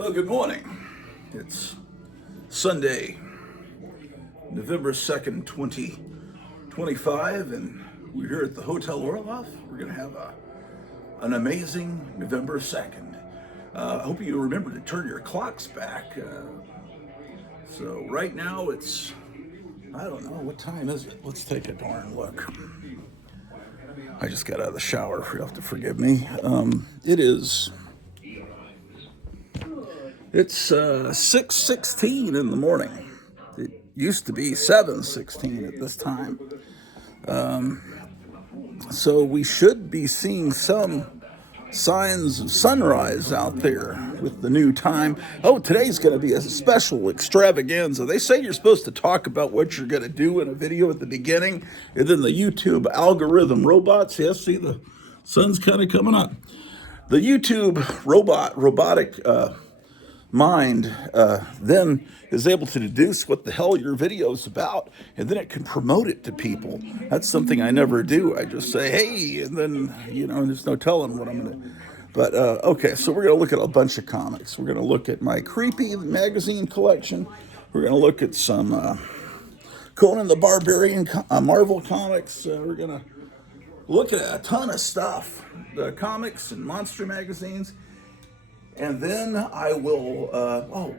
Well, good morning. It's Sunday, November 2nd, 2025, and we're here at the Hotel Orloff. We're going to have an amazing November 2nd. I hope you remember to turn your clocks back. So right now it's, I don't know, what time is it? Let's take a darn look. I just got out of the shower, you have to forgive me. It's 6:16 in the morning. It used to be 7:16 at this time. So we should be seeing some signs of sunrise out there with the new time. Oh, today's going to be a special extravaganza. They say you're supposed to talk about what you're going to do in a video at the beginning, and then the YouTube algorithm robots. Yes, see, the sun's kind of coming up. The YouTube robotic mind then is able to deduce what the hell your video is about, and then it can promote it to people. That's something I never do. I just say, hey, and then, there's no telling what I'm going to. But, okay, so we're going to look at a bunch of comics. We're going to look at my creepy magazine collection. We're going to look at some Conan the Barbarian Marvel comics. We're going to look at a ton of stuff, the comics and monster magazines. And then I will,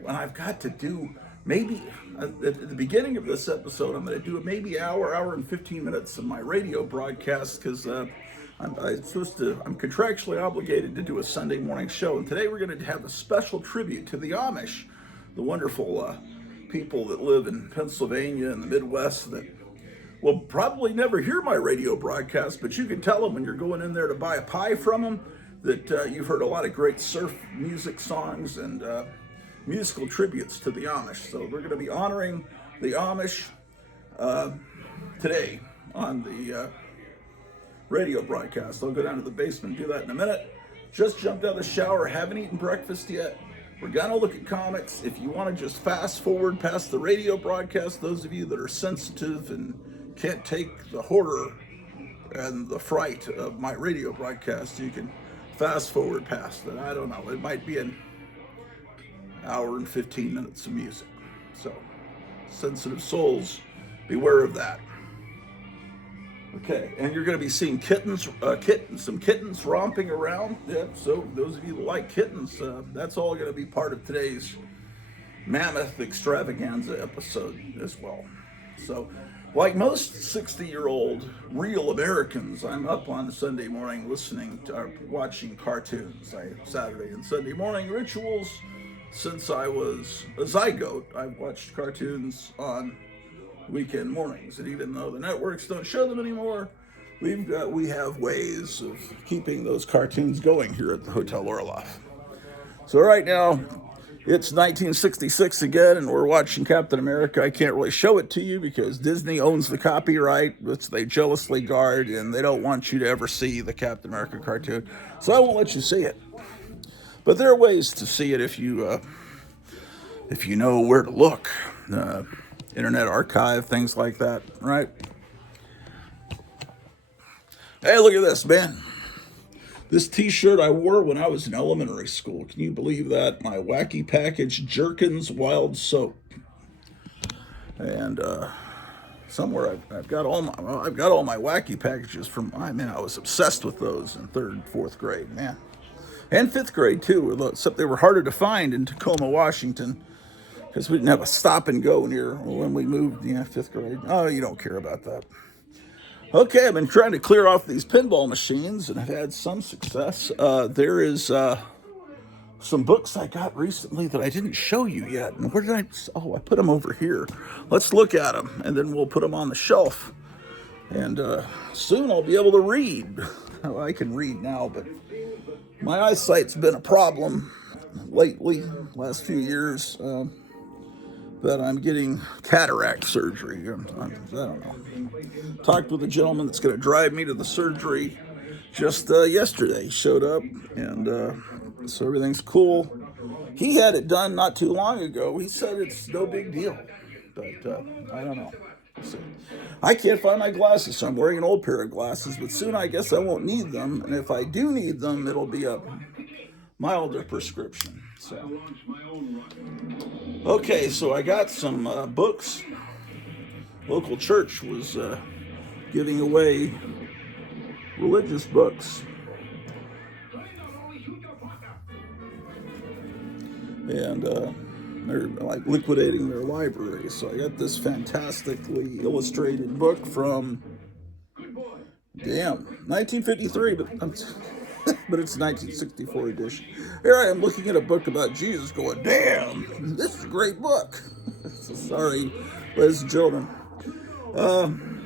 and I've got to do maybe at the beginning of this episode, I'm going to do maybe hour and 15 minutes of my radio broadcast because I'm contractually obligated to do a Sunday morning show. And today we're going to have a special tribute to the Amish, the wonderful people that live in Pennsylvania and the Midwest that will probably never hear my radio broadcast, but you can tell them when you're going in there to buy a pie from them that you've heard a lot of great surf music songs and musical tributes to the Amish. So we're going to be honoring the Amish today on the radio broadcast. I'll go down to the basement and do that in a minute. Just jumped out of the shower, haven't eaten breakfast yet. We're going to look at comics. If you want to just fast forward past the radio broadcast, those of you that are sensitive and can't take the horror and the fright of my radio broadcast, you can fast forward past it. I don't know. It might be an hour and 15 minutes of music. So, sensitive souls, beware of that. Okay, and you're going to be seeing some kittens romping around. Yeah, so those of you that like kittens, that's all going to be part of today's mammoth extravaganza episode as well. So, like most 60-year-old real Americans, I'm up on Sunday morning watching cartoons. Saturday and Sunday morning rituals. Since I was a zygote, I've watched cartoons on weekend mornings. And even though the networks don't show them anymore, we have ways of keeping those cartoons going here at the Hotel Orloff. So right now, it's 1966 again, and we're watching Captain America. I can't really show it to you because Disney owns the copyright, which they jealously guard, and they don't want you to ever see the Captain America cartoon. So I won't let you see it. But there are ways to see it if you know where to look. Internet Archive, things like that, right? Hey, look at this, man. This t-shirt I wore when I was in elementary school. Can you believe that? My Wacky Package Jerkins Wild Soap. And somewhere I've got all my Wacky Packages from. I was obsessed with those in 3rd and 4th grade, man, and 5th grade too. Except they were harder to find in Tacoma, Washington, because we didn't have a stop and go near when we moved. 5th grade. Oh, you don't care about that. Okay, I've been trying to clear off these pinball machines, and I've had some success. There is some books I got recently that I didn't show you yet. And where did I put them over here. Let's look at them, and then we'll put them on the shelf. And soon I'll be able to read. I can read now, but my eyesight's been a problem lately, last few years. But I'm getting cataract surgery. I don't know. Talked with a gentleman that's going to drive me to the surgery just yesterday. He showed up, and so everything's cool. He had it done not too long ago. He said it's no big deal, but I don't know. So, I can't find my glasses, so I'm wearing an old pair of glasses, but soon I guess I won't need them, and if I do need them, it'll be a milder prescription. So, okay, so I got some books. Local church was giving away religious books. And they're like liquidating their library. So I got this fantastically illustrated book from, 1953, but but it's 1964 edition. Here I am looking at a book about Jesus going, damn, this is a great book. So sorry, ladies and gentlemen.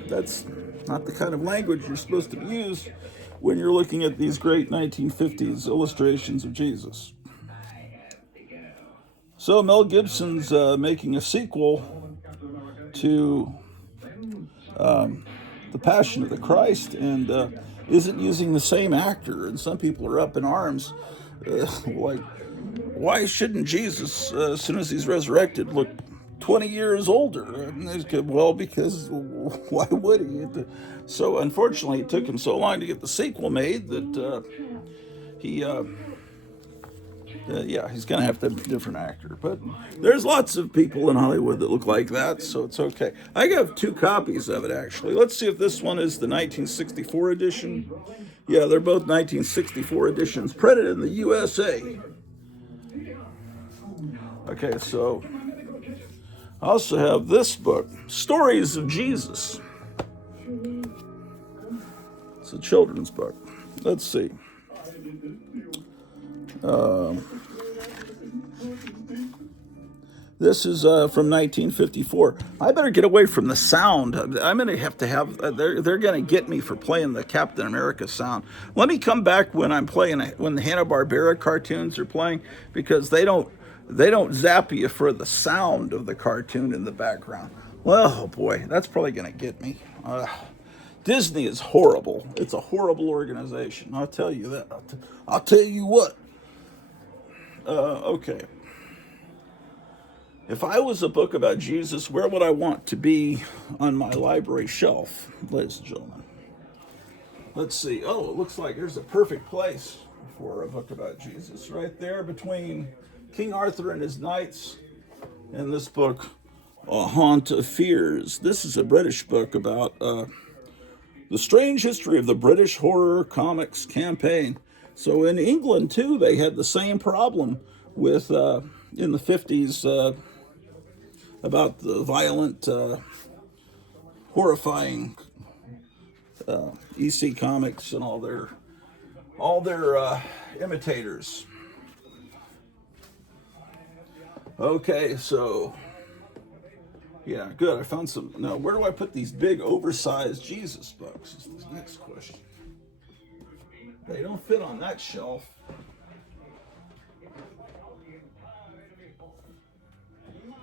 That's not the kind of language you're supposed to use when you're looking at these great 1950s illustrations of Jesus. So Mel Gibson's making a sequel to The Passion of the Christ, and isn't using the same actor. And some people are up in arms, like, why shouldn't Jesus, as soon as he's resurrected, look 20 years older? And well, because why would he? So unfortunately, it took him so long to get the sequel made that he's going to have to have a different actor. But there's lots of people in Hollywood that look like that, so it's okay. I have 2 copies of it, actually. Let's see if this one is the 1964 edition. Yeah, they're both 1964 editions, printed in the USA. Okay, so I also have this book, Stories of Jesus. It's a children's book. Let's see. This is from 1954. I better get away from the sound. I'm going to have, they're going to get me for playing the Captain America sound. Let me come back when I'm playing, when the Hanna-Barbera cartoons are playing, because they don't zap you for the sound of the cartoon in the background. Well, oh boy, that's probably going to get me. Disney is horrible. It's a horrible organization. I'll tell you that. I'll tell you what. Okay. If I was a book about Jesus, where would I want to be on my library shelf, ladies and gentlemen? Let's see. Oh, it looks like there's a perfect place for a book about Jesus. Right there between King Arthur and his knights and this book, A Haunt of Fears. This is a British book about the strange history of the British horror comics campaign. So in England, too, they had the same problem with, in the 50s, about the violent, horrifying EC Comics and all their imitators. Okay, so yeah, good. I found some. Now, where do I put these big, oversized Jesus books? Is the next question. They don't fit on that shelf.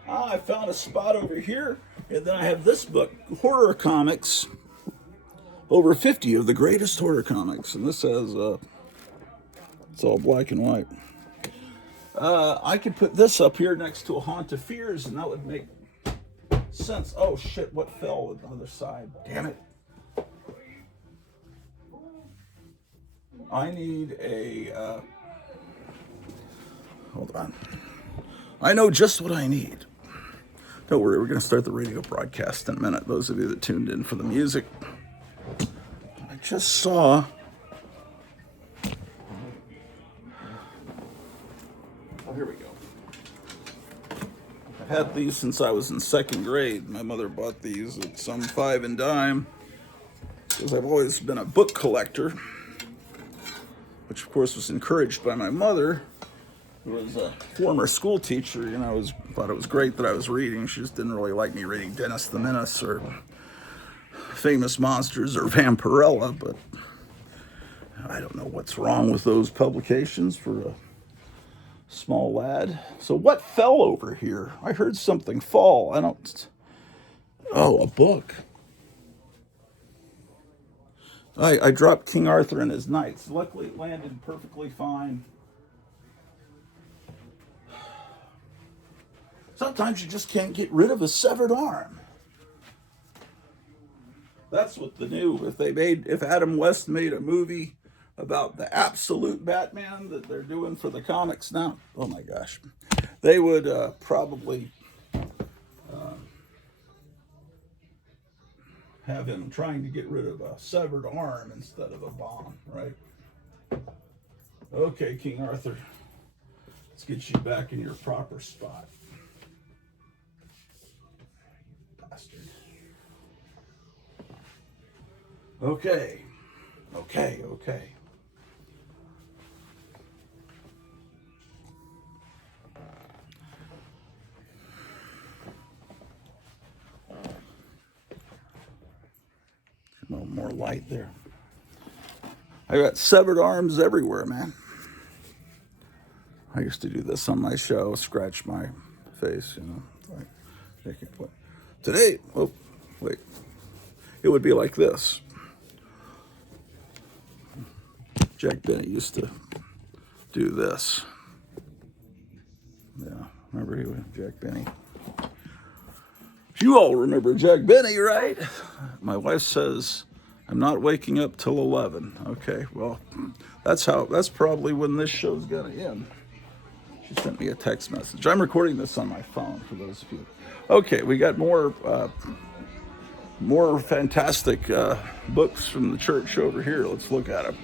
I found a spot over here, and then I have this book, Horror Comics, over 50 of the greatest horror comics, and this has, it's all black and white. I could put this up here next to A Haunt of Fears, and that would make sense. Oh shit, what fell on the other side? Damn it. I need a, hold on. I know just what I need. Don't worry, we're going to start the radio broadcast in a minute. Those of you that tuned in for the music. I just saw. Oh, here we go. I've had these since I was in 2nd grade. My mother bought these at some 5 and dime, because I've always been a book collector, which of course was encouraged by my mother, who was a former school teacher. You know, thought it was great that I was reading. She just didn't really like me reading Dennis the Menace or Famous Monsters or Vampirella, but I don't know what's wrong with those publications for a small lad. So what fell over here? I heard something fall. Oh, a book. I dropped King Arthur and his knights. Luckily, it landed perfectly fine. Sometimes you just can't get rid of a severed arm. That's what if Adam West made a movie about the absolute Batman that they're doing for the comics now, oh my gosh, they would probably have him trying to get rid of a severed arm instead of a bomb, right? Okay, King Arthur, let's get you back in your proper spot. Bastard. Okay. No more light there. I got severed arms everywhere, man. I used to do this on my show, scratch my face, like make it play. Today, oh, wait, it would be like this. Jack Benny used to do this. Yeah, remember he was Jack Benny. You all remember Jack Benny, right? My wife says, I'm not waking up till 11. Okay, well, that's probably when this show's gonna end. She sent me a text message. I'm recording this on my phone for those of you. Okay, we got more fantastic books from the church over here. Let's look at them.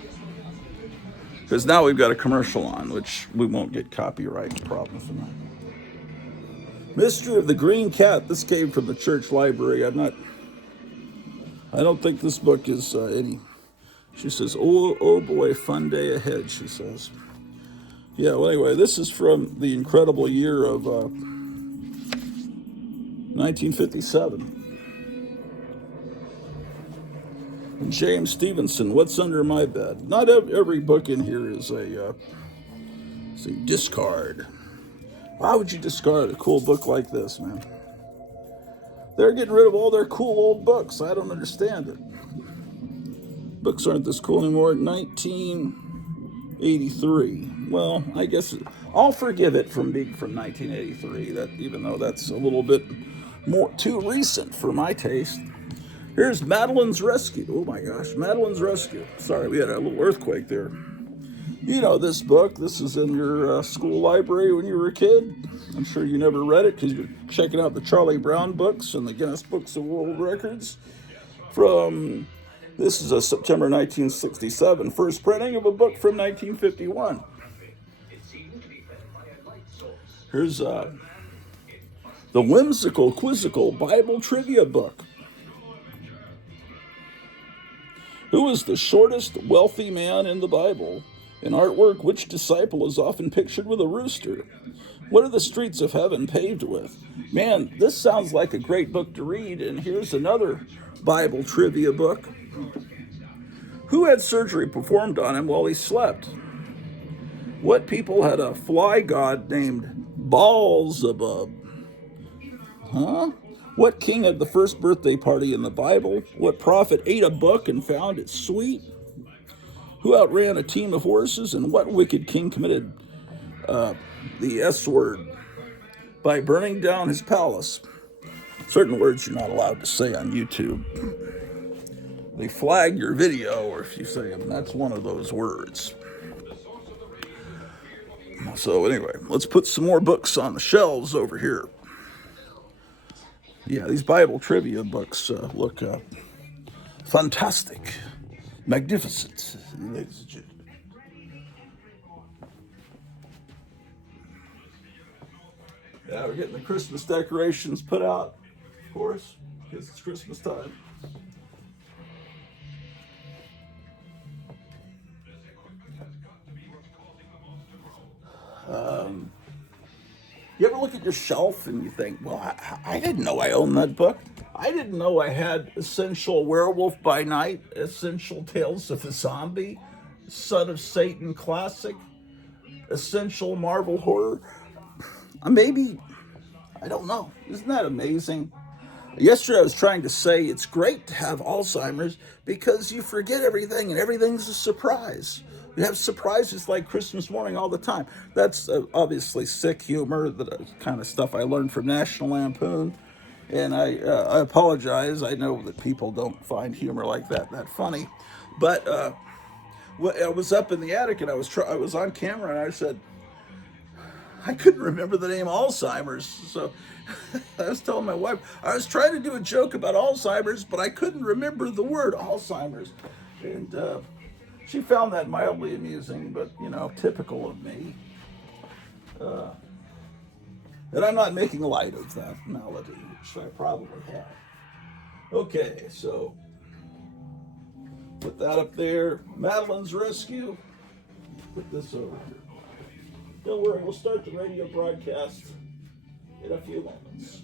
Because now we've got a commercial on, which we won't get copyright problems from that. Mystery of the Green Cat. This came from the church library. I don't think this book is any. She says, oh boy, fun day ahead, she says. Yeah, well, anyway, this is from the incredible year of 1957. And James Stevenson, What's Under My Bed? Not every book in here is a discard. Why would you discard a cool book like this, man? They're getting rid of all their cool old books. I don't understand it. Books aren't this cool anymore. 1983. Well, I guess I'll forgive it from being from 1983. That even though that's a little bit more too recent for my taste. Here's Madeline's Rescue. Oh my gosh, Madeline's Rescue. Sorry, we had a little earthquake there. You know this book. This is in your school library when you were a kid. I'm sure you never read it because you're checking out the Charlie Brown books and the Guinness Books of World Records. This is a September 1967 first printing of a book from 1951. Here's the whimsical, quizzical Bible trivia book. Who is the shortest wealthy man in the Bible? In artwork, which disciple is often pictured with a rooster? What are the streets of heaven paved with? Man, this sounds like a great book to read, and here's another Bible trivia book. Who had surgery performed on him while he slept? What people had a fly god named Baalzebub? Huh? What king had the first birthday party in the Bible? What prophet ate a book and found it sweet? Who outran a team of horses? And what wicked king committed the S word by burning down his palace? Certain words you're not allowed to say on YouTube. They flag your video, or if you say them, that's one of those words. So anyway, let's put some more books on the shelves over here. Yeah, these Bible trivia books look fantastic, magnificent, ladies and gentlemen. Yeah, we're getting the Christmas decorations put out, of course, because it's Christmas time. You ever look at your shelf and you think, well, I didn't know I owned that book. I didn't know I had Essential Werewolf by Night, Essential Tales of the Zombie, Son of Satan Classic, Essential Marvel Horror. Maybe, I don't know. Isn't that amazing? Yesterday I was trying to say it's great to have Alzheimer's because you forget everything and everything's a surprise. You have surprises like Christmas morning all the time. That's obviously sick humor, the kind of stuff I learned from National Lampoon. And I apologize. I know that people don't find humor like that funny. But Well, I was up in the attic and I was on camera and I said, I couldn't remember the name Alzheimer's. So I was telling my wife, I was trying to do a joke about Alzheimer's, but I couldn't remember the word Alzheimer's. And she found that mildly amusing, but, typical of me. And I'm not making light of that malady, which I probably have. Okay, so put that up there. Madeline's Rescue. Put this over here. Don't worry, we'll start the radio broadcast in a few moments.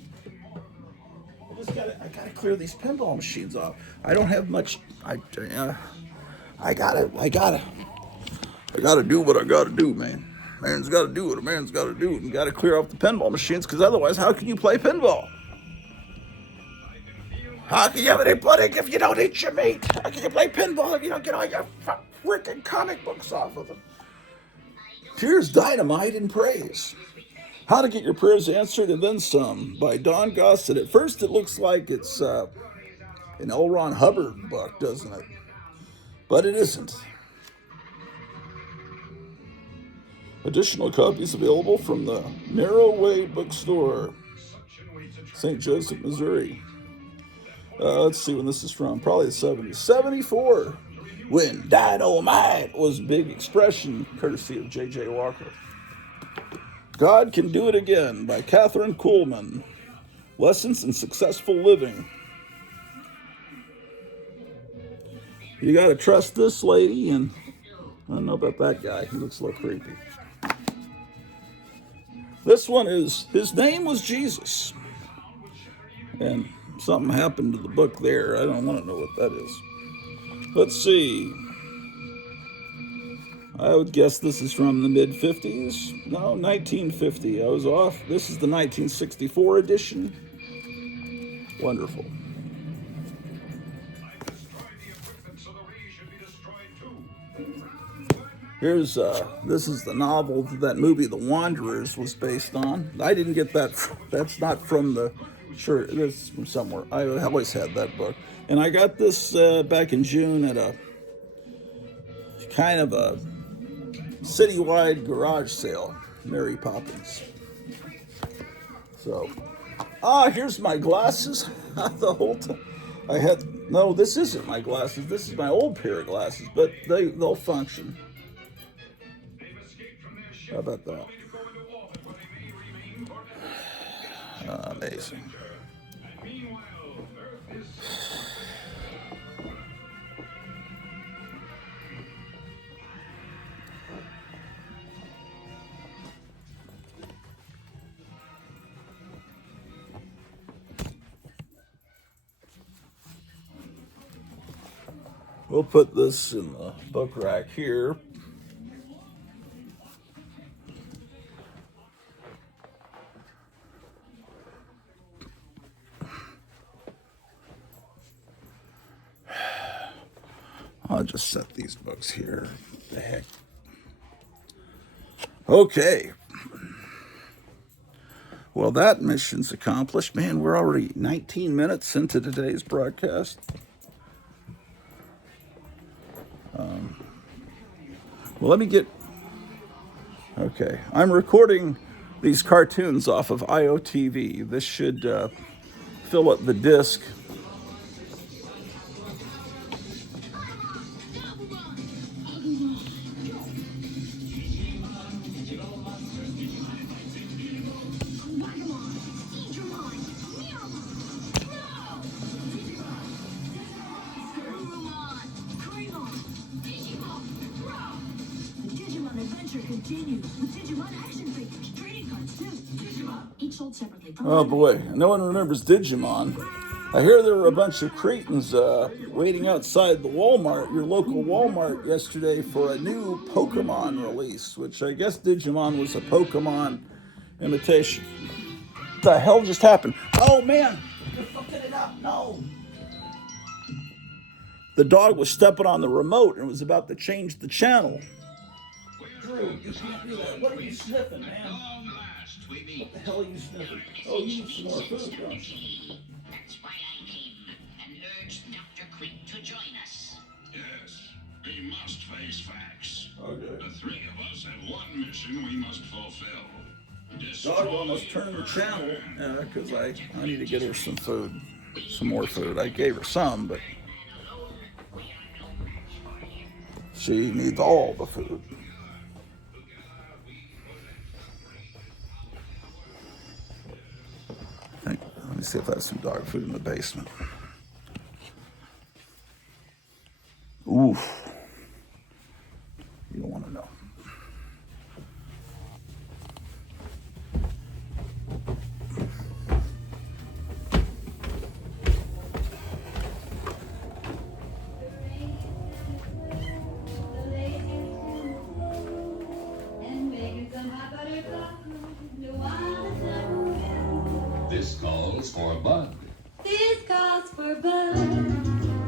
I gotta clear these pinball machines off. I don't have much. I gotta do what I gotta do, man. Man's gotta do what a man's gotta do, and gotta clear off the pinball machines, because otherwise, how can you play pinball? How can you have any pudding if you don't eat your meat? How can you play pinball if you don't get all your freaking comic books off of them? Here's Dynamite in Praise. How to Get Your Prayers Answered and Then Some by Don Gossett. At first, it looks like it's an L. Ron Hubbard book, doesn't it? But it isn't. Additional copies available from the Narrow Way Bookstore, St. Joseph, Missouri. Let's see when this is from. Probably the 70s. 74. When Dynamite was a big expression, courtesy of J.J. Walker. God Can Do It Again by Catherine Kuhlman. Lessons in Successful Living. You got to trust this lady, and I don't know about that guy. He looks a little creepy. This one is, his name was Jesus. And something happened to the book there. I don't want to know what that is. Let's see. I would guess this is from the mid-50s. No, 1950. I was off. This is the 1964 edition. Wonderful. Here's, this is the novel that movie The Wanderers was based on. I didn't get that. That's not from the, sure, that's from somewhere. I always had that book. And I got this back in June at a kind of a citywide garage sale, Mary Poppins. So, here's my glasses. The whole time I had, no, this isn't my glasses. This is my old pair of glasses, but they'll function. How about that? Amazing. We'll put this in the book rack here. I'll just set these books here. What the heck? Okay. Well, that mission's accomplished. Man, we're already 19 minutes into today's broadcast. Well, let me get... Okay. I'm recording these cartoons off of IOTV. This should fill up the disc. Oh boy, no one remembers Digimon. I hear there were a bunch of cretins waiting outside the Walmart, your local Walmart, yesterday for a new Pokemon release, which I guess Digimon was a Pokemon imitation. What the hell just happened? Oh man, you're fucking it up, no. The dog was stepping on the remote and was about to change the channel. Drew, you can't do that. What are you sniffing, man? What the hell are you sniffing? Oh, you need some more food, don't you? That's why I came and urged Dr. Quick to join us. Yes, we must face Dog almost turned the channel because I need to get her some food, some more food. I gave her some, but she needs all the food. Let me see if I have some dog food in the basement. Oof. You don't want to know. This calls for Bud. This calls for Bud.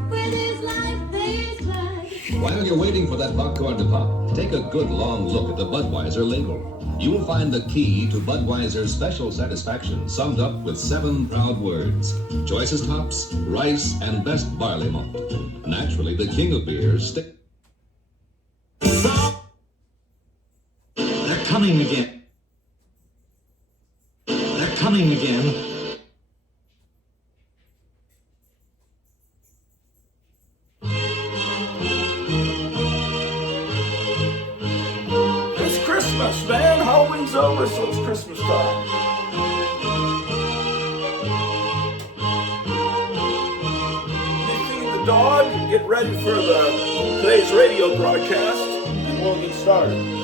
Where there's life, there's life. While you're waiting for that popcorn to pop, take a good long look at the Budweiser label. You'll find the key to Budweiser's special satisfaction summed up with 7 proud words. Choicest hops, rice, and best barley malt. Naturally, the king of beers. They're coming again. They're coming again. It's Christmas, man. Halloween's over, so it's Christmas time. You feed the dog and get ready for today's radio broadcast, and we'll get started.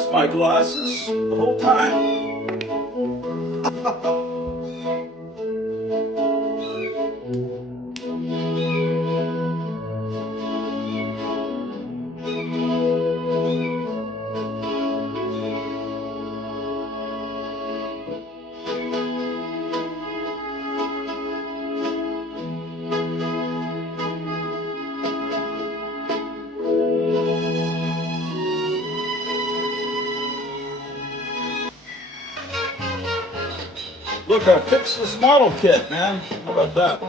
Where's my glasses the whole time? Look, I fixed this model kit, man. How about that?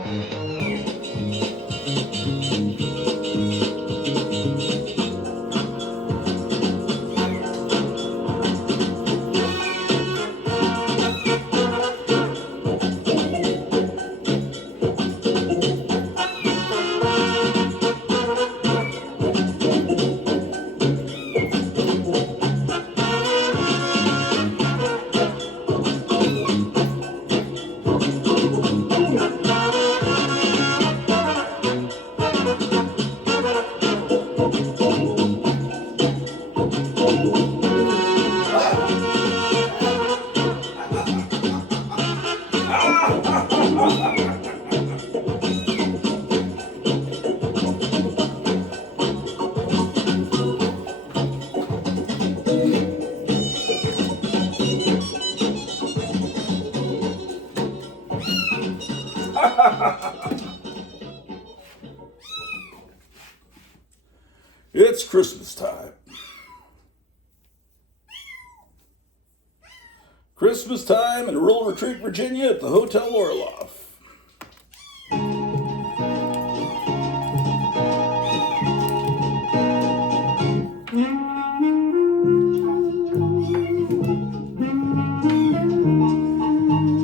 It's Christmas time. Christmas time in rural Retreat, Virginia at the Hotel Orloff.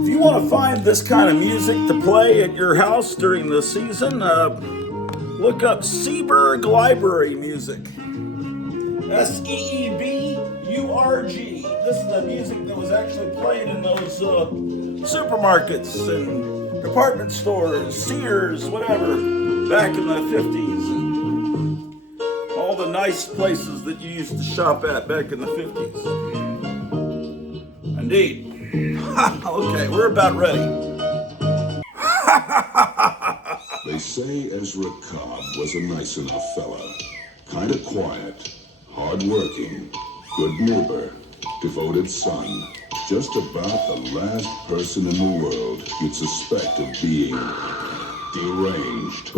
If you want to find this kind of music to play at your house during the season, look up Seeburg Library Music. Seeburg. This is the music that was actually played in those supermarkets and department stores, Sears, whatever, back in the 50s. All the nice places that you used to shop at back in the 50s. Indeed. Okay, we're about ready. They say Ezra Cobb was a nice enough fella. Kind of quiet, hard-working, good neighbor, devoted son. Just about the last person in the world you'd suspect of being deranged.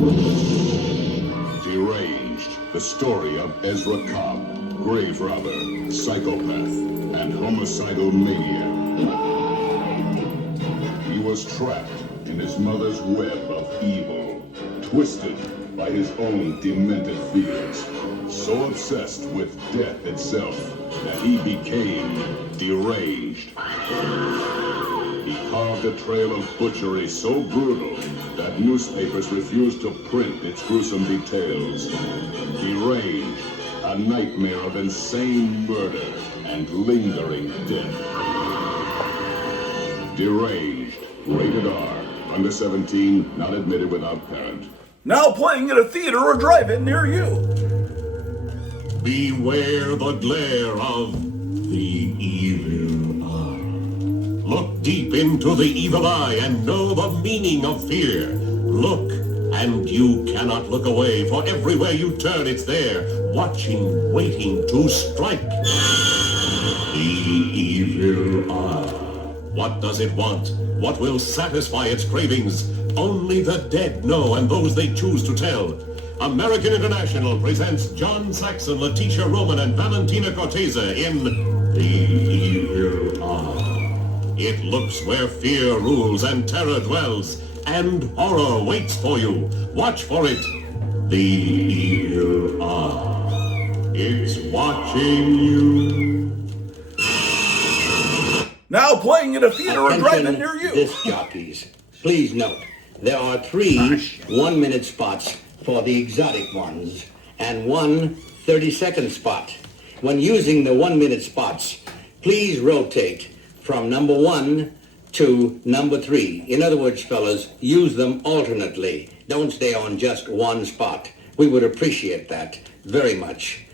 Deranged, the story of Ezra Cobb, grave robber, psychopath, and homicidal maniac. He was trapped in his mother's web of evil, twisted by his own demented fears, so obsessed with death itself that he became deranged. He carved a trail of butchery so brutal that newspapers refused to print its gruesome details. Deranged, a nightmare of insane murder and lingering death. Deranged, rated R, under 17, not admitted without parent. Now playing at a theater or drive-in near you. Beware the glare of the evil eye. Look deep into the evil eye and know the meaning of fear. Look, and you cannot look away, for everywhere you turn it's there, watching, waiting to strike. The evil eye. What does it want? What will satisfy its cravings? Only the dead know, and those they choose to tell. American International presents John Saxon, Letitia Roman, and Valentina Cortese in The Evil Eye. It looks where fear rules and terror dwells, and horror waits for you. Watch for it. The Evil Eye. It's watching you. Now playing at a theater or drive-in near you. Disc jockeys. Please note, there are 3 one-minute spots for the exotic ones and 1 30-second spot. When using the 1-minute spots, please rotate from number 1 to number 3. In other words, fellas, use them alternately. Don't stay on just one spot. We would appreciate that very much.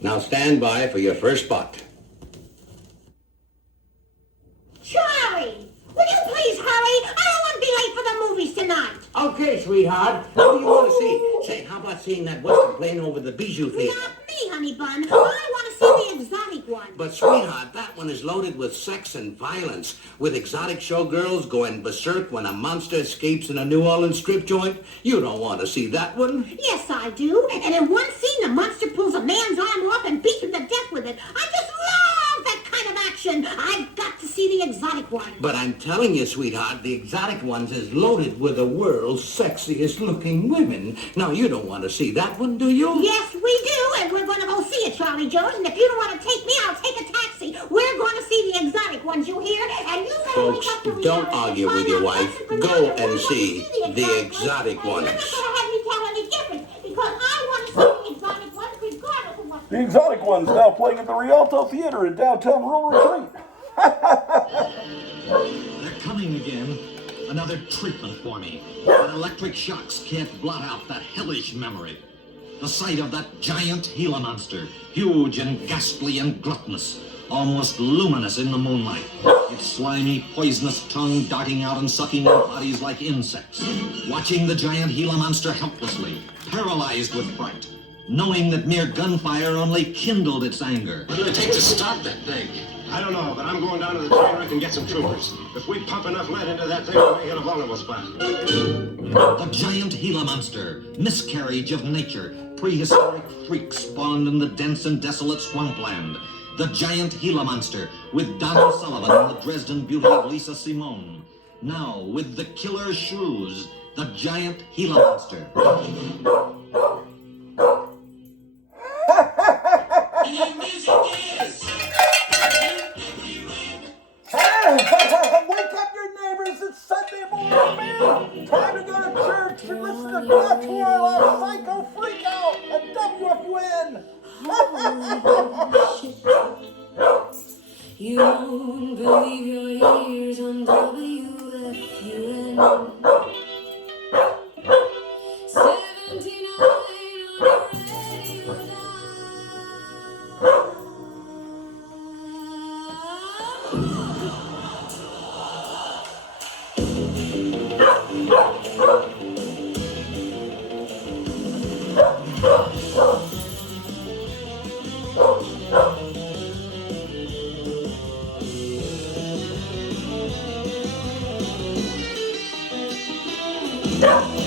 Now stand by for your first spot. movies tonight. Okay, sweetheart. What do you want to see? Say, how about seeing that Western playing over the Bijou Theater? Not me, honey bun. I want to see the exotic one. But, sweetheart, that one is loaded with sex and violence, with exotic showgirls going berserk when a monster escapes in a New Orleans strip joint. You don't want to see that one. Yes, I do. And in one scene, the monster pulls a man's arm off and beats him to death with it. I just love that kind of action. I've got to see the exotic one. But I'm telling you, sweetheart, the exotic ones is loaded with the world's sexiest looking women. Now, you don't want to see that one, do you? Yes, we do, and we're going to go see it, Charlie Jones. And if you don't want to take me, I'll take a taxi. We're going to see the exotic ones, you hear? And you better Folks, wake up to don't reality. argue with your wife. Go and see the exotic ones. You're not going to have me tell any difference, because I want to see the exotic ones regardless of what... The exotic ones now playing at the Rialto Theater in downtown Rural Retreat. They're coming again. Another treatment for me. But electric shocks can't blot out that hellish memory. The sight of that giant Gila monster, huge and ghastly and gluttonous, almost luminous in the moonlight, its slimy, poisonous tongue darting out and sucking their bodies like insects. Watching the giant Gila monster helplessly, paralyzed with fright, knowing that mere gunfire only kindled its anger. What did it take to stop that thing? I don't know, but I'm going down to the train wreck and get some troopers. If we pump enough lead into that thing, we may hit a vulnerable spot. The giant Gila monster, miscarriage of nature, prehistoric freak spawned in the dense and desolate swampland. The giant Gila monster, with Donald Sullivan and the Dresden beauty of Lisa Simone. Now, with the killer shrews, the giant Gila monster. Wake up your neighbors, it's Sunday morning, man. Time to go to church and listen to Grottu Orloff, Psycho Freak Out at WFUN. You won't believe your ears on WFUN. 79 on the radio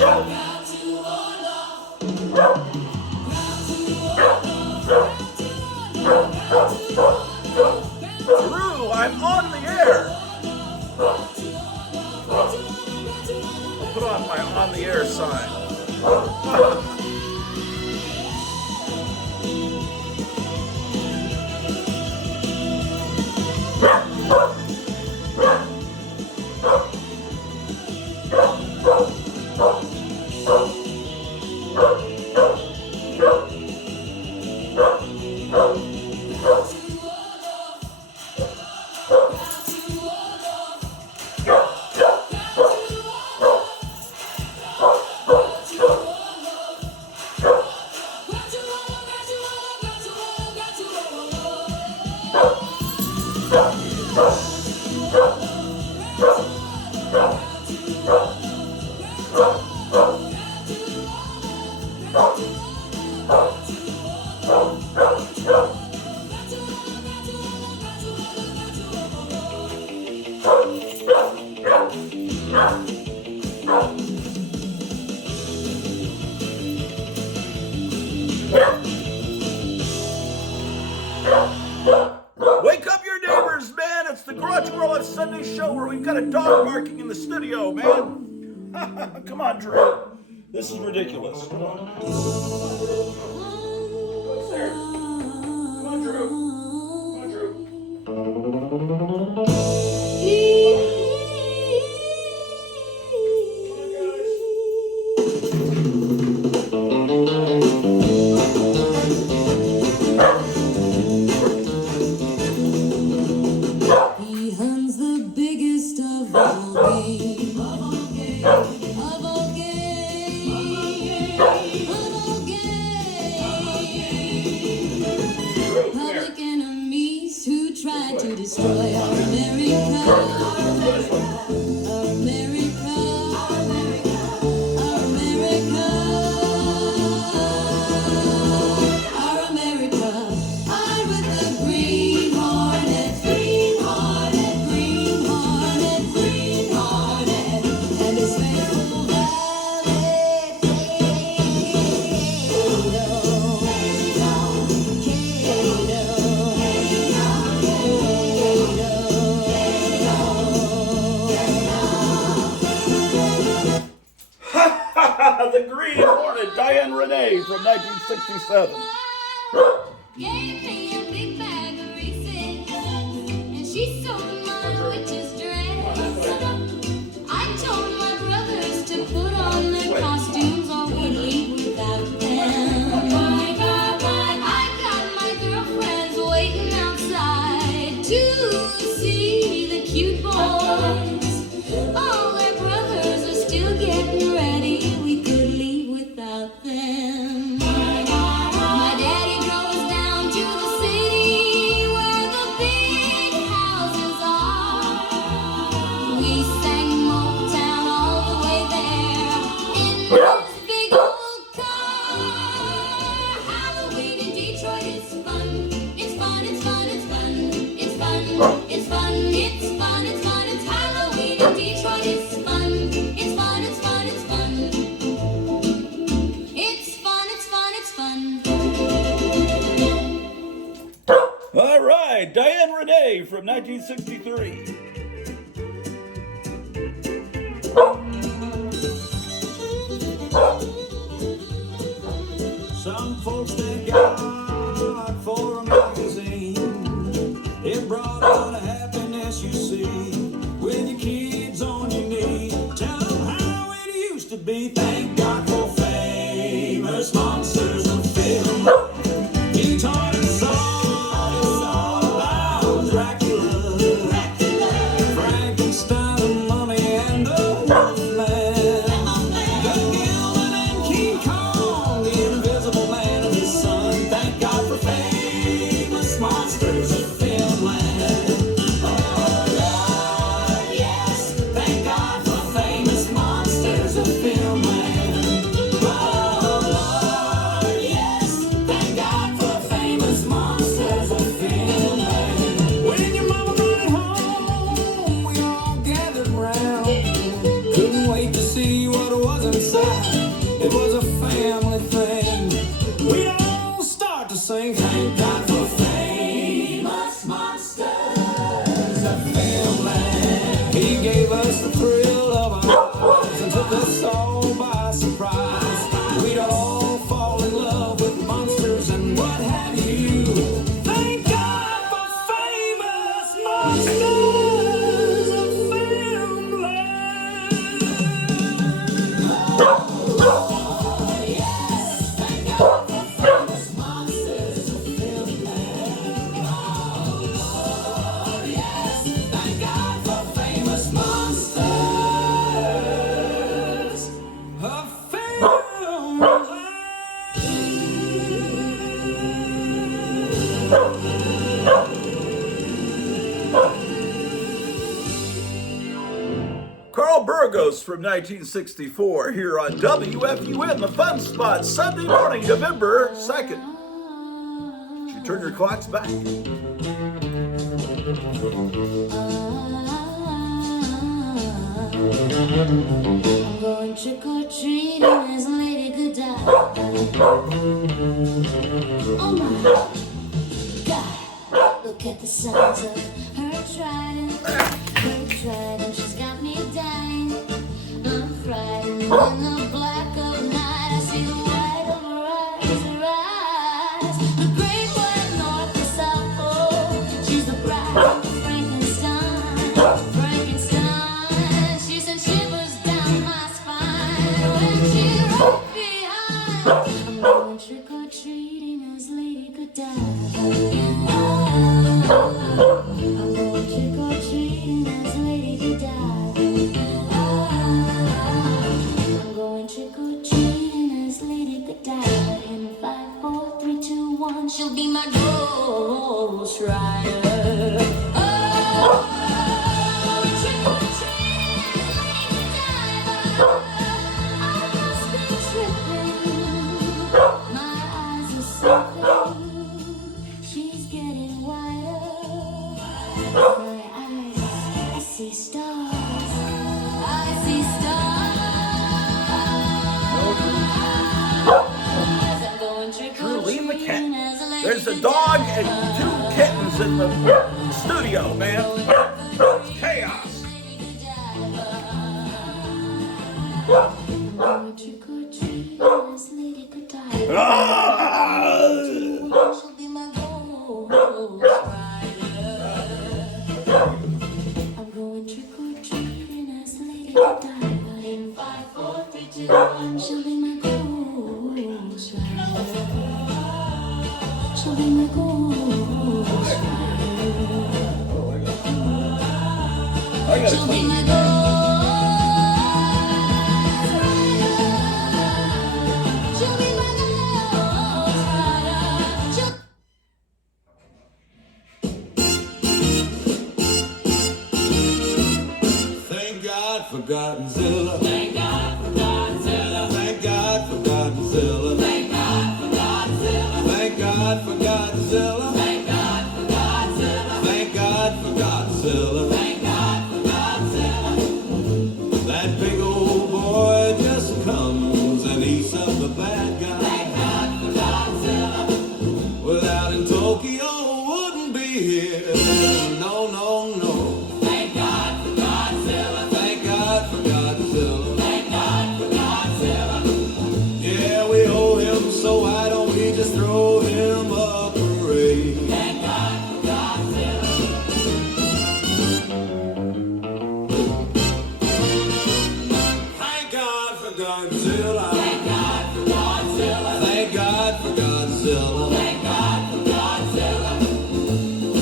dial. Drew, I'm on the air. I'll put on my on the air sign. Wake up your neighbors, man. It's the Grottu Orloff Sunday show where we've got a dog barking in the studio, man. Come on, Drew. This is ridiculous. Come on. Upstairs. Come on, Drew. Come on, Drew. He hunts the biggest of all game. Of all game. Of all game. Of all game. Public enemies who tried to destroy our America. Our America. 1967. Gave me a big bag of Reese's, and she sewed my witch's dress. I told my brothers to put on their costumes or we'd leave without them. I got my girlfriends waiting outside to see the cute boys. All their brothers are still getting ready. We could leave without them. My daddy drove us down to the city where the big houses are. We sang Motown all the way there in those big old cars. Halloween in Detroit is fun. It's fun, it's fun, it's fun. It's fun, it's fun, it's fun, it's fun. It's Halloween in Detroit, it's fun. It's fun, it's fun, it's fun. It's fun, it's fun, it's fun. All right, Diane Renee from 1963. Some folks thank God for a magazine. It brought out a happiness you see with your kids on your knee. Tell them how it used to be. Thank God for famous monsters of film. He taught us all about Dracula, Frankenstein, the Mummy, and the Wolfman. The Gilman and King Kong, the Invisible Man and his son. Thank God for famous monsters of filmland. Oh Lord, yes. Thank God for famous monsters of filmland. Oh Lord, yes. Thank God for famous monsters of filmland. When your mama brought it home, we all gathered round. Couldn't wait to see what was inside. It was a family thing. We'd all start to sing. Thank God for famous monsters of filmland. He gave us the thrill of our lives and took us all by surprise. We'd all fall in love with monsters and what have you. Thank God for famous monsters of filmland. Oh, yes. Thank God for famous monsters of filmland. Oh, yes. Thank God for famous monsters of filmland. Carl Burgos from 1964 here on WFUN, the Fun Spot, Sunday morning, November 2nd. Should you turn your clocks back? I'm going trick or treating as Lady Godiva. Oh my God, look at the size of her trident. She's got me dying. I'm frightened in the black of night. I see the white of her eyes, the great white north and south pole. She's the bride of Frankenstein. She sent shivers down my spine when she rode behind. I'm going trick or treating as Lady Godiva. I'm going trick or treating as Lady Godiva. I'm going trick or treating as Lady Godiva. In 5, 4, 3, 2, 1, she'll be my ghost rider. Trick or treating as Lady Godiva. I must be tripping. My eyes are slipping. She's getting wider. My eyes, I see stars. I see stars. I'm going trick or Leave the cat. treating as a lady. There's a dog and 2 kittens in the studio, man. It's chaos. I'm going trick or treating as Lady Godiva. Ah! She'll be my ghost. I gotta She'll be clean my you. ghost. She'll be my ghost. She'll Thank God for Godzilla. Thank God for Godzilla. Thank God for Godzilla. Thank God for Godzilla. Thank God for Godzilla. Thank God for Godzilla. Thank God for Godzilla. Thank God for Godzilla. That big old boy just comes and eats up the bad guy. Thank God for Godzilla. Without him, Tokyo wouldn't be here. No, no, no. Thank God for Godzilla. Thank God for Godzilla. Thank God for Godzilla. Yeah, we owe him, so why don't we just throw him a parade? Thank God for Godzilla. Thank God for Godzilla. Thank God for Godzilla. Thank God for Godzilla. Thank God for Godzilla.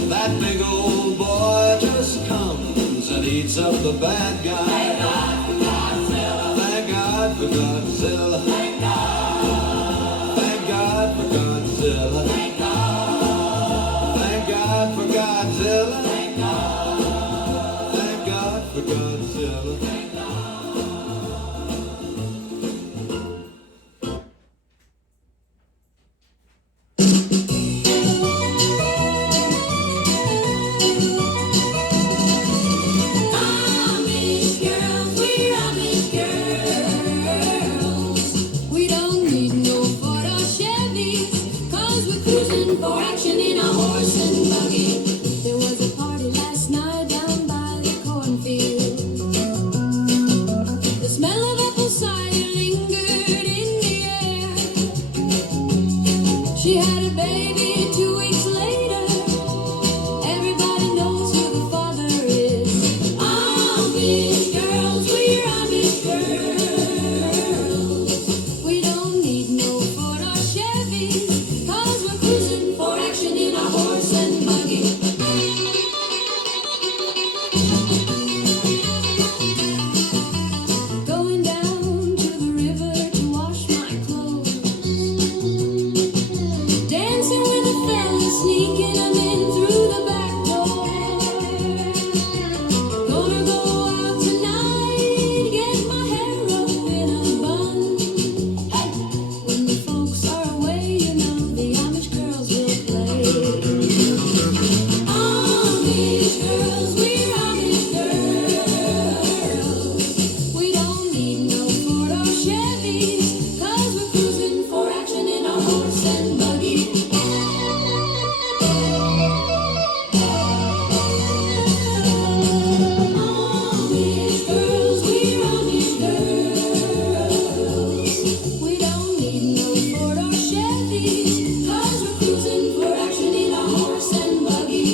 That big old boy just comes and eats up the bad guy. Thank God for Godzilla. Thank God for Godzilla. Thank God. Thank God for Godzilla. Thank God. Thank God for Godzilla. Thank God. Thank God for Godzilla. Thank Amish girls, we're Amish girls. We don't need no Ford or Chevys, 'cause we're cruising for action in a horse and buggy. There was a party last night down by the cornfield. The smell of apple cider lingered in the air. She had a baby 2 weeks later. Everybody knows who the father is. Amish girls, we're Amish girls. We don't need no Ford or Chevys, 'cause we're cruising for action in a horse and buggy. Going down to the river to wash my clothes. Dancing with the fellas, sneaking them in through the back door. Gonna go out tonight, get my hair up in a bun. Hey, when the folks are away, you know the Amish girls will play. Amish girls, we're Amish girls. We don't need no Ford or Chevys, 'cause we're cruising for action in a horse and buggy. Amish girls, we're Amish girls. We don't need no Ford or Chevys, 'cause we're cruising for action in a horse and buggy.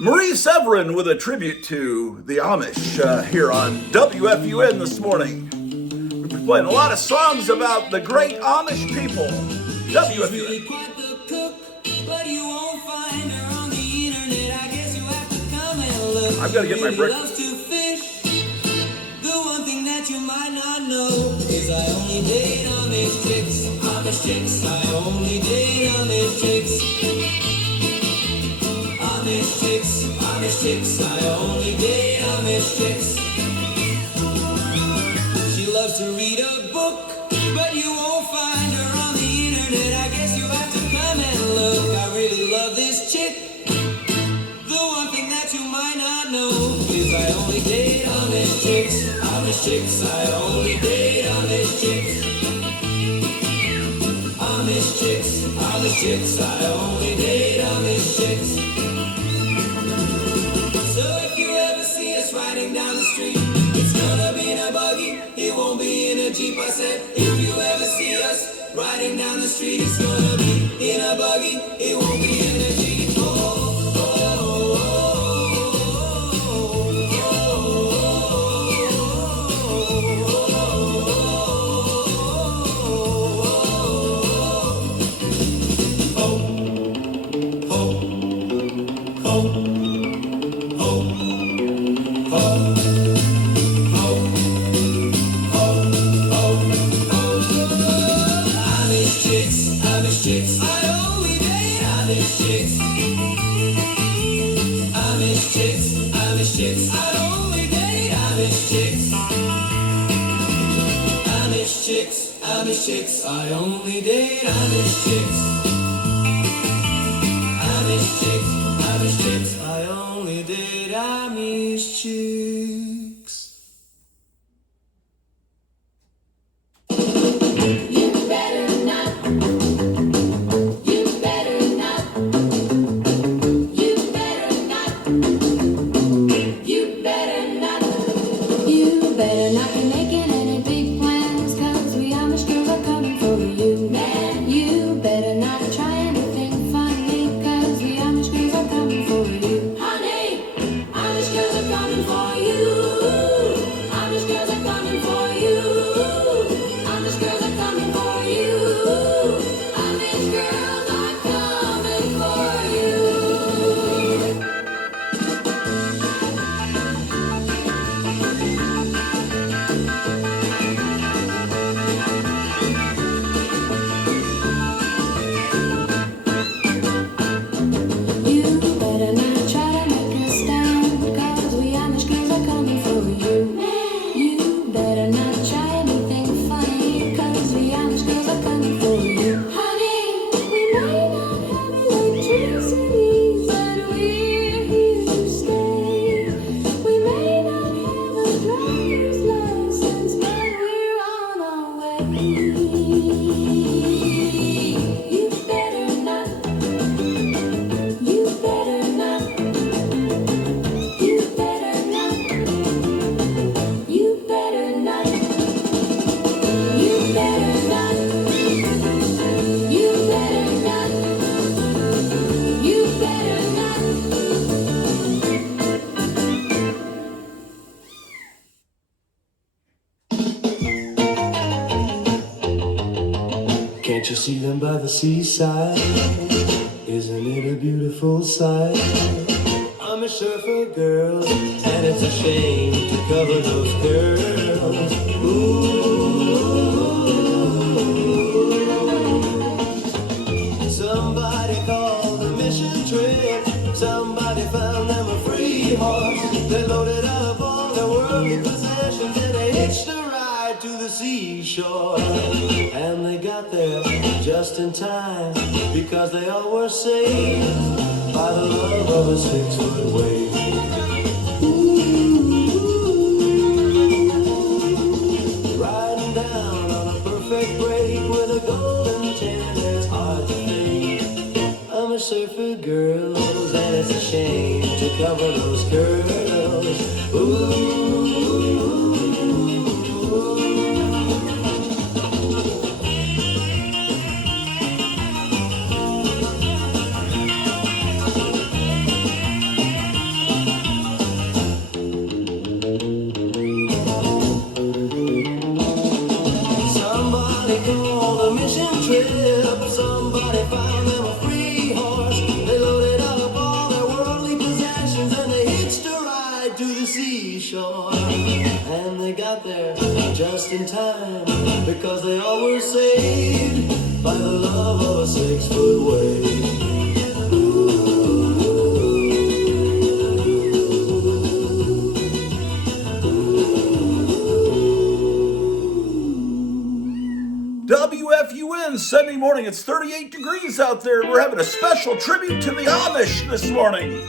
Marie Severin with a tribute to the Amish here on WFUN this morning. We've been playing a lot of songs about the great Amish people. WFUN. quite the cook, but you won't find her on the internet. I guess you have to come and look. I've gotta get my Really breakfast. loves to fish. The one thing that you might not know is I only date Amish chicks. Amish chicks. I only date Amish chicks. Amish chicks. Amish chicks. I only date Amish chicks. She loves to read a book, but you won't find her on the internet. I guess you have to come and look. I really love this chick. The one thing that you might not know is I only date Amish chicks. Amish chicks. I only date Amish chicks. Amish chicks. Amish chicks. I only date Amish chicks. So if you ever see us riding down the street, it's gonna be in a buggy, it won't be in a Jeep. I said, if you ever see us riding down the street, it's gonna be in a buggy, it won't be in a Jeep. Oh, oh, oh, oh, oh, oh, oh, oh, oh, oh, Amish chicks, I only date Amish chicks. Amish chicks, I only date Amish chicks. You better not. You better not. You better not. You better not. You better not be making any big plans, 'cause we Amish girls are coming for you. Man, you better not try anything funny, 'cause we Amish girls are coming for you. Honey, Amish girls are coming for you. Amish girls are coming for you. Amish girls are coming for you. Amish girls are coming for you. You better not try to make us stand, 'cause we Amish girls are coming for you. You better not try anything funny, 'cause we Amish girls are coming for you. Honey, we may not have electricity, but we're here to stay. We may not have a driver's license, but we're on our way. You better not. You better not. You better not. You better not. You better not. You better not. You better not. Can't you see them by the seaside? Isn't it a beautiful sight? I'm a surfer girl, and it's a shame to cover those curls. Ooh. Somebody called a mission trip. Somebody found them a free horse. They loaded up all their worldly possessions and they hitched a ride to the seashore. And they got there just in time, because they all were saved by the love of a 6-foot wave. Riding down on a perfect break with a golden 10 that's hard to fake. I'm a surfer girl, and it's a shame to cover those curls. Ooh. Somebody called a mission trip. Somebody found them a free horse. They loaded up all their worldly possessions and they hitched a ride to the seashore. And they got there just in time, because they all were saved by the love of a 6-foot wave. WFUN Sunday morning. It's 38 degrees out there. We're having a special tribute to the Amish this morning.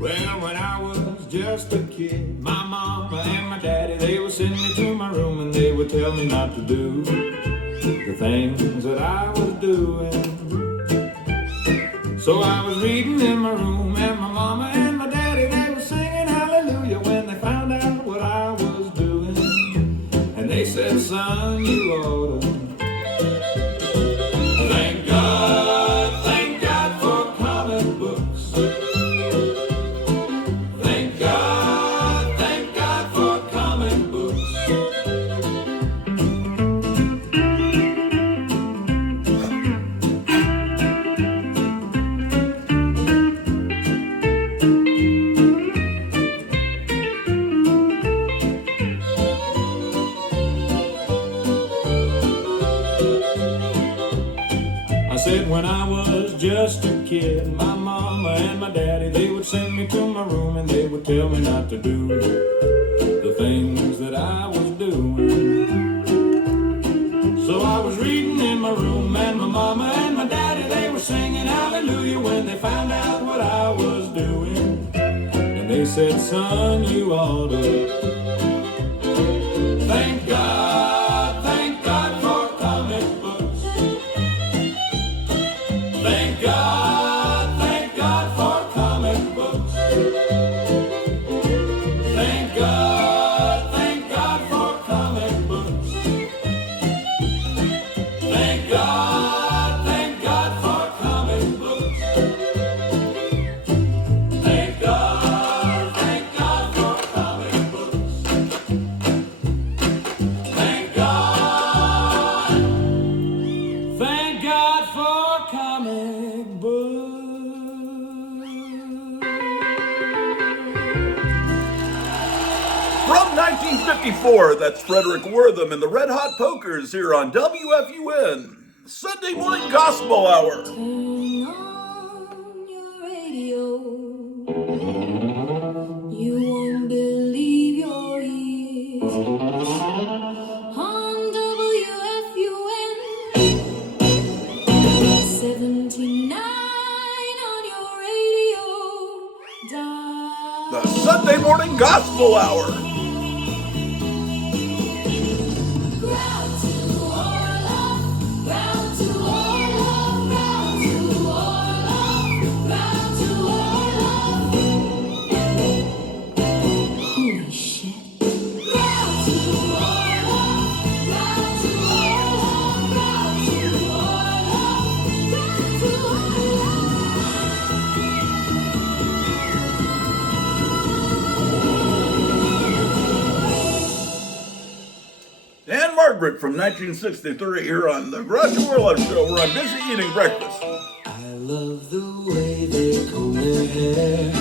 Well, when I was just a kid, my mama and my daddy, they would send me to my room and they would tell me not to do the things that I was doing. So I was reading in my room and my mama and my daddy, they were singing hallelujah when they found out what I was doing. And they said, son, you oughta thank God for comic books. Thank God for comic books. I said when I was just a kid, my mama and my daddy, they would send me to my room and they would tell me not to do the things that I was doing. So I was reading in my room, and my mama and my daddy, they were singing hallelujah when they found out what I was doing. And they said, son, you ought to thank God for comic books. Thank God for comic books. Thank God for comic books. Thank God for comic books. Thank God for comic books. Thank God for comic books. From 1954, that's Frederick Wortham and the Red Hot Pokers here on WFUN, Sunday Morning Gospel Hour. Turn on your radio. You won't believe your ears. On WFUN 79 on your radio dial. The Sunday Morning Gospel Hour. Grottu Orloff, Grottu Orloff, Grottu Orloff, Grottu Orloff. Holy shit. Grottu Orloff, Grottu Orloff, Grottu Orloff, Grottu And Margaret from 1963 here on the Grottu Orloff Show, where I'm busy eating breakfast. I love the way they comb their hair,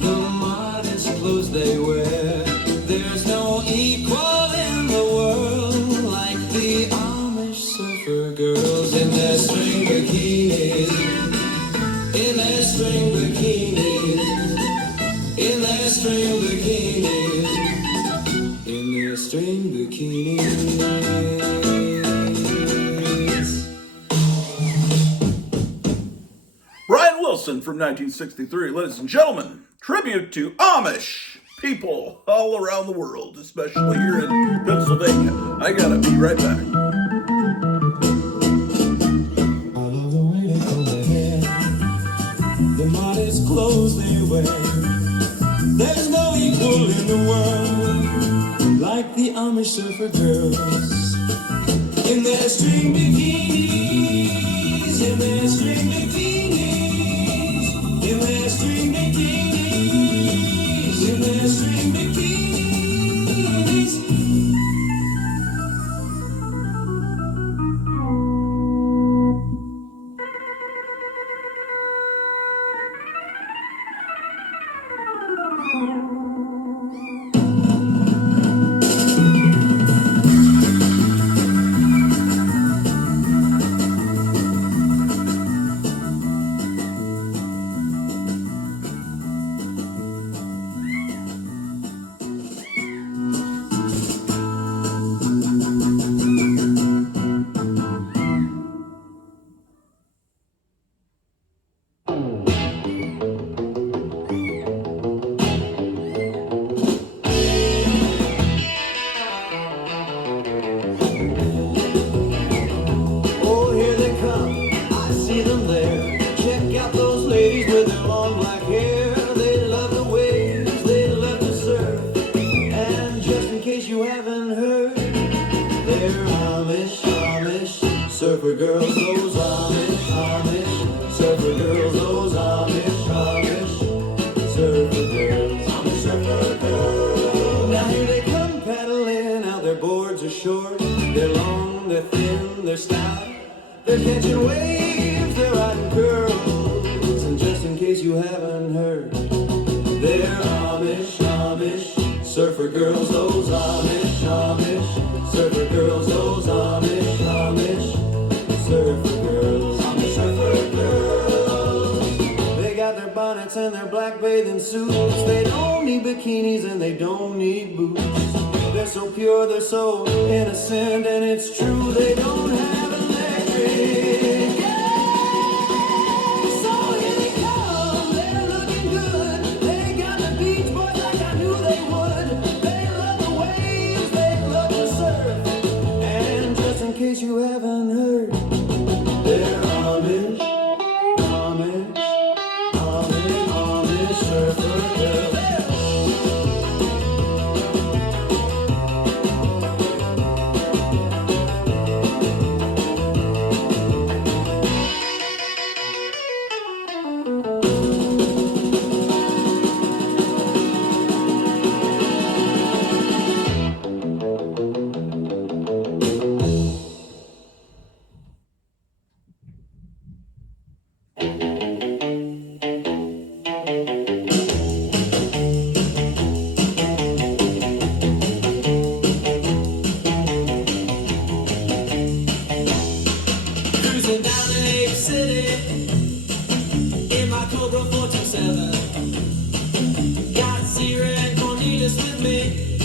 the modest clothes they wear. There's no equal in the world like the Amish surfer girls in their string bikinis, in their string bikinis, in their string bikinis, in their string bikinis. Brian Wilson from 1963, ladies and gentlemen, tribute to Amish people all around the world, especially here in Pennsylvania. I gotta be right back. I love the way they comb their hair, the modest clothes they wear. There's no equal in the world like the Amish surfer girls in their string bikinis, in their string bikinis, in their string bikinis, in their string bikinis. Oh, here they come, I see them there. Check out those ladies with their long black hair. They love the waves, they love to surf. And just in case you haven't heard, they're Amish, Amish surfer girls. Those Amish, Amish surfer girls. Those Amish, Amish surfer girls. Amish surfer girls. Now here they come paddling out. Their boards are short, they're long, they're thin, they're stout. They're catching waves, they're riding curls. And just in case you haven't heard, they're Amish, Amish surfer girls. Those Amish, Amish surfer girls. Those Amish, Amish surfer girls. Amish surfer girls. They got their bonnets and their black bay bathing suits. They don't need bikinis and they don't need boots. They're so pure, they're so innocent, and it's true they don't have electric. So here they come, they're looking good. They got the Beach Boys like I knew they would. They love the waves, they love to surf. And just in case you haven't heard, they're Amish, Amish, Amish, Amish surfer girls. Cruising down in Ape City in my Cobra 427. Got Zira and Cornelius with me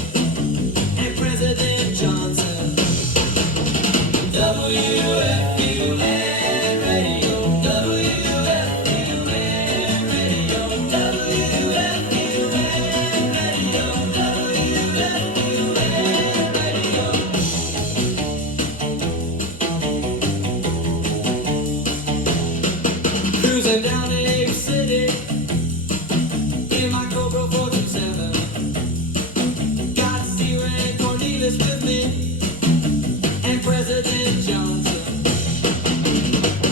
and President Johnson. WFUN Radio, WFUN Radio, WFUN Radio, WFUN Radio. Cruising down in Ape City in my Cobra 427. Got Zira and Cornelius with me and President Johnson.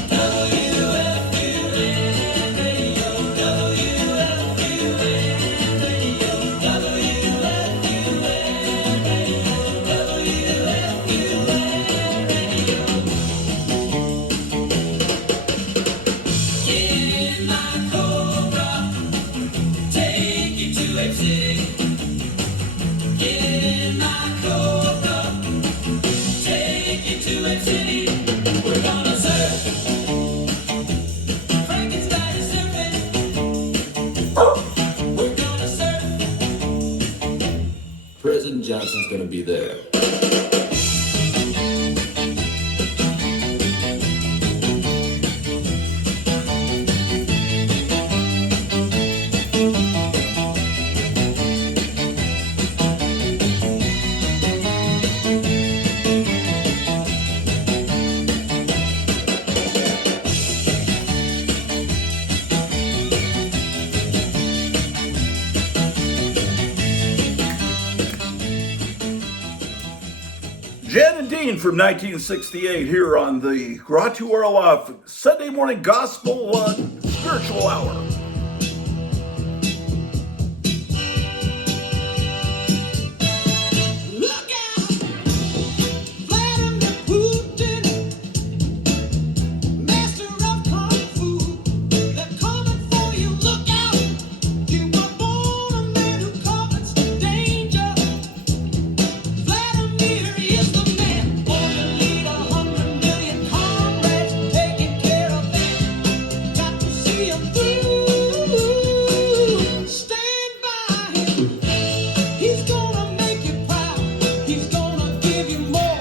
WFUN Radio, WFUN Radio, WFUN Radio, WFUN Radio. Get in my Cobra, take you to Ape City. Get in my Cobra, take you to Ape City. We're gonna surf. Frankenstein is surfing. We're gonna surf. President Johnson's gonna be there. Jan and Dean from 1968 here on the Grottu Orloff Sunday morning gospel spiritual hour. Look out! Vladimir Putin, master of kung fu. They're coming for you. Look out! You were born a man who covets danger. Vladimir is the man, born to lead 100 million comrades, taking care of them. Got to see him through. Stand by him. He's gonna make you proud. He's gonna give you more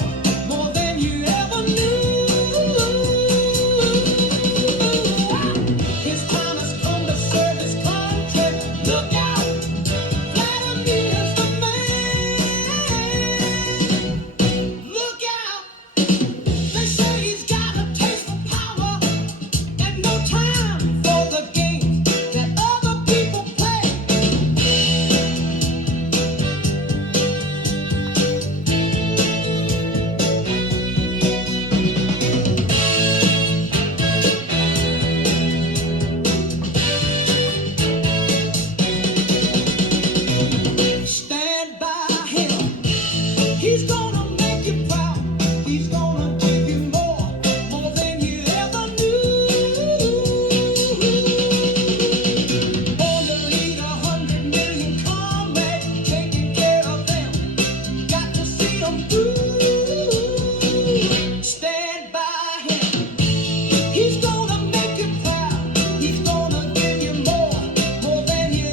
than you ever knew. His time has come to serve his country. Look out, Vladimir's the man. Look out, they say he's got a taste for power and no time for the games that other people play. Stand by him. He's gonna make you proud. He's gonna give you more than you ever knew. Born to lead 100 million comrades, taking care of them. Got to see them through. Stand by him. He's gonna make you proud. He's gonna give you more than you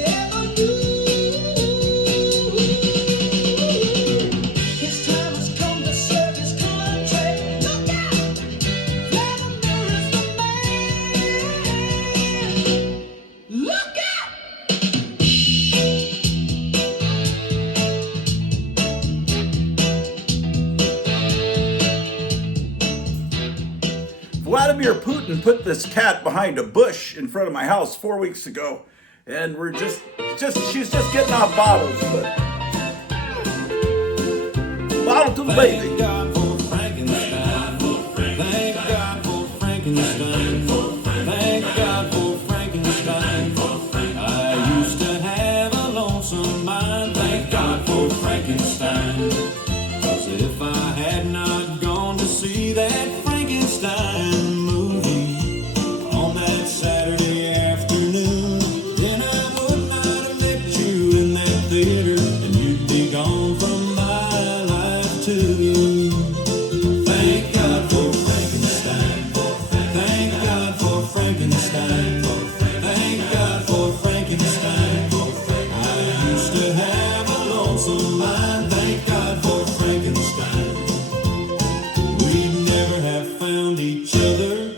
Vladimir Putin put this cat behind a bush in front of my house 4 weeks ago, and we're she's just getting off bottles, but bottle to the baby. Thank God for Frankenstein. Thank God for Frankenstein. Thank God for Frankenstein. I used to have a lonesome mind. Thank God for Frankenstein. 'Cause if I had not gone to see that Frankenstein movie on that Saturday afternoon, then I would not have met you in that theater, and you'd be gone from my life too. Thank God for Frankenstein. Thank God for Frankenstein. Thank God for Frankenstein. I used to have a lonesome mind. Thank God for Frankenstein. We'd never have found each other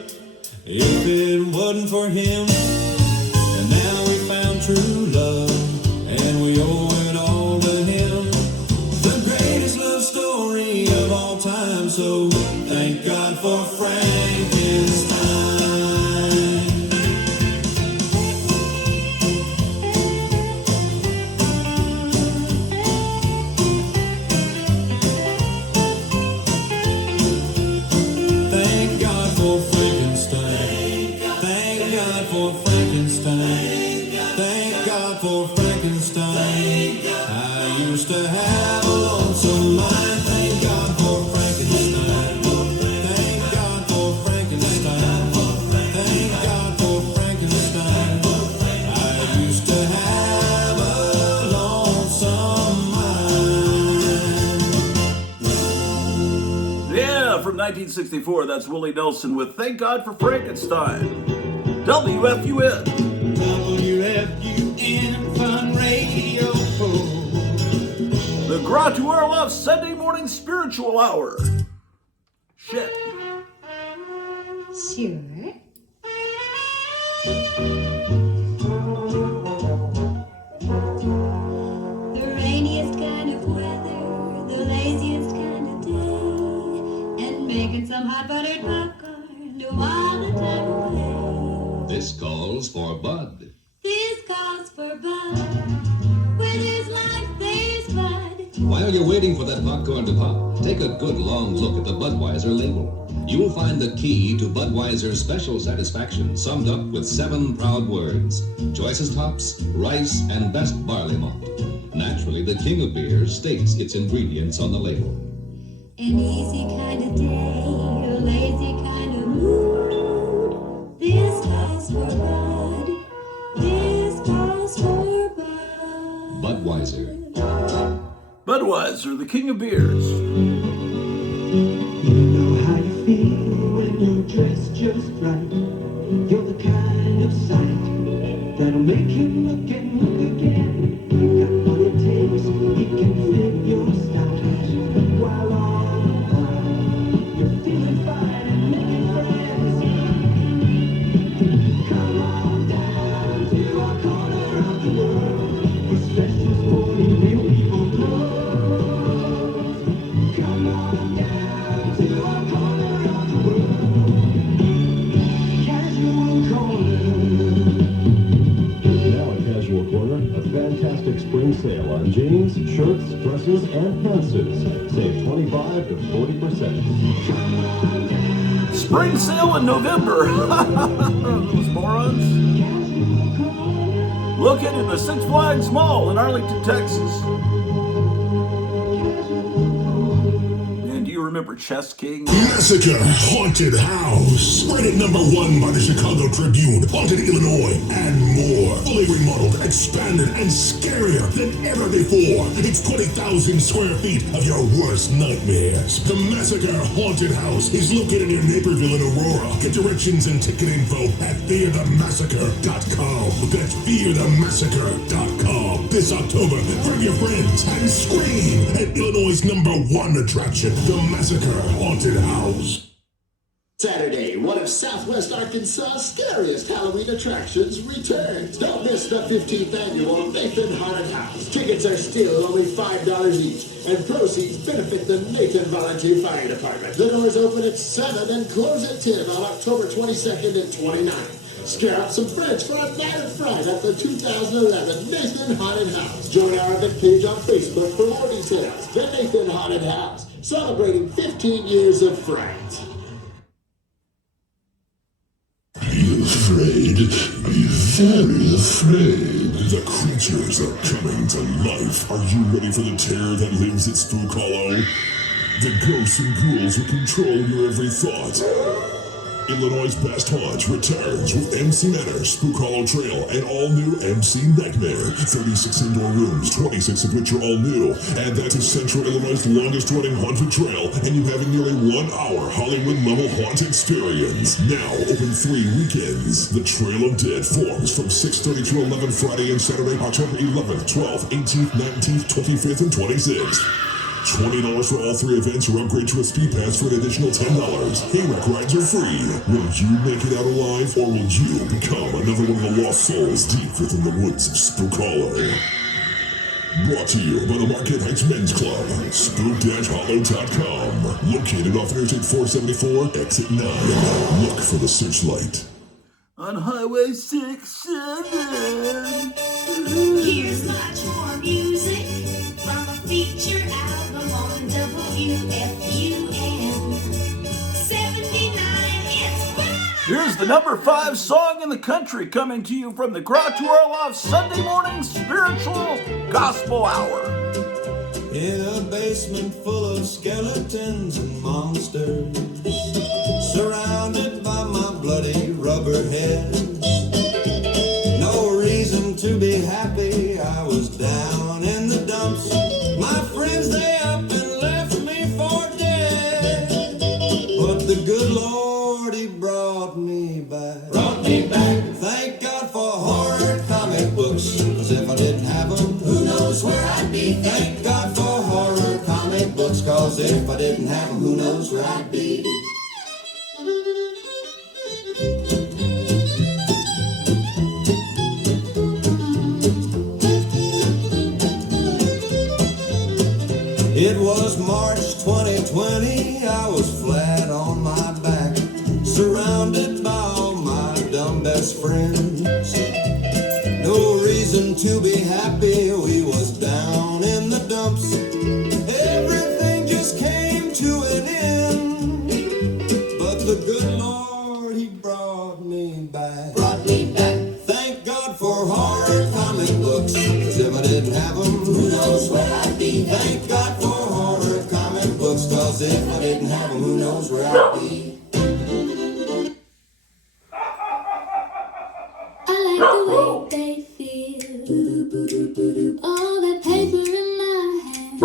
if it wasn't for him. And now we found true love, and we owe it all to him. The greatest love story of all time, so thank God for Frankenstein. Thank God for Frankenstein. Thank God for Frankenstein. Thank God for Frankenstein. I used to have a lonesome mind. Thank God for Frankenstein. Thank God for Frankenstein. Thank God for Frankenstein. I used to have a lonesome mind. Yeah, from 1964, that's Willie Nelson with Thank God for Frankenstein. WFUN. WFUN Fun Radio. The Grottu Orloff Sunday Morning Spiritual Hour. Shit. Sure. The rainiest kind of weather, the laziest kind of day, and making some hot buttered popcorn to while the time away. This calls for Bud. This calls for Bud. Where there's life, there's Bud. While you're waiting for that popcorn to pop, take a good long look at the Budweiser label. You'll find the key to Budweiser's special satisfaction summed up with 7 proud words: choicest hops, rice, and best barley malt. Naturally, the king of beers states its ingredients on the label. An easy kind of day, a lazy kind of mood. This calls for Bud. This calls for Bud. Budweiser. Budweiser, the king of beers. You know how you feel when you're dressed just right. You're the kind of sight that'll make him look and look again. Got what it takes, he can fit your style. While all the while you're feeling fine and making friends. Come on down to our corner of the world, for specials for the real people know. Come on down to our corner of the world. Casual Corner. Now at Casual Corner, a fantastic spring sale on jeans, shirts, dresses, and pantsuits. Save 25 to 40%. Spring sale in November. Those morons. Located in the Six Flags Mall in Arlington, Texas. And do you remember Chess King? Massacre, Haunted House. Rated #1 by the Chicago Tribune, Haunted Illinois, and more. Fully remodeled, expanded, and scarier than ever before. It's 20,000 square feet of your worst nightmares. The Massacre Haunted House is located near Naperville in Aurora. Get directions and ticket info at fearthemassacre.com. That's fearthemassacre.com. This October, bring your friends and scream at Illinois' #1 attraction, the Massacre Haunted House. Saturday, one of Southwest Arkansas's scariest Halloween attractions returns. Don't miss the 15th annual Nathan Haunted House. Tickets are still only $5 each, and proceeds benefit the Nathan Volunteer Fire Department. The doors open at 7 and close at 10 on October 22nd and 29th. Scare up some friends for a night of fright at the 2011 Nathan Haunted House. Join our event page on Facebook for more details. The Nathan Haunted House, celebrating 15 years of fright. Be afraid. Be very afraid. The creatures are coming to life. Are you ready for the terror that lives at Spook Hollow? The ghosts and ghouls will control your every thought. Illinois' best haunt returns with MC Manor, Spook Hollow Trail, and all-new MC Nightmare. 36 indoor rooms, 26 of which are all new. Add that to Central Illinois' longest-running haunted trail, and you have a nearly 1 hour Hollywood-level haunt experience. Now open 3 weekends. The Trail of Dead forms from 6:30 to 11 Friday and Saturday, October 11th, 12th, 18th, 19th, 25th, and 26th. $20 for all 3 events or upgrade to a speed pass for an additional $10. Hayrack rides are free. Will you make it out alive, or will you become another one of the lost souls deep within the woods of Spook Hollow? Brought to you by the Marquette Heights Men's Club. Spook-hollow.com. Located off Interstate 474, exit 9. Look for the searchlight. On Highway 67. Here's much more music from a feature album on WFUN. 79 hits. Here's the number 5 song in the country coming to you from the Grottu Orloff Sunday morning spiritual gospel hour. In a basement full of skeletons and monsters, surrounded by my bloody rubber head. No reason to be happy, I was down in the dumps. My friends, they up and left me for dead. But the good Lord, He brought me back. Brought me back. Thank God for horror comic books, 'cause if I didn't have them, who knows where I'd be. Thank God for horror comic books, 'cause if I didn't have them, who knows where I'd be. It was March 2020, I was flat on my back, surrounded by all my dumb best friends. No reason to be happy, we was down in the dumps. Everything just came to an end. But the good Lord, He brought me back. Brought me back. Thank God for horror comic books, 'cause if I didn't have them, who knows where I'd be. Thank God for horror comic books, 'cause if I didn't have them, who knows where I'd be. I like the way they feel. All that paper in my hand,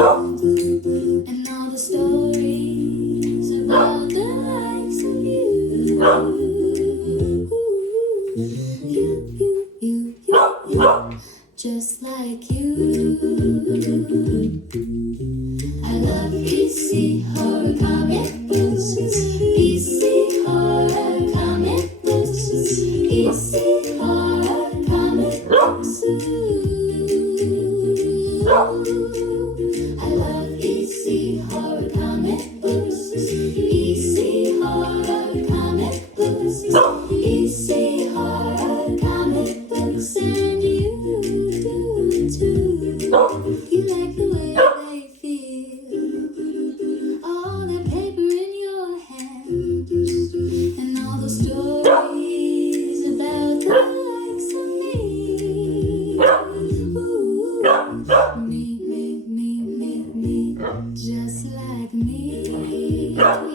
and all the stories about the likes of you. You, just like you. I love EC horror comic books. EC horror comic books. EC horror comic books. I love EC horror comic books. EC horror comic books. EC horror comic books, and you do too. You like the way they feel. All that paper in your hand, and all the stories about the likes of me. Me, just like me. You love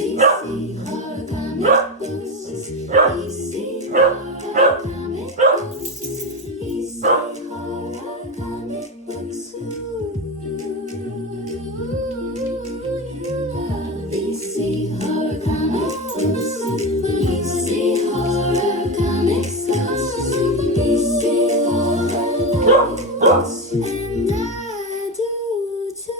EC horror comic books. EC horror comic books. EC horror comic books. You love EC horror comic books. EC horror comic books. EC horror comic books. And I do too.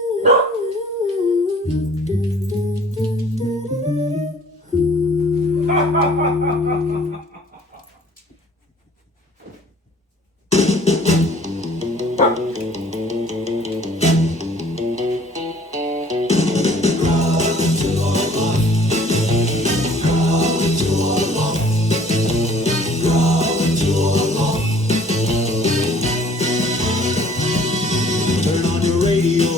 turn on your radio.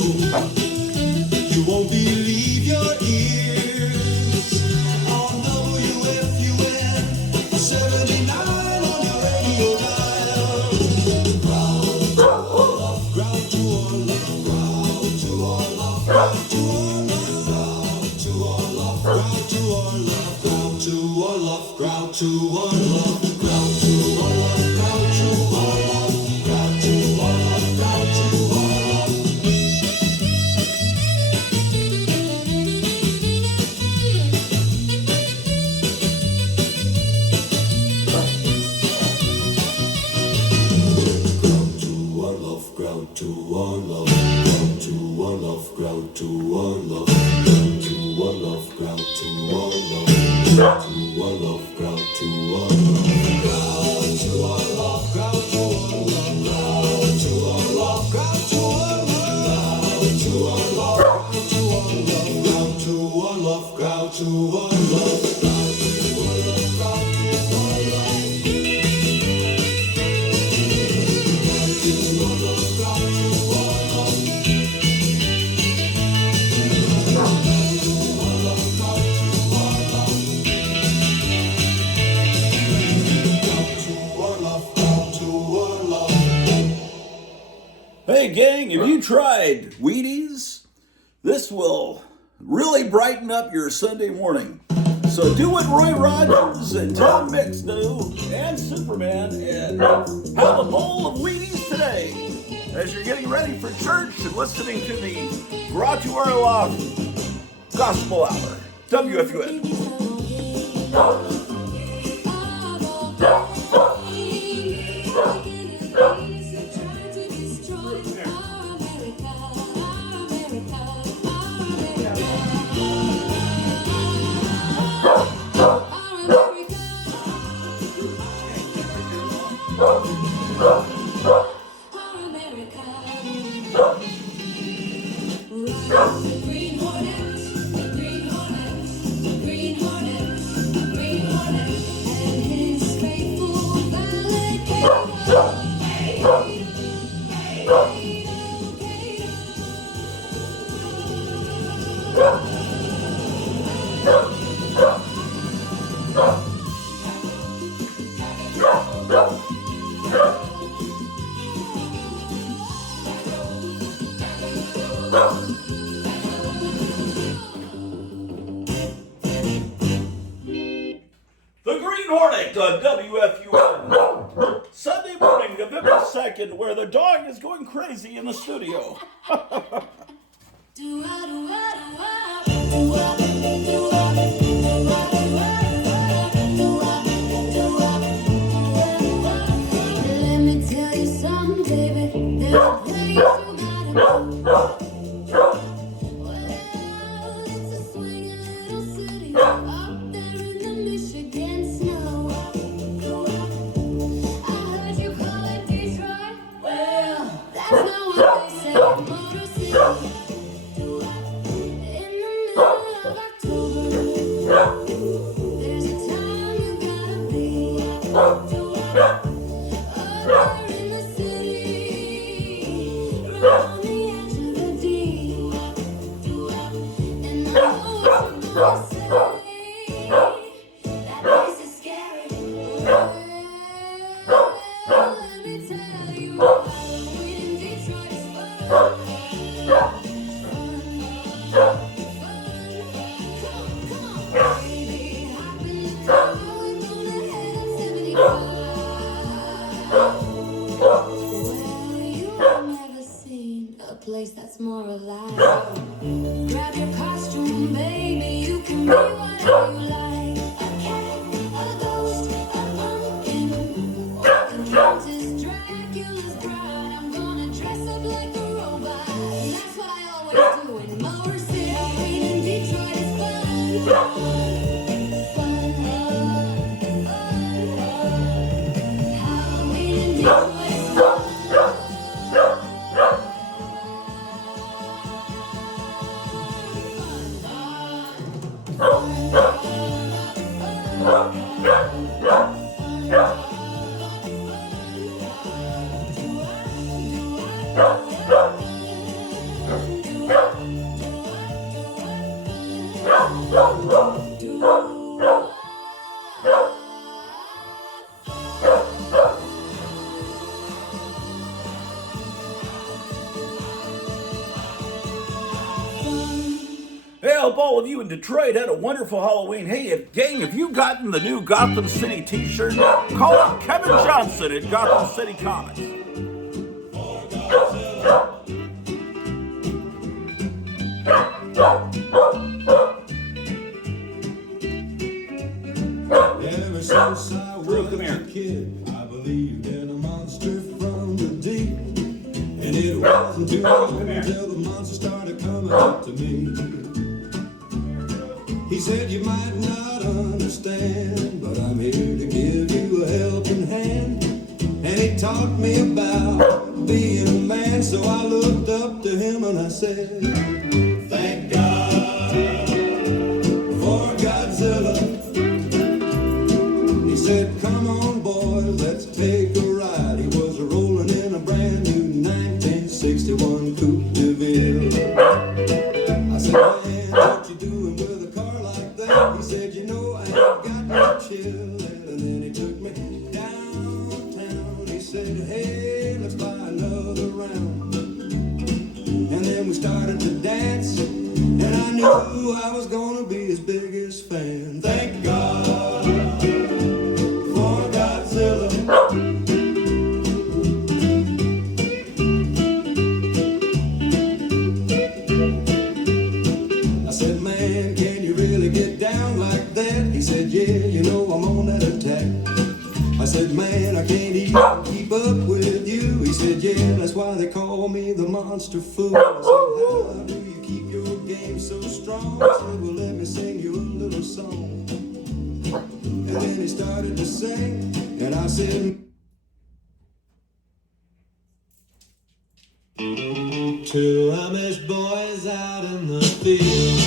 You won't believe your ears. On WFUN 79 on your radio dial. Ground to Orloff, ground to Orloff, ground to Orloff, ground to Orloff, ground to Orloff, ground to Orloff, ground to Orloff, ground to Orloff, ground to Orloff, ground to Orloff, ground to Orloff, ground to Orloff. Ground to Orloff, ground to Orloff, ground to Orloff, ground to Orloff, ground to Orloff, ground to Orloff, ground to Orloff, ground to Orloff, ground to Orloff, ground to Orloff, ground to Orloff, ground to Orloff, ground to Orloff, ground to Orloff. Hey gang, have you tried Wheaties? This will really brighten up your Sunday morning. So do what Roy Rogers and Tom Mix do, and Superman, and have a bowl of Wheaties today as you're getting ready for church and listening to the Grottu Orloff Gospel Hour. WFUN. The Green Hornet on WFUN. Sunday morning, November 2nd, where the dog is going crazy in the studio. Let me tell you something, baby. There's a place you gotta go. Well, it's a swinging little city up there in the Michigan snow. I heard you call it Detroit. Well, that's not what they say. Motor City. In the middle of October, there's a time you gotta be. Up there in the city, right on the edge of the deep. And I know what you're gonna say. That place is scary. Well, let me tell you, Halloween in Detroit is fun. Come on, baby, hop in the car. We're gonna head up 75. Well, you've never seen a place that's more alive. Grab your costume, baby, you can be whatever you like. A cat, a ghost, a pumpkin, or the Countess Dracula's bride. I'm gonna dress up like a robot. That's what I always do in Motor City. Halloween in Detroit is fun. Halloween in Detroit is fun. Fun. Hey, I hope all of you in Detroit had a wonderful Halloween. Hey, gang, if you've gotten the new Gotham City t-shirt, call up Kevin Johnson at Gotham City Comics. Ever since I was a kid, I believed in a monster from the deep. And it wasn't too long until the monster started coming up to me. He said, you might not understand, but I'm here to give you a helping hand. And he taught me about being a man, so I looked up to him and I said, thank God for Godzilla. He said, come on boy, let's take a ride. He was rolling in a brand new 1961 Coupe de Ville. I said, man, what you doing with a car like that? He said, you know, I ain't got no chill. And then he took me downtown. He said, hey, let's buy another round. And then we started to dance, and I knew I was gonna be his biggest fan. Thank God for Godzilla. I said, man, can you really get down like that? He said, yeah, you know I'm on that attack. I said, man, I can't even keep up with you. He said, yeah, that's why they call me the monster fool. I said, how do you keep your game so strong? He said, well, let me sing you a little song. And then he started to sing, and I said, two Amish boys out in the field,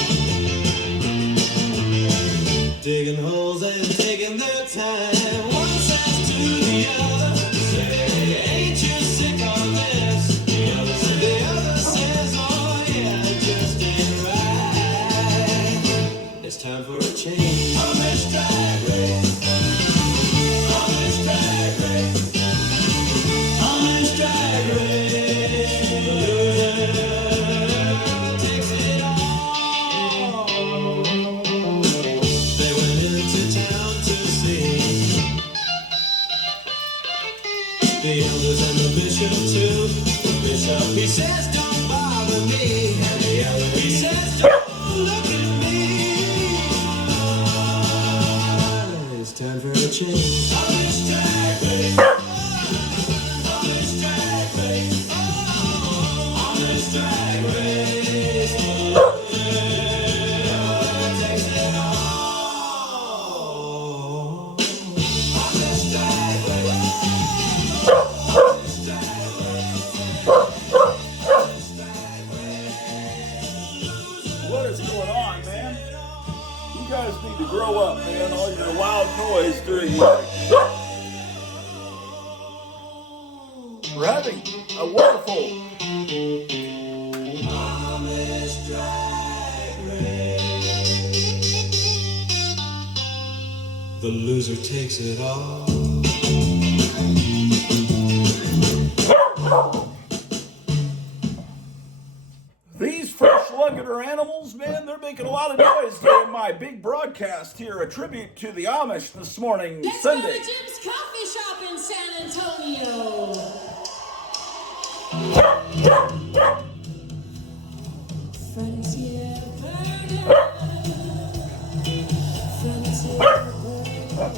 digging holes and taking their time. One says to the other, say, ain't you sick of this? The other says, oh yeah, it just ain't right. It's time for a change. Amish drag race. Amish drag race. Amish drag race. Takes it all. They went into town to see the elders and the bishop too. The bishop, he says, don't bother me. And the elder, he says, don't look at me. It's time for a change. Amish drag race. Amish drag race. Amish drag race. Takes it all. Amish drag race. Amish drag race. What is going on, man? You guys need to grow up, man. All your loud noise during work. We're having a wonderful Amish drag race. The loser takes it all. These fresh-luggeter animals, man, they're making a lot of noise during my big broadcast here, a tribute to the Amish this morning, Let's go Sunday. to Jim's Coffee Shop in San Antonio. Frontier burger. Frontier burger.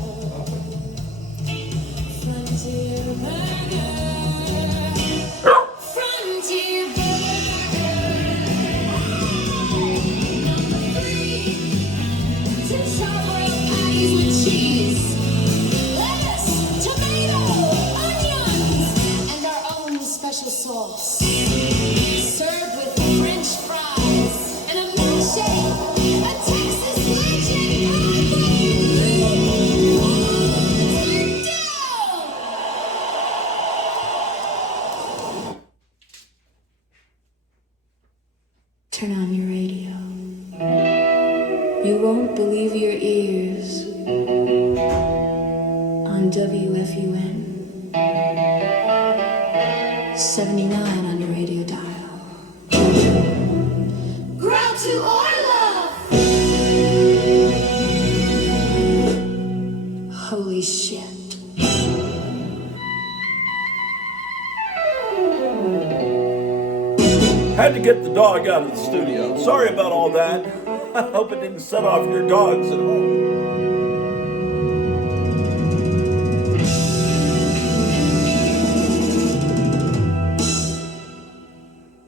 Frontier burger. Frontier burger. Number 3. 2 sharp-boiled patties with cheese, lettuce, tomato, onions, and our own special sauce. Served with French fries and a milkshake, a Texas legend. Turn on your radio. You won't believe your ears on WFUN 79 on your radio dial. Grottu Orloff! Holy shit. Had to get the dog out of the studio. Sorry about all that. I hope it didn't set off your dogs at home.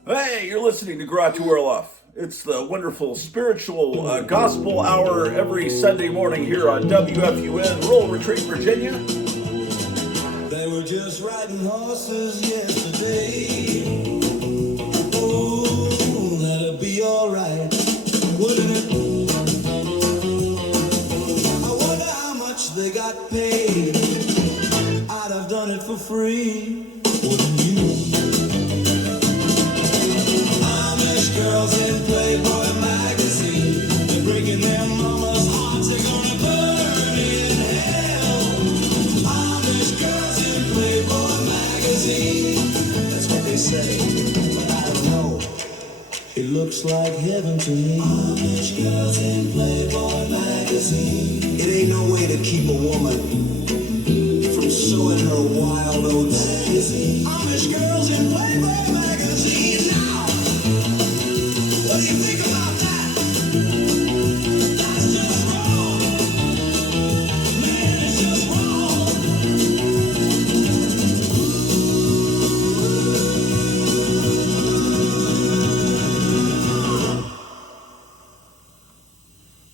Hey, you're listening to Grottu Orloff. It's the wonderful spiritual gospel hour every Sunday morning here on WFUN, Rural Retreat, Virginia. They were just riding horses yesterday. Oh, that'll be alright, wouldn't it? I wonder how much they got paid. I'd have done it for free, wouldn't you? Amish girls in Playboy magazine, they're breaking their mama's hearts, they're gonna burn in hell. Amish girls in Playboy magazine, that's what they say, but I don't know. It looks like heaven to me. Amish girls in Playboy magazine. It ain't no way to keep a woman from sowing her wild oats. Amish girls in Playboy magazine. Now, what do you think about that? That's just wrong. Man, it's just wrong.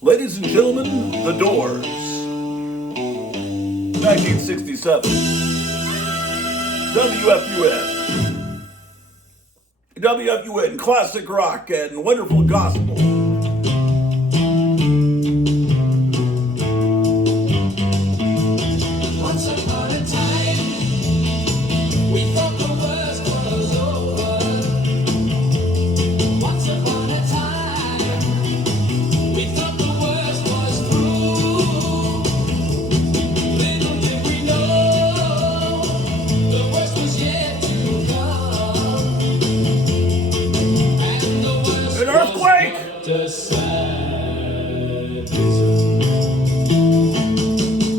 Ladies and gentlemen, The Doors. 1967. WFUN. WFUN, classic rock and wonderful gospel. Once upon a time, we thought the worst was over. Once upon a time, we thought the worst was through. Little did we know, the worst was yet to come. And the worst An earthquake! was the sadism.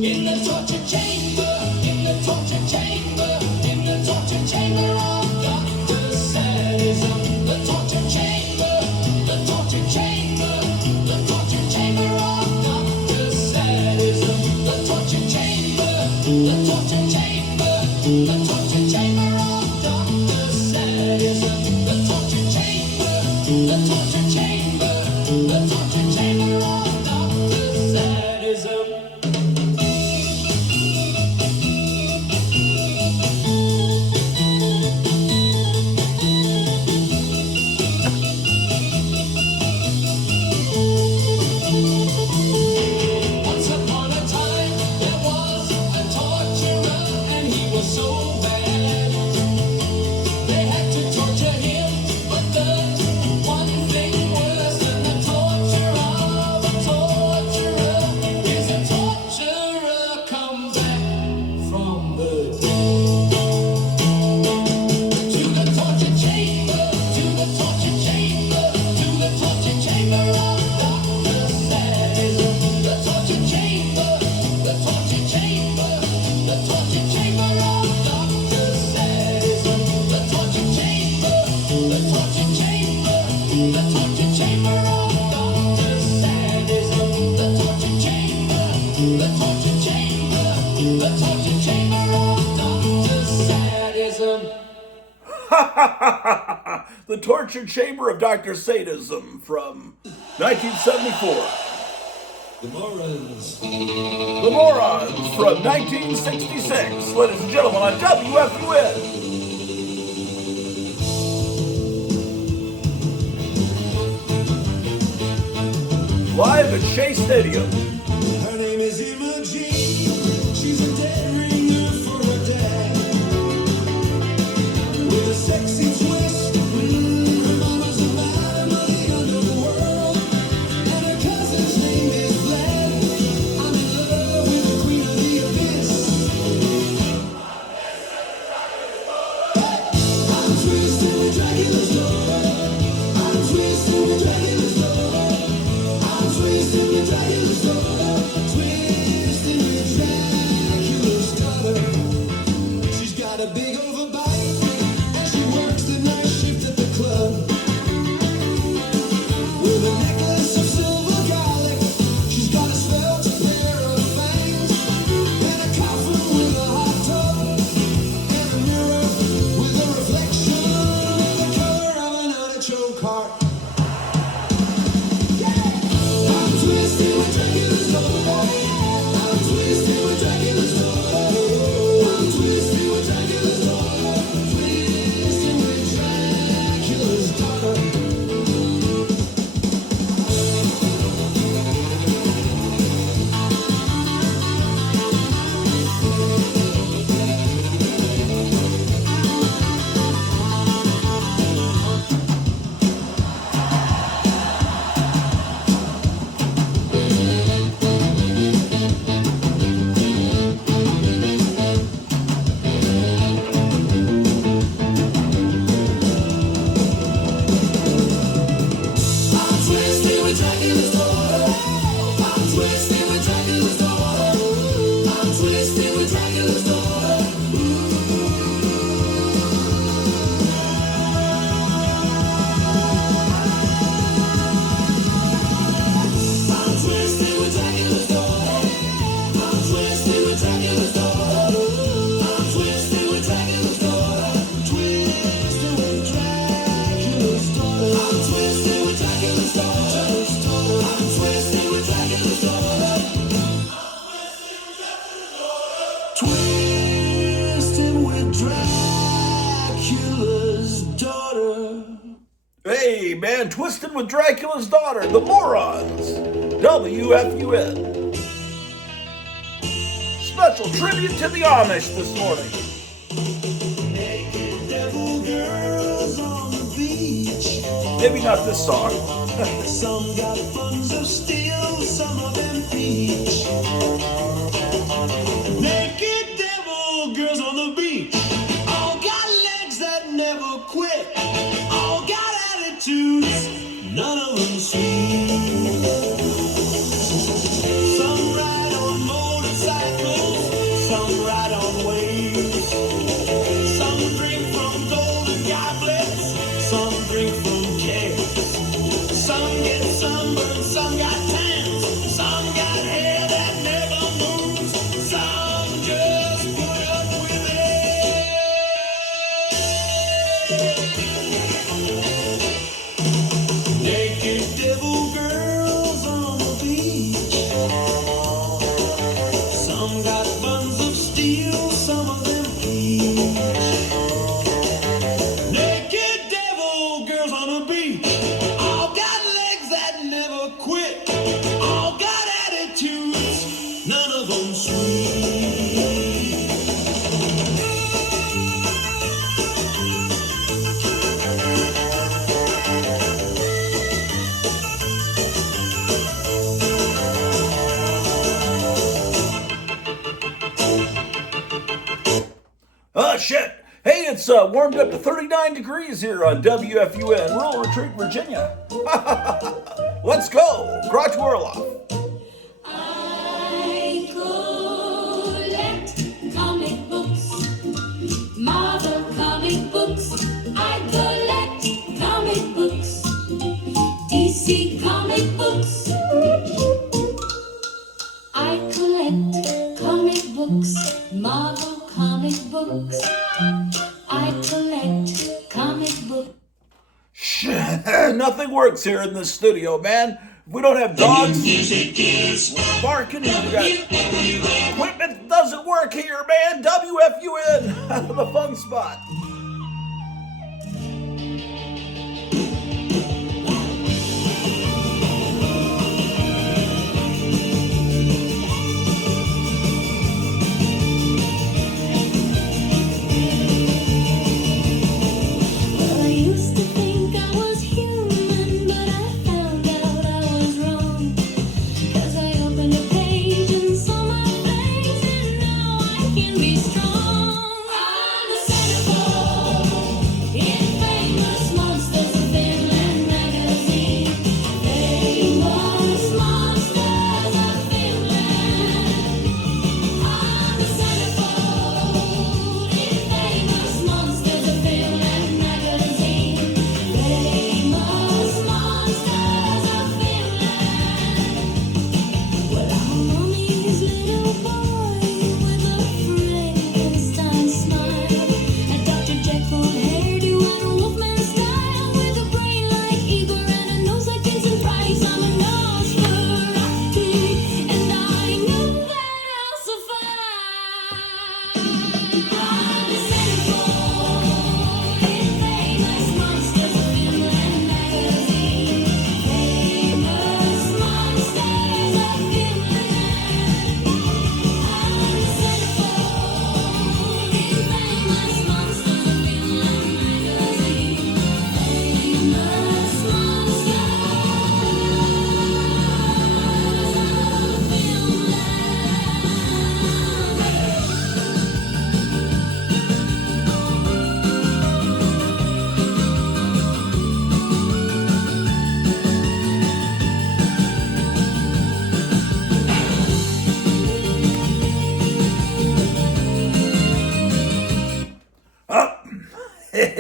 In the torture chamber, in the torture chamber, in the torture chamber of Dr. Sadism. The torture chamber, the torture chamber, the torture chamber of Dr. Sadism. The torture chamber, the torture chamber, the torture chamber of Dr. Sadism. The torture chamber, the torture chamber, the torture chamber of Dr. Sadism. Once upon a time, there was a torturer, and he was so bad. They had to torture him, but the one thing worse than the torture of a torturer is a torturer come back from the dead. To the torture chamber, to the torture chamber, to the torture chamber of Dr. Sadism. The torture chamber, the torture chamber, the torture chamber of Dr. Sadism. The torture chamber, the torture chamber, the torture chamber of Dr. Sadism. The torture chamber, the torture chamber, the torture chamber of Dr. Sadism. The Torture Chamber of Dr. Sadism from 1974. The Morons. The Morons from 1966. Ladies and gentlemen, on WFUN. Live at Shea Stadium. Her name is Imogene. She's a dead ringer for her dad. With a sexy twist. Her mama's a bad money underworld. And her cousin's name Hey, man, Twisted with Dracula's Daughter, the Morons. WFUN. Special tribute to the Amish this morning. Maybe not this song. Some got buns of steel, some of them peach. Naked devil girls on the beach, all got legs that never quit, all got attitudes, none of them sweet. Some ride on motorcycles, some ride on waves, some drink from golden goblets, some drink from kegs. Some get sunburned, some got tans, some got hair that never moves, some just put up with it. Naked devil girls on the beach, some got buns of steel, some of them peach. Naked devil girls on the beach, all got legs that never quit, all got attitudes, none of them sweet. Oh, shit. Hey, it's warmed up to 39 degrees here on WFUN, Rural Retreat, Virginia. Let's go. Grottu Orloff. I collect comic books, Marvel comic books. I collect comic books, DC comic books. I collect comic books, Marvel comic books. I collect comic books. Shit, nothing works here in this studio, man. We don't have dogs barking. We got equipment that doesn't work here, man. WFUN, the fun spot. I used to think I was human, but I found out I was wrong. 'Cause I opened a page and saw my face, and now I can be strong. I'm a Santa Claus.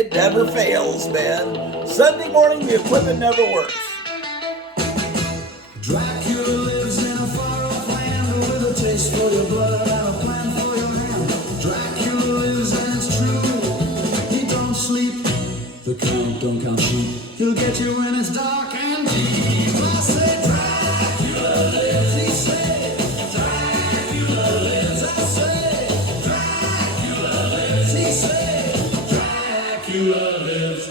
It never fails, man. Sunday morning, the equipment never works. Dracula lives in a far-off land with a taste for your blood and a plan for your hand. Dracula lives and it's true. He don't sleep. The count don't count sheep. He'll get you when it's dark and deep. I say Dracula lives. He said Dracula lives. I say Dracula lives. He said Dracula lives.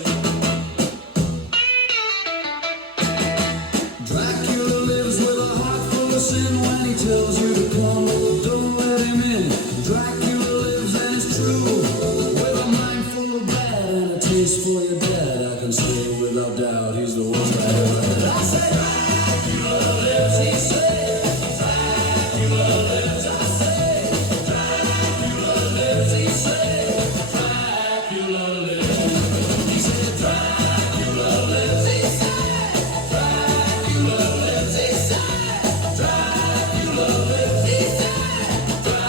Dracula lives with a heart full of sin. When he tells you to come, don't let him in. Dracula lives and it's true. With a mind full of bad and a taste for your dad, I can say without doubt he's the worst I ever had. I say Dracula lives. He said Dracula lives. I say Dracula lives. He said Dracula lives. He said Dracula lives. He said Dracula lives. He said Dracula lives. He said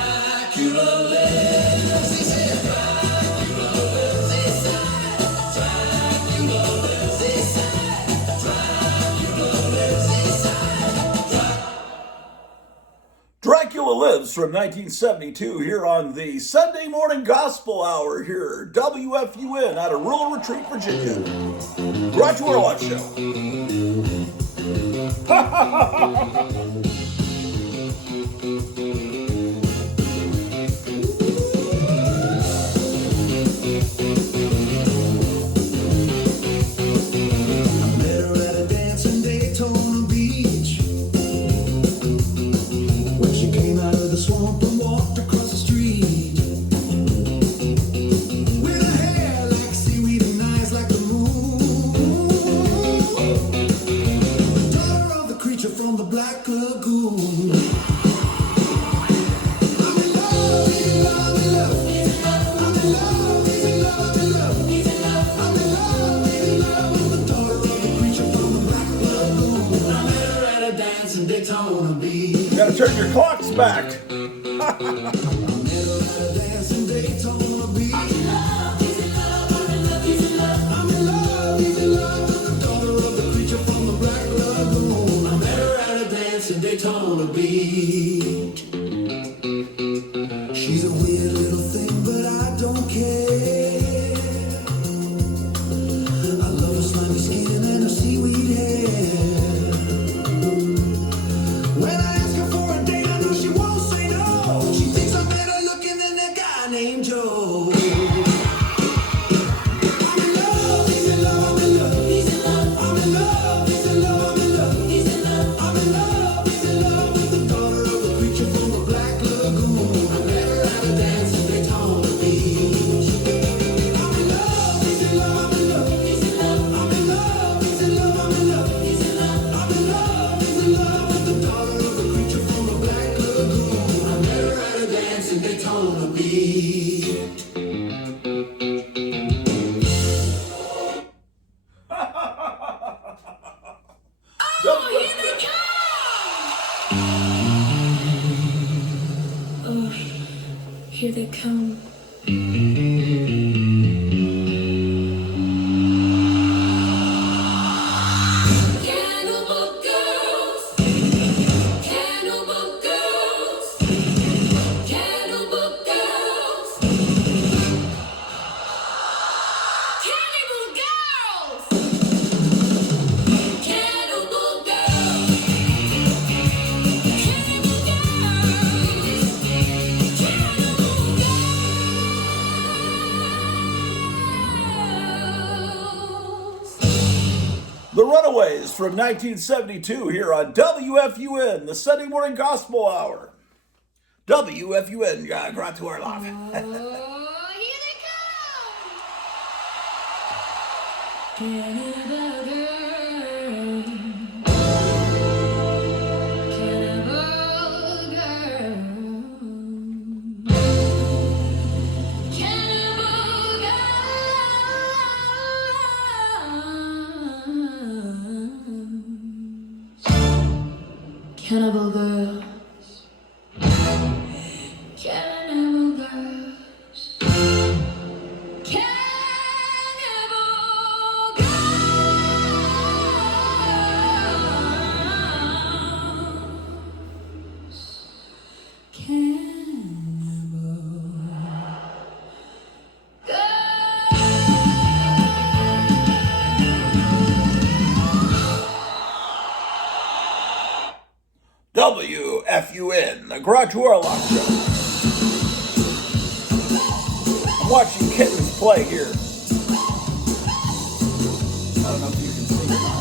Dracula lives. He said Dracula lives. He said Dracula lives. He said Dracula lives. He said Dracula Lives from 1972 here on the Sunday Morning Gospel Hour here, WFUN out of Rural Retreat, Virginia. Grottu Orloff Show. met her at a dance in Daytona Beach. When she came out of the swamp and walked across the street, with her hair like seaweed and eyes like the moon, the daughter of the creature from the Black Lagoon. I'm in love, he's in love, I'm in love. I'm in love, he's in love, I'm in love. I'm in love, he's in love with the daughter of the creature from the Black Lagoon. I met her at a dance in Daytona Beach. You gotta turn your clocks back. I met her at a dance in Daytona Beach. I'm in love, he's in love, I'm in love, he's in love. I'm in love, he's in love with the daughter of the creature from the Black Lagoon. I met her at a dance in Daytona Beach. She's a weird little thing, but I don't care. I love her slimy skin and her seaweed hair. When I ask her for a date, I know she won't say no. She thinks I'm better looking than that guy named Joe. I'm in love, he's in love, I'm in love. He's in love, I'm in love, he's in love, I'm in love. He's in love, I'm in love, he's in love with the daughter of the creature from the Black Lagoon. I met her at a dance in Daytona Beach. I'm in love, he's in love, I'm in love. He's in love, I'm in love, he's in love, I'm in love. He's in love, I'm in love, he's in love with the daughter of the creature from the Black Lagoon. I met her at a dance in Daytona Beach. Here they come. Cannibal girls, cannibal girls, cannibal girls, cannibal girls, cannibal girls, The Runaways from 1972 here on WFUN, the Sunday Morning Gospel Hour. WFUN, Grottu Orloff. Oh, here they come! Cannibal girl, cannibal girl, cannibal girl, cannibal girl. Cannibal girls, cannibal WFUN, the Grottu Orloff Show. I'm watching kittens play here. I don't know if you can see or not.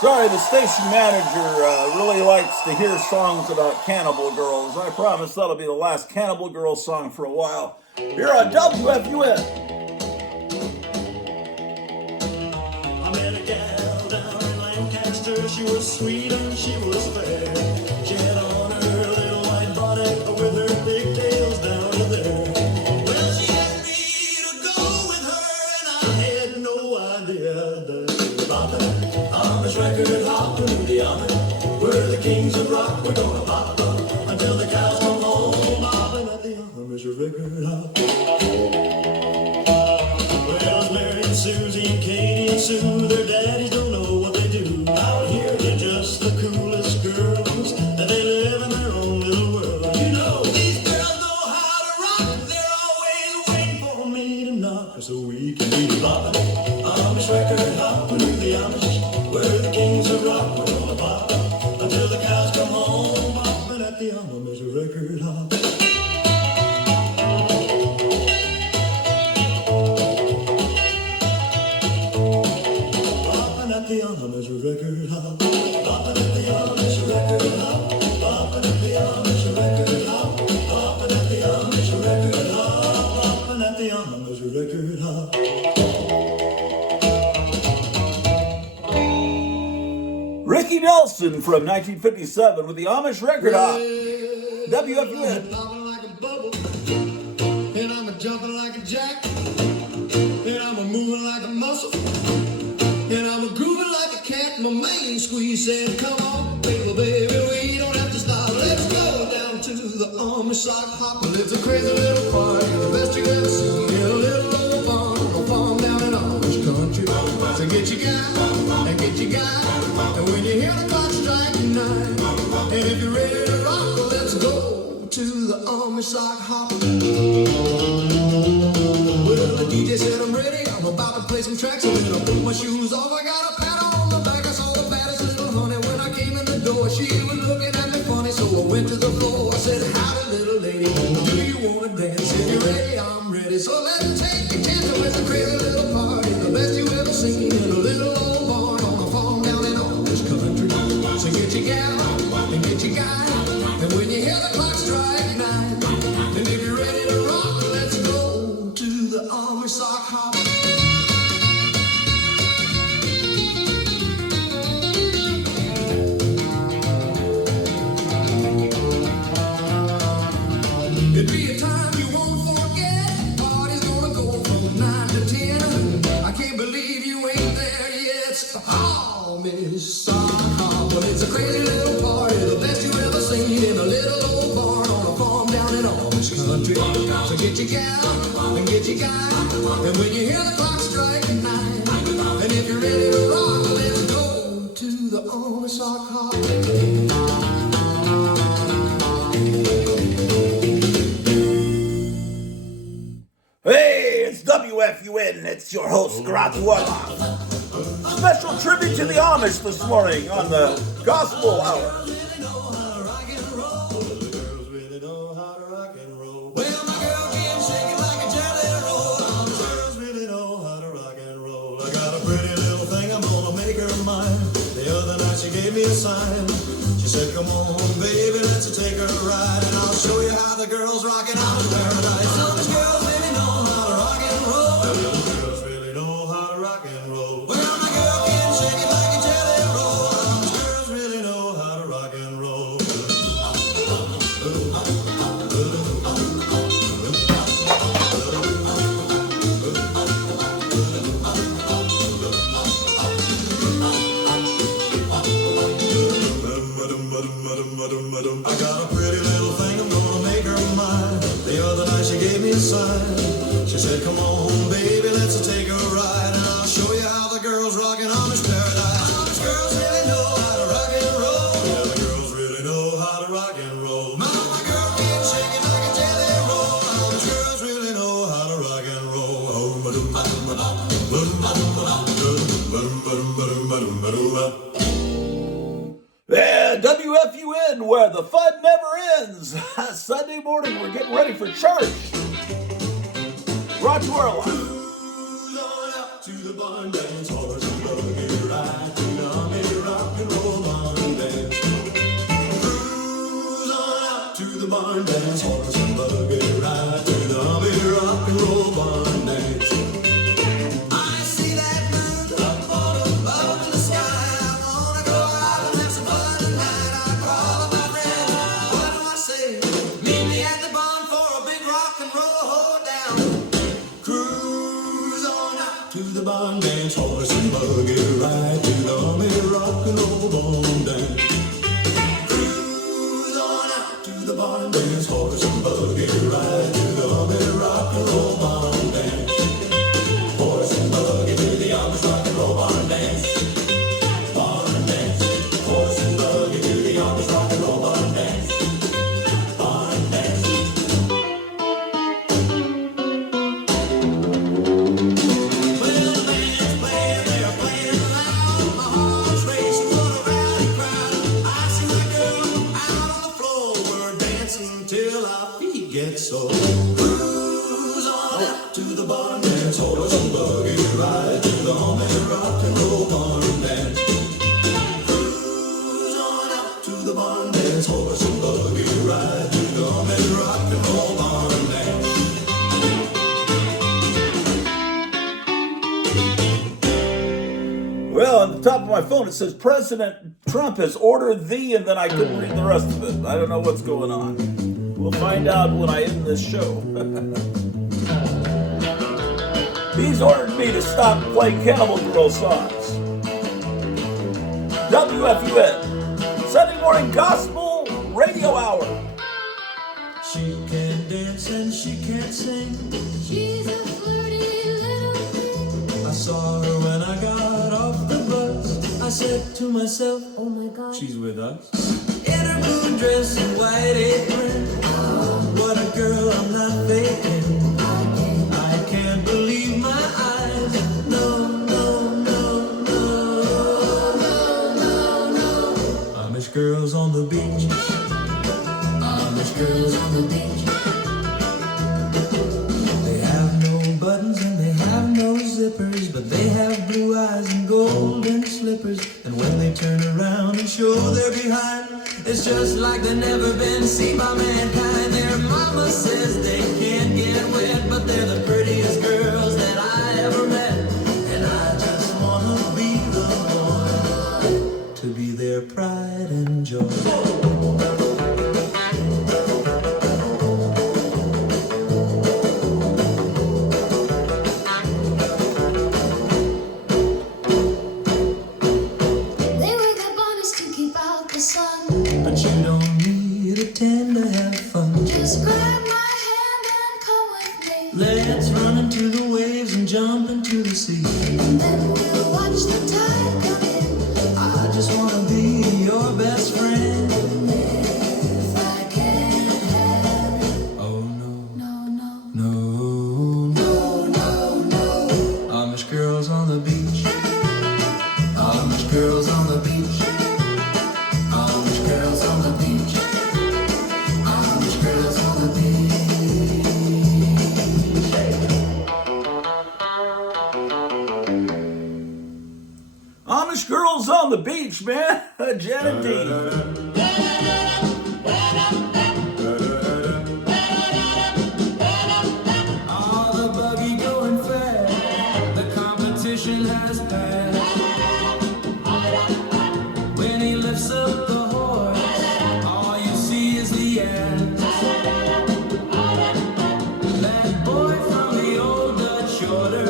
Sorry, the station manager really likes to hear songs about cannibal girls. I promise that'll be the last cannibal girl song for a while. Here on WFUN. I met a gal down in Lancaster. She was sweet and she was fair. She had on her little white bonnet with her pigtails down to there. Well, she asked me to go with her, and I had no idea that Amish record hopping to the Amish. We're the kings of rock. We're gonna pop up until the cows come home. Bobbing at the Amish record hop. Well, Mary and Susie and Katie and Sue, their daddies don't know what they do. Out here, they're just the coolest girls, and they live in their own little world. You know, these girls know how to rock. They're always waiting for me to knock, so we can be bopping. Amish record hopping to the Amish. We're the kings of rock. We're gonna pop until the cows come home. Bopping at the Amish record hop. Bopping at the Wilson from 1957 with the Amish record hop. WFUN. Popping like a bubble, and I'm a jumping like a jack, and I'm a moving like a muscle, and I'm a grooving like a cat. My main squeeze said, "Come on, baby, baby, we don't have to stop. Let's go down to the Amish sock hop. Well, it's a crazy little party, the best you ever seen. In a little old farm, a farm down in Amish country. So get your guy and get your guy, and when you hear the clock strike 9, and if you're ready to rock, well, let's go to the Amish sock hop. Well, the DJ said I'm ready. I'm about to play some tracks. And then I put my shoes off. I got a pat on the back. I saw the baddest little honey when I came in the door. She was looking at me funny, so I went to the floor. I said, "Howdy, little lady, do you wanna dance? If you're ready, I'm ready. So let's take a chance. It's a crazy little party, the best you ever seen in a little old barn on a farm down in Amish country. So get your gal and get your guy, and when you hear the clock strike 9, and if you're ready to rock, let's go to the Amish sock hop. It'd be a time you won't forget. Party's gonna go from 9 to 10. I can't believe you ain't there yet. It's the Amish sock hop. Well, it's a crazy little party, the best you ever seen in a little old barn on a farm down in Amish country. So get your gal and get your guy, and when you hear the clock strike 9, and if you're ready to rock, let's go to the Amish sock hop. Hey, it's WFUN. It's your host, Grottu Orloff. Special tribute to the Amish this morning on the Gospel Hour. Well, my girl can shake it like a jelly roll. All the girls really know how to rock and roll. I got a pretty little thing, I'm gonna make her mine. The other night she gave me a sign. She said, "Come on, baby, let's take a ride, and I'll show you how the girls rock in Amish paradise." Amish girls really know how to rock and roll. Amish girls really know how to rock and roll. Well, my girl can shake it like a jelly roll. Amish girls really know how to rock and roll. I got a pretty little thing, I'm gonna make her mine. The other night she gave me a sign. She said, "Come on, baby, let's take a ride, and I'll show you how the girls rock in Amish paradise." Amish girls really know how to rock and roll. Yeah, the girls really know how to rock and roll. My girl can shake it like a jelly roll. Amish girls really know how to rock and roll. Yeah, WFUN, where the fun never ends. Sunday morning, we're getting ready for church. Grottu Orloff. Cruise on up to the barn dance, horse and buggy ride to the Amish rock and roll barn dance. Cruise on up to the barn dance, horse and buggy ride to the Amish rock and roll barn dance. I see that moon up in the sky. I wanna go out and have some fun tonight. I call up my friend. What do I say? Meet me at the barn for a big rock and roll hoedown. Cruise on out to the barn dance, horse and buggy ride to the Amish rock and roll barn dance. Cruise on out to the barn dance, horse and buggy ride to the Amish rock and roll barn dance. Horse and buggy to the Amish rock and roll barn dance. Barn dance. Horse and buggy to the Amish rock and roll barn dance. Barn dance. Well, the band's playing, they're playing loud. My heart's racing for a rowdy crowd. I see my girl out on the floor. We're dancing till our feet get sore. Cruise on out to the barn dance, horse and buggy ride to the Amish rock and roll barn dance. Cruise on out to the barn dance, horse and buggy ride to the Amish rock and roll barn dance. Well, on the top of my phone. It says President Trump has ordered thee, and then I couldn't read the rest of it. I don't know what's going on. We'll find out when I end this show. He's ordered me to stop playing Cannibal Girl songs. WFUN, Sunday morning gospel radio hour. She can dance and she can't sing. She's a flirty little thing. I saw her when I got off the bus. I said to myself, Oh my God. she's with us. In her blue dress and white apron. What a girl, I'm not faking. I can't believe my eyes. No, no, no, no, no, no, no. Amish girls on the beach. Amish girls on the beach. They have no buttons and they have no zippers, but they have blue eyes and golden slippers. And when they turn around and show their behind, it's just like they've never been seen by mankind. Their mama says they can't get wet, but they're the prettiest girls that I ever met. And I just wanna be the one to be their pride and joy. They wear their bonnets to keep out the sun. But you don't need a tan to have fun. Just grab my hand and come with me. Let's run into the waves and jump into the sea. And then we'll watch the tide come in. I just wanna be your best friend. If I can have it. Oh no, No, no. no, no, No, no. Amish girls on the beach. Amish girls on the beach. Amish girls on the beach. Amish girls on the beach. Amish girls on the beach, man. Janet D. All the buggy going fast. The competition has passed. When he lifts up the horse, all you see is the ass. That boy from the old Dutch order,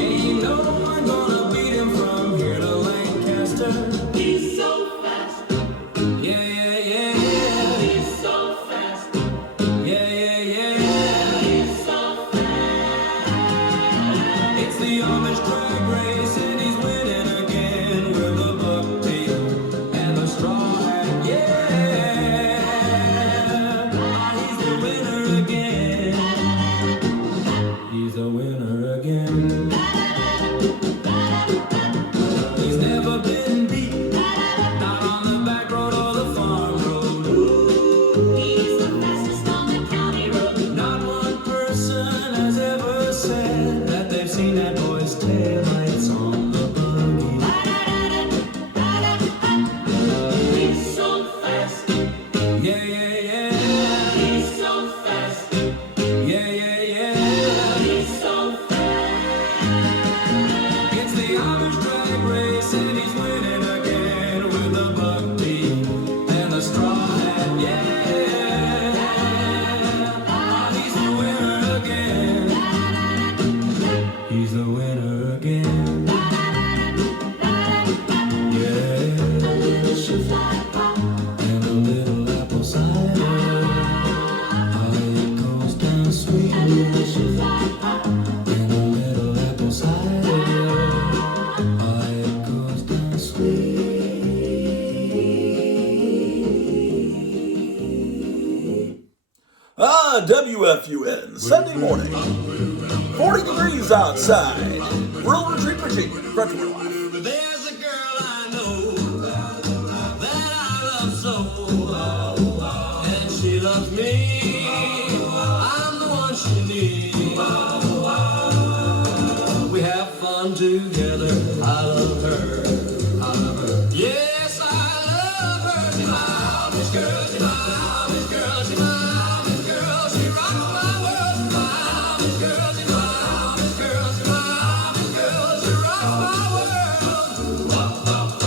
ain't no one gonna beat him from here to Lancaster. He's so fast. Yeah, yeah, yeah, yeah. He's so fast. Yeah, yeah, yeah. He's so fast. It's the Amish drag race and he's winning again with the bucktail and the straw hat. Yeah, he's the winner again. He's the winner again. He's never been beat, not on the back road or the farm road. He's the fastest on the county road. Not one person has ever said that they've seen that boy's taillights on the buggy. He's so fast. Yeah, yeah, yeah. He's so fast. Yeah, yeah, yeah. He's so fast. It's the Amish drag race and he's winning again with the buck teeth and the straw hat. Yeah, he's the winner again. He's the winner again. Yeah, and a little apple cider. How it goes down sweet. And a little apple cider. How it goes down sweet. WFUN, Sunday morning. 40 degrees outside. Rural Retreat, Virginia. Grottu Orloff. There's a girl I know that I love so, and she loves me. I'm the one she needs. We have fun together. I love her. I love her. Yes, I love her. She's my Amish girl. She's my Amish girl. She's my Amish girl. She rocks my world. She's my Amish girl. She's my Amish girl. She's my Amish girl. She rocks my world.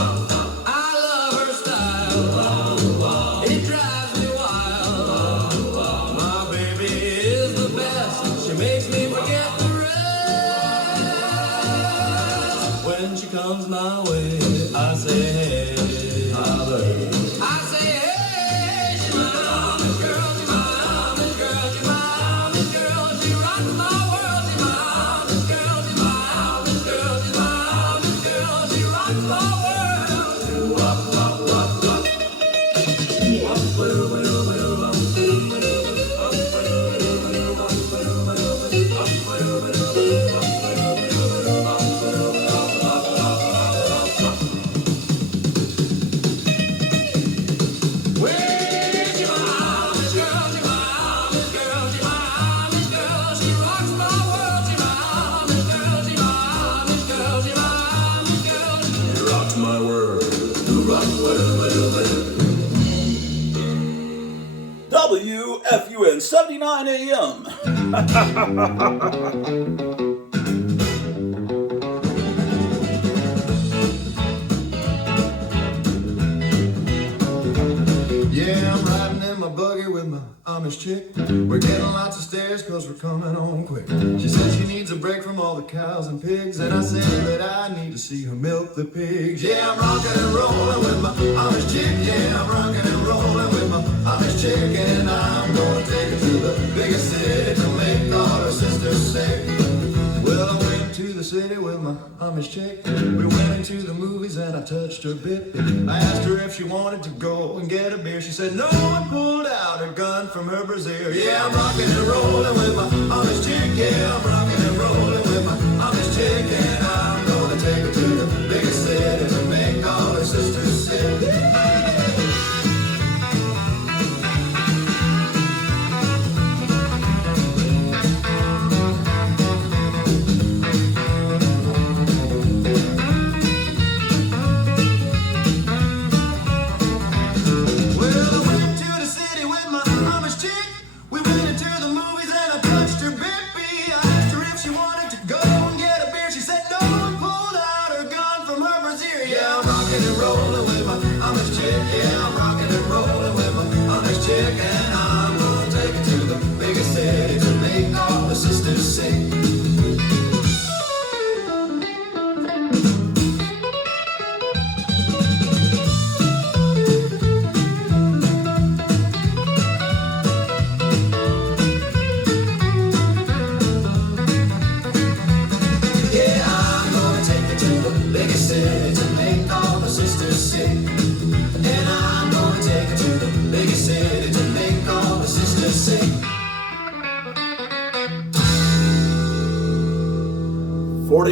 WFUN 79 AM. Yeah, I'm riding in my buggy with my Amish chick. We're getting lots of stairs cause we're coming home quick. She says she needs a break from all the cows and pigs, and I said that I need to see her milk the pigs. Yeah, I'm rocking and rolling with my Amish chick. Yeah, I'm rocking and rolling with my Amish chick, and I'm gonna take her to the biggest city to make all her sisters sick. Well, I went to the city with my Amish chick. We went into the movies and I touched her bit. I asked her if she wanted to go and get a beer. She said no and pulled out her gun from her brassiere. Yeah, I'm rocking and rolling with my Amish chick. Yeah, I'm rocking and rolling with my Amish chick, and I'm gonna take her to the biggest city to make all her sisters sick.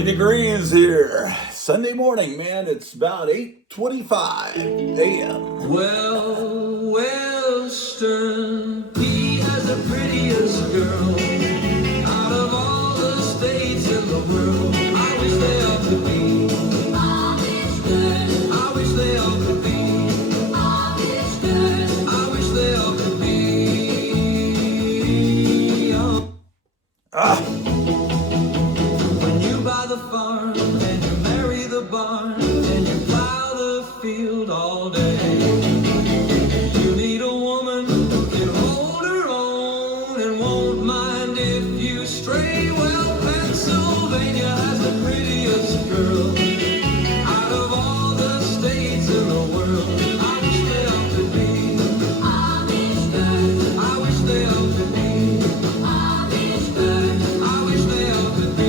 Degrees here. Sunday morning, man. It's about 8:25 a.m. Well, Western, he has the prettiest girl out of all the states in the world. I wish they all could be. I wish they all could be. I wish they all could be. The farm and you marry the barn and you plow the field all day. You need a woman who can hold her own and won't mind if you stray. Well, Pennsylvania has the prettiest girl out of all the states in the world. I wish they all could be. I wish they all could be. I wish they all could be.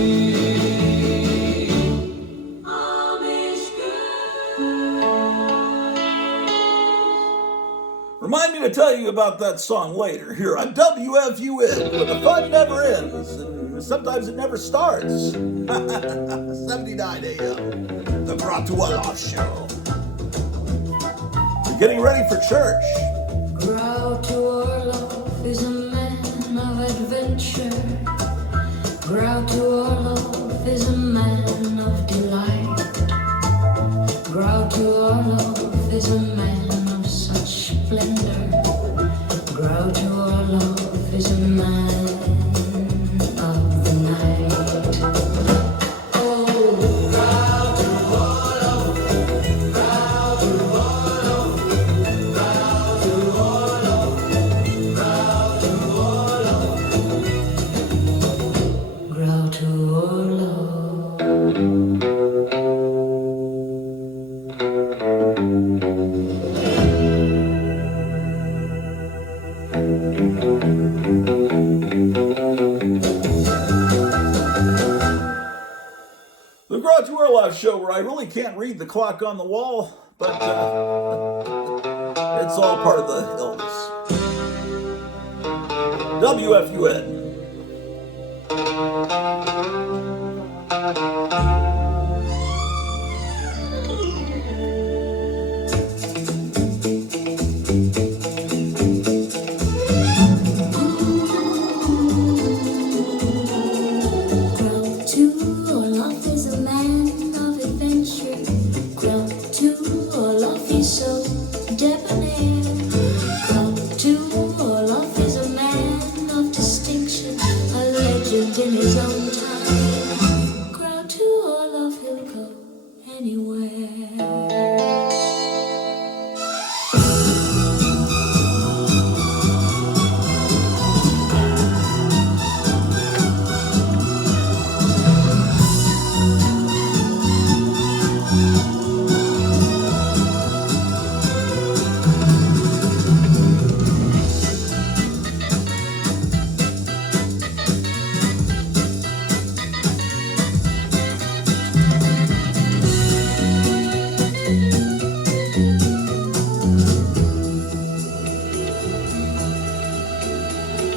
Remind me to tell you about that song later here on WFUN, where the fun never ends and sometimes it never starts. 79 AM, the Grottu Orloff Show. We're getting ready for church. Grottu Orloff is a man of adventure. Grottu Orloff is a man of delight. Grottu Orloff is a man of such splendor. Grottu Orloff is a man of the night. Oh, Grottu Orloff, Grottu Orloff, Grottu Orloff, Grottu Orloff, Grottu Orloff. The Grottu Orloff Show, where I really can't read the clock on the wall, but It's all part of the illness. WFUN. Grottu Orloff is a man of adventure. Grottu Orloff, he's so debonair. Grottu Orloff is a man of distinction, a legend in his own time. Grottu Orloff, he'll go anywhere.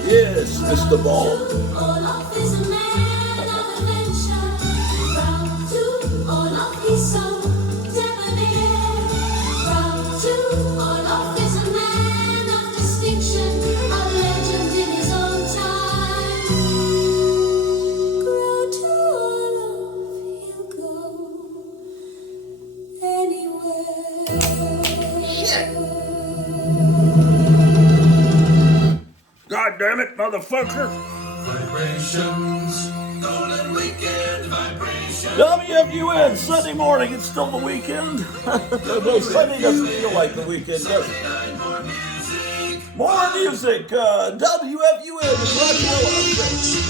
Yes, Mr. Ball. Orloff is a man of adventure. Grottu Orloff, he's so debonair. Grottu Orloff is a man of distinction, a legend in his own time. Grottu Orloff, he'll go anywhere. Shit. God damn it, motherfucker. Vibrations, golden weekend vibrations. WFUN, Sunday morning, it's still the weekend. Although Sunday doesn't feel like the weekend, does it? More music, WFUN, the Grottu Orloff Show.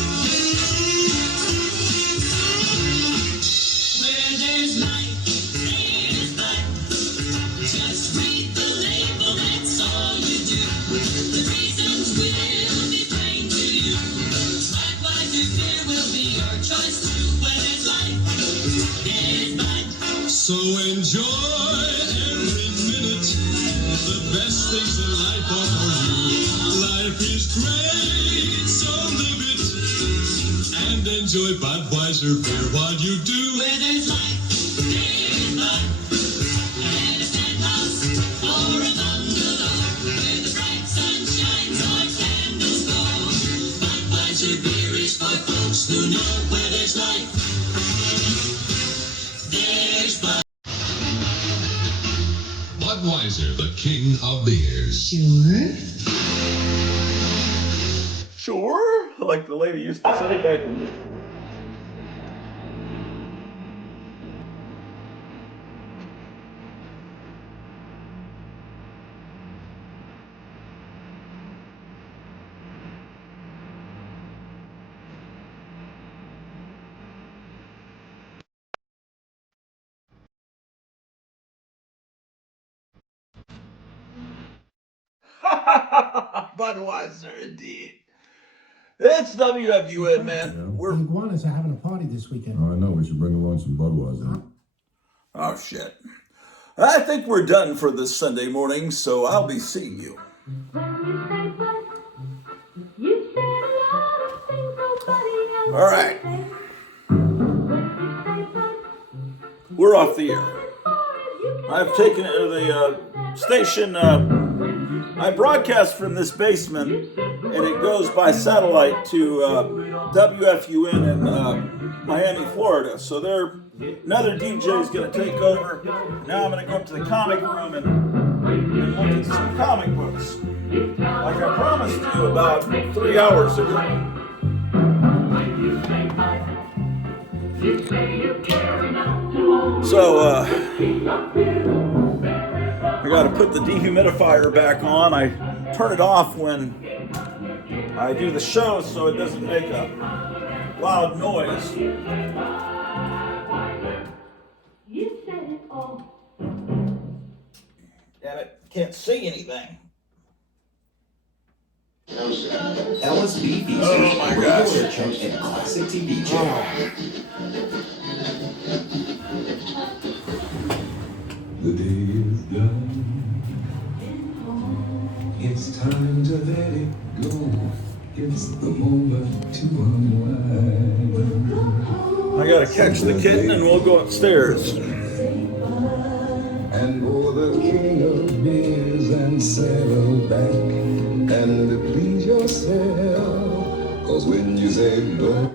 Where there's life, there's life. Just read the label, that's all you do. The reasons will be plain to you. Budweiser beer will be your choice too. Where there's life, there's life. So enjoy every minute. The best things in life are for you. Life is great, so live it. And enjoy Budweiser beer while you do. Where there's life, there's life. And a penthouse or a bungalow, where the bright sun shines or candles glow. Budweiser beer is for folks who know where there's life. There's Bud. Budweiser, the king of beers. Sure, like the lady used to say back in the... Budweiser, indeed. It's WFUN, man. We're... The iguanas are having a party this weekend. Oh, I know. We should bring along some Budweiser. Oh, shit. I think we're done for this Sunday morning, so I'll be seeing you. All right. We're off the air. I've taken the station. I broadcast from this basement, and it goes by satellite to WFUN in Miami, Florida. So another DJ is going to take over. Now I'm going to go up to the comic room and look at some comic books, like I promised you about 3 hours ago. So, I got to put the dehumidifier back on. I turn it off when I do the show so it doesn't make a loud noise. Damn it, can't see anything. LSB features Oh my gosh. regular chunk and classic TV channel. The day is done. It's time to let it go. It's the moment to unwind. I gotta catch the kitten and we'll go upstairs. And for the king of beers and settle back and please yourself. Cause when you say no,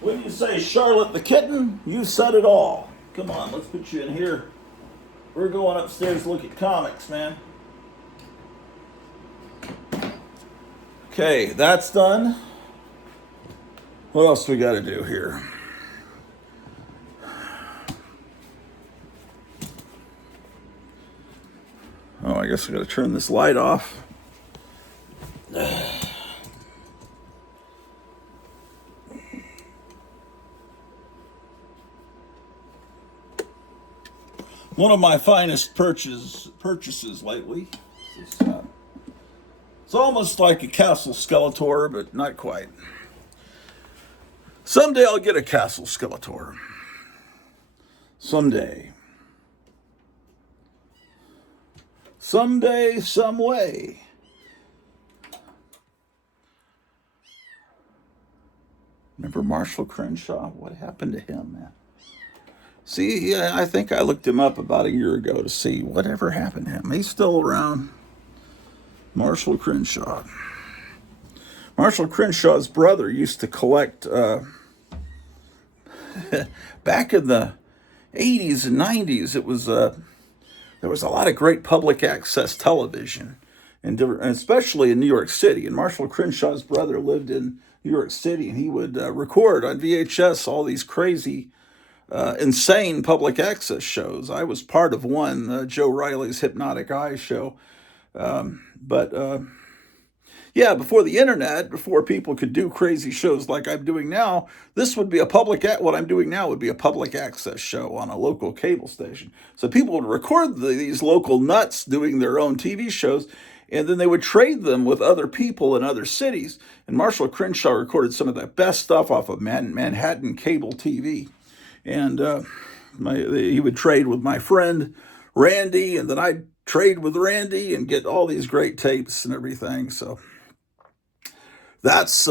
When you say Charlotte the kitten, you said it all. Come on, let's put you in here. We're going upstairs to look at comics, man. Okay, that's done. What else we got to do here? Oh, I guess I got to turn this light off. One of my finest purchases lately. It's almost like a Castle Skeletor, but not quite. Someday I'll get a Castle Skeletor. Someday. Someday, some way. Remember Marshall Crenshaw? What happened to him, man? See, yeah, I think I looked him up about a year ago to see whatever happened to him. He's still around. Marshall Crenshaw. Marshall Crenshaw's brother used to collect, back in the 80s and 90s, it was, there was a lot of great public access television, and especially in New York City. And Marshall Crenshaw's brother lived in New York City, and he would record on VHS all these crazy, insane public access shows. I was part of one, Joe Riley's Hypnotic Eye show. Yeah, before the internet, before people could do crazy shows like I'm doing now, this would be what I'm doing now would be a public access show on a local cable station. So people would record these local nuts doing their own TV shows, and then they would trade them with other people in other cities. And Marshall Crenshaw recorded some of the best stuff off of Manhattan cable TV. And he would trade with my friend Randy, and then I'd trade with Randy and get all these great tapes and everything. So that's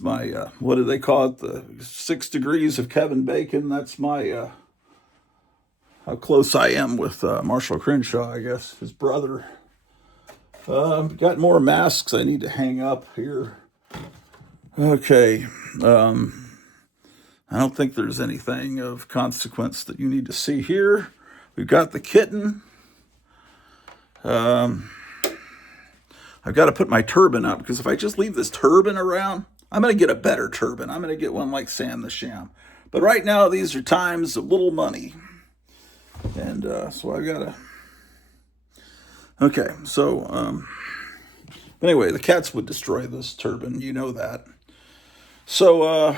my, what do they call it? The 6 degrees of Kevin Bacon. That's my, how close I am with Marshall Crenshaw, I guess, his brother. Got more masks I need to hang up here. Okay. I don't think there's anything of consequence that you need to see here. We've got the kitten. I've got to put my turban up, because if I just leave this turban around, I'm going to get a better turban. I'm going to get one like Sam the Sham. But right now, these are times of little money. And so I've got to... Okay, so anyway, the cats would destroy this turban. You know that. So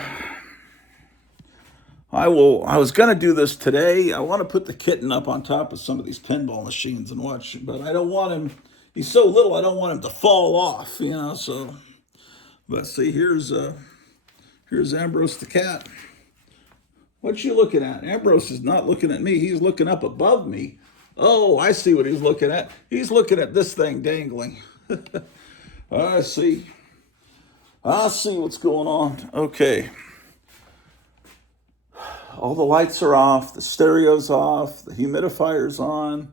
I was going to do this today. I want to put the kitten up on top of some of these pinball machines and watch, but I don't want him, he's so little, I don't want him to fall off, so. But see, here's Ambrose the cat. What you looking at? Ambrose is not looking at me. He's looking up above me. Oh, I see what he's looking at. He's looking at this thing dangling. I see what's going on. Okay. All the lights are off, the stereo's off, the humidifier's on.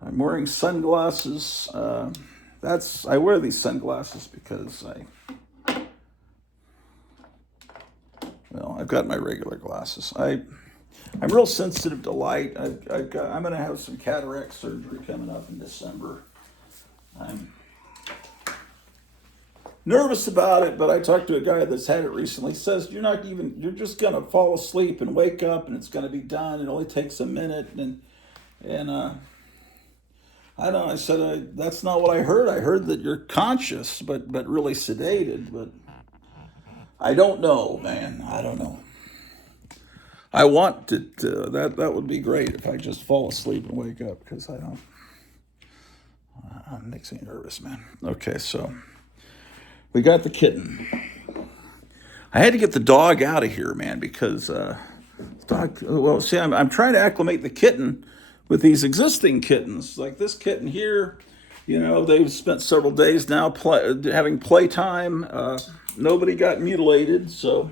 I'm wearing sunglasses. I wear these sunglasses because I've got my regular glasses. I'm real sensitive to light. I'm going to have some cataract surgery coming up in December. I'm nervous about it, but I talked to a guy that's had it recently. He says you're just going to fall asleep and wake up and it's going to be done. It only takes a minute. And I don't know. I said, that's not what I heard. I heard that you're conscious, but really sedated. But I don't know, man. I don't know. I want it. That would be great if I just fall asleep and wake up, because it makes me nervous, man. Okay, so we got the kitten. I had to get the dog out of here, man, because Well, see, I'm trying to acclimate the kitten with these existing kittens. Like this kitten here, they've spent several days now having playtime. Nobody got mutilated, so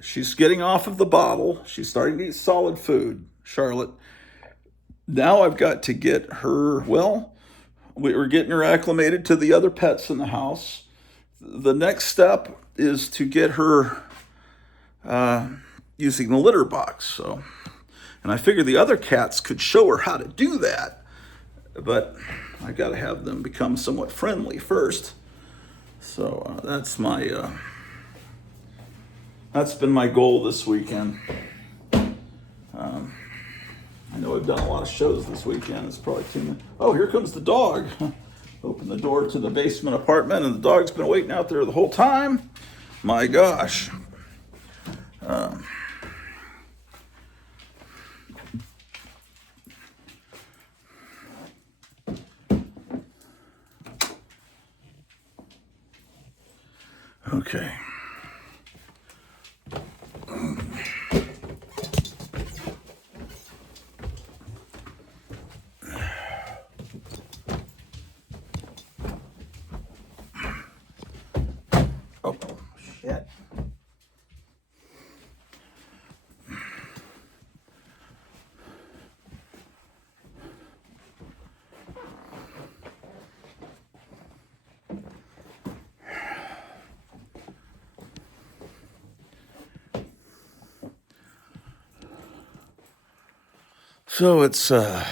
she's getting off of the bottle. She's starting to eat solid food, Charlotte. Now I've got to get her, well, we're getting her acclimated to the other pets in the house. The next step is to get her using the litter box. And I figured the other cats could show her how to do that, but I got to have them become somewhat friendly first. So that's been my goal this weekend. I know I've done a lot of shows this weekend. It's probably too many. Oh, here comes the dog. Open the door to the basement apartment, and the dog's been waiting out there the whole time. My gosh. Okay. Oh, shit. So it's about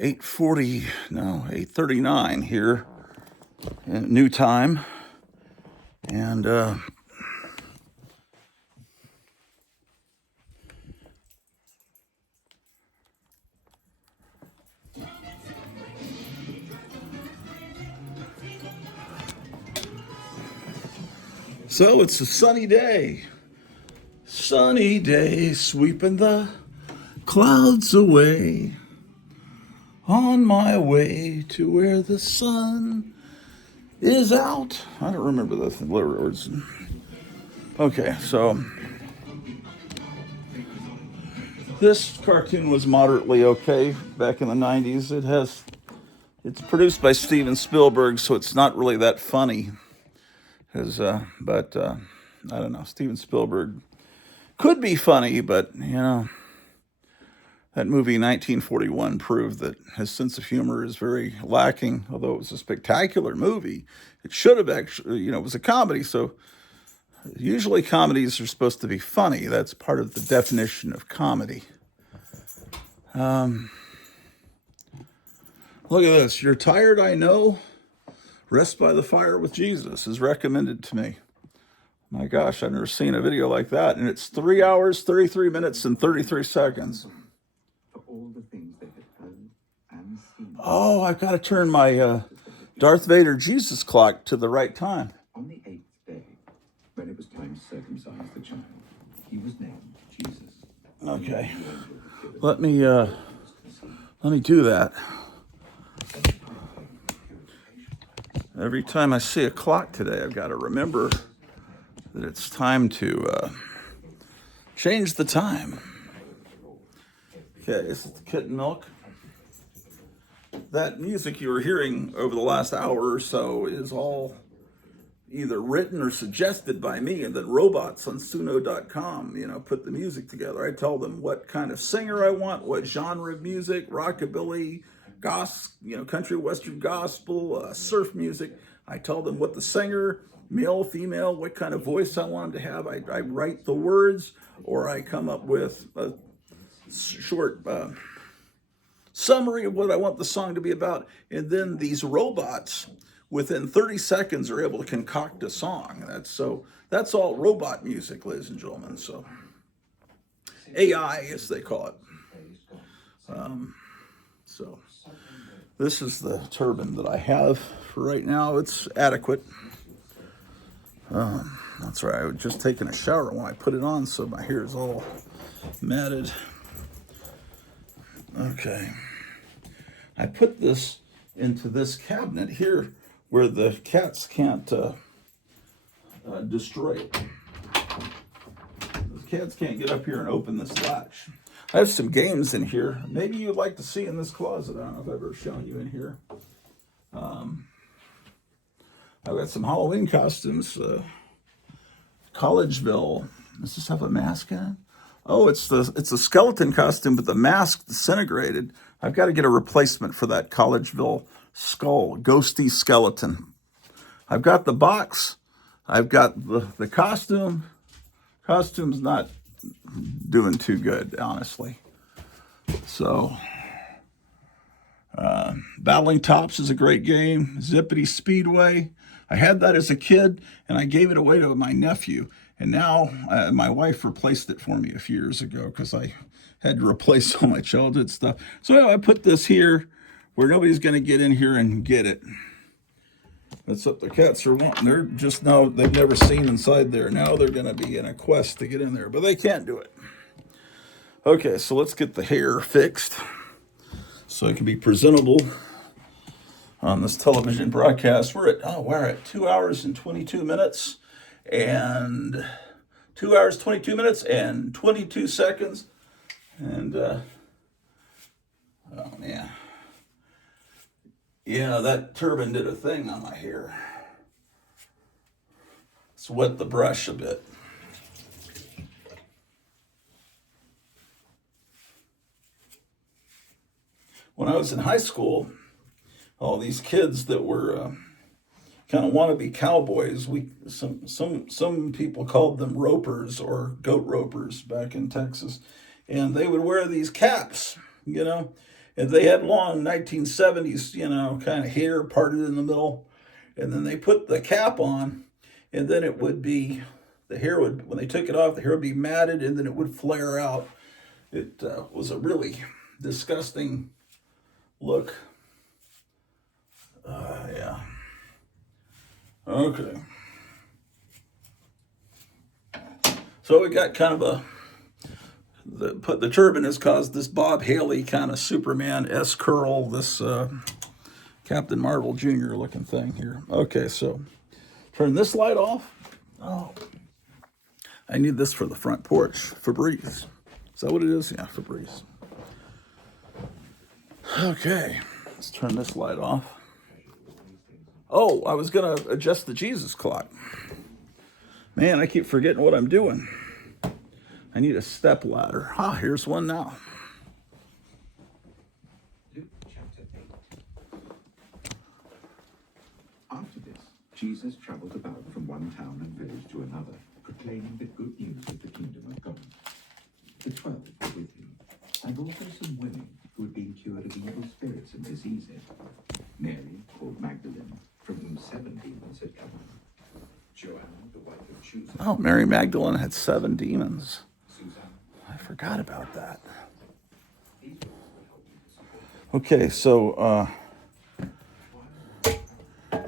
8:39 here, new time, and so it's a sunny day, sweeping the clouds away, on my way to where the sun is out. I don't remember the lyrics. Okay, so this cartoon was moderately okay back in the 90s. It's produced by Steven Spielberg, so it's not really that funny. But I don't know, Steven Spielberg could be funny, but that movie 1941 proved that his sense of humor is very lacking. Although it was a spectacular movie, it should have actually, it was a comedy. So usually comedies are supposed to be funny. That's part of the definition of comedy. Look at this. You're tired, I know. Rest by the fire with Jesus is recommended to me. My gosh, I've never seen a video like that. And it's 3 hours, 33 minutes, and 33 seconds. Oh, I've got to turn my Darth Vader Jesus clock to the right time. On the 8th day, when it was time to circumcise the child, he was named Jesus. Okay. Let me do that. Every time I see a clock today, I've got to remember that it's time to change the time. Okay, this is the kitten milk. That music you were hearing over the last hour or so is all either written or suggested by me, and then robots on Suno.com, put the music together. I tell them what kind of singer I want, what genre of music, rockabilly, country western gospel, surf music. I tell them what the singer, male, female, what kind of voice I want them to have. I write the words, or I come up with a short summary of what I want the song to be about. And then these robots, within 30 seconds, are able to concoct a song. That's all robot music, ladies and gentlemen. So AI, as they call it. So this is the turban that I have for right now. It's adequate. That's right. I was just taking a shower when I put it on, so my hair is all matted. Okay. I put this into this cabinet here where the cats can't destroy it. The cats can't get up here and open this latch. I have some games in here. Maybe you'd like to see in this closet. I don't know if I've ever shown you in here. I've got some Halloween costumes. Collegeville. Does this have a mask in it? Oh, it's a skeleton costume, but the mask disintegrated. I've got to get a replacement for that Collegeville skull, ghosty skeleton. I've got the box. I've got the costume. Costume's not doing too good, honestly. So, Battling Tops is a great game. Zippity Speedway. I had that as a kid, and I gave it away to my nephew. And now my wife replaced it for me a few years ago because I had to replace all my childhood stuff. So anyway, I put this here where nobody's going to get in here and get it. That's what the cats are wanting. They're just now, they've never seen inside there. Now they're going to be in a quest to get in there, but they can't do it. Okay, so let's get the hair fixed so it can be presentable on this television broadcast. We're at 2 hours and 22 minutes and 2 hours, 22 minutes and 22 seconds. And, oh man. Yeah, that turban did a thing on my hair. Let's wet the brush a bit. When I was in high school, all these kids that were kind of wannabe cowboys, some people called them ropers or goat ropers back in Texas, and they would wear these caps, and they had long 1970s, kind of hair parted in the middle, and then they put the cap on, and then it would be, the hair would, when they took it off, the hair would be matted, and then it would flare out. It was a really disgusting look. Yeah. Okay. So we got kind of the turban has caused this Bob Haley kind of Superman S curl, this Captain Marvel Jr. looking thing here. Okay, so turn this light off. Oh, I need this for the front porch. Febreze. Is that what it is? Yeah, Febreze. Okay, let's turn this light off. Oh, I was going to adjust the Jesus clock. Man, I keep forgetting what I'm doing. I need a step ladder. Ah, here's one now. Luke chapter 8. After this, Jesus traveled about from one town and village to another, proclaiming the good news of the kingdom of God. The 12 were with him, and also some women who had been cured of evil spirits and diseases. Mary, called Magdalene, from whom 7 demons had come out. Joanna, the wife of Chusa. Oh, Mary Magdalene had 7 demons. I forgot about that. Okay, so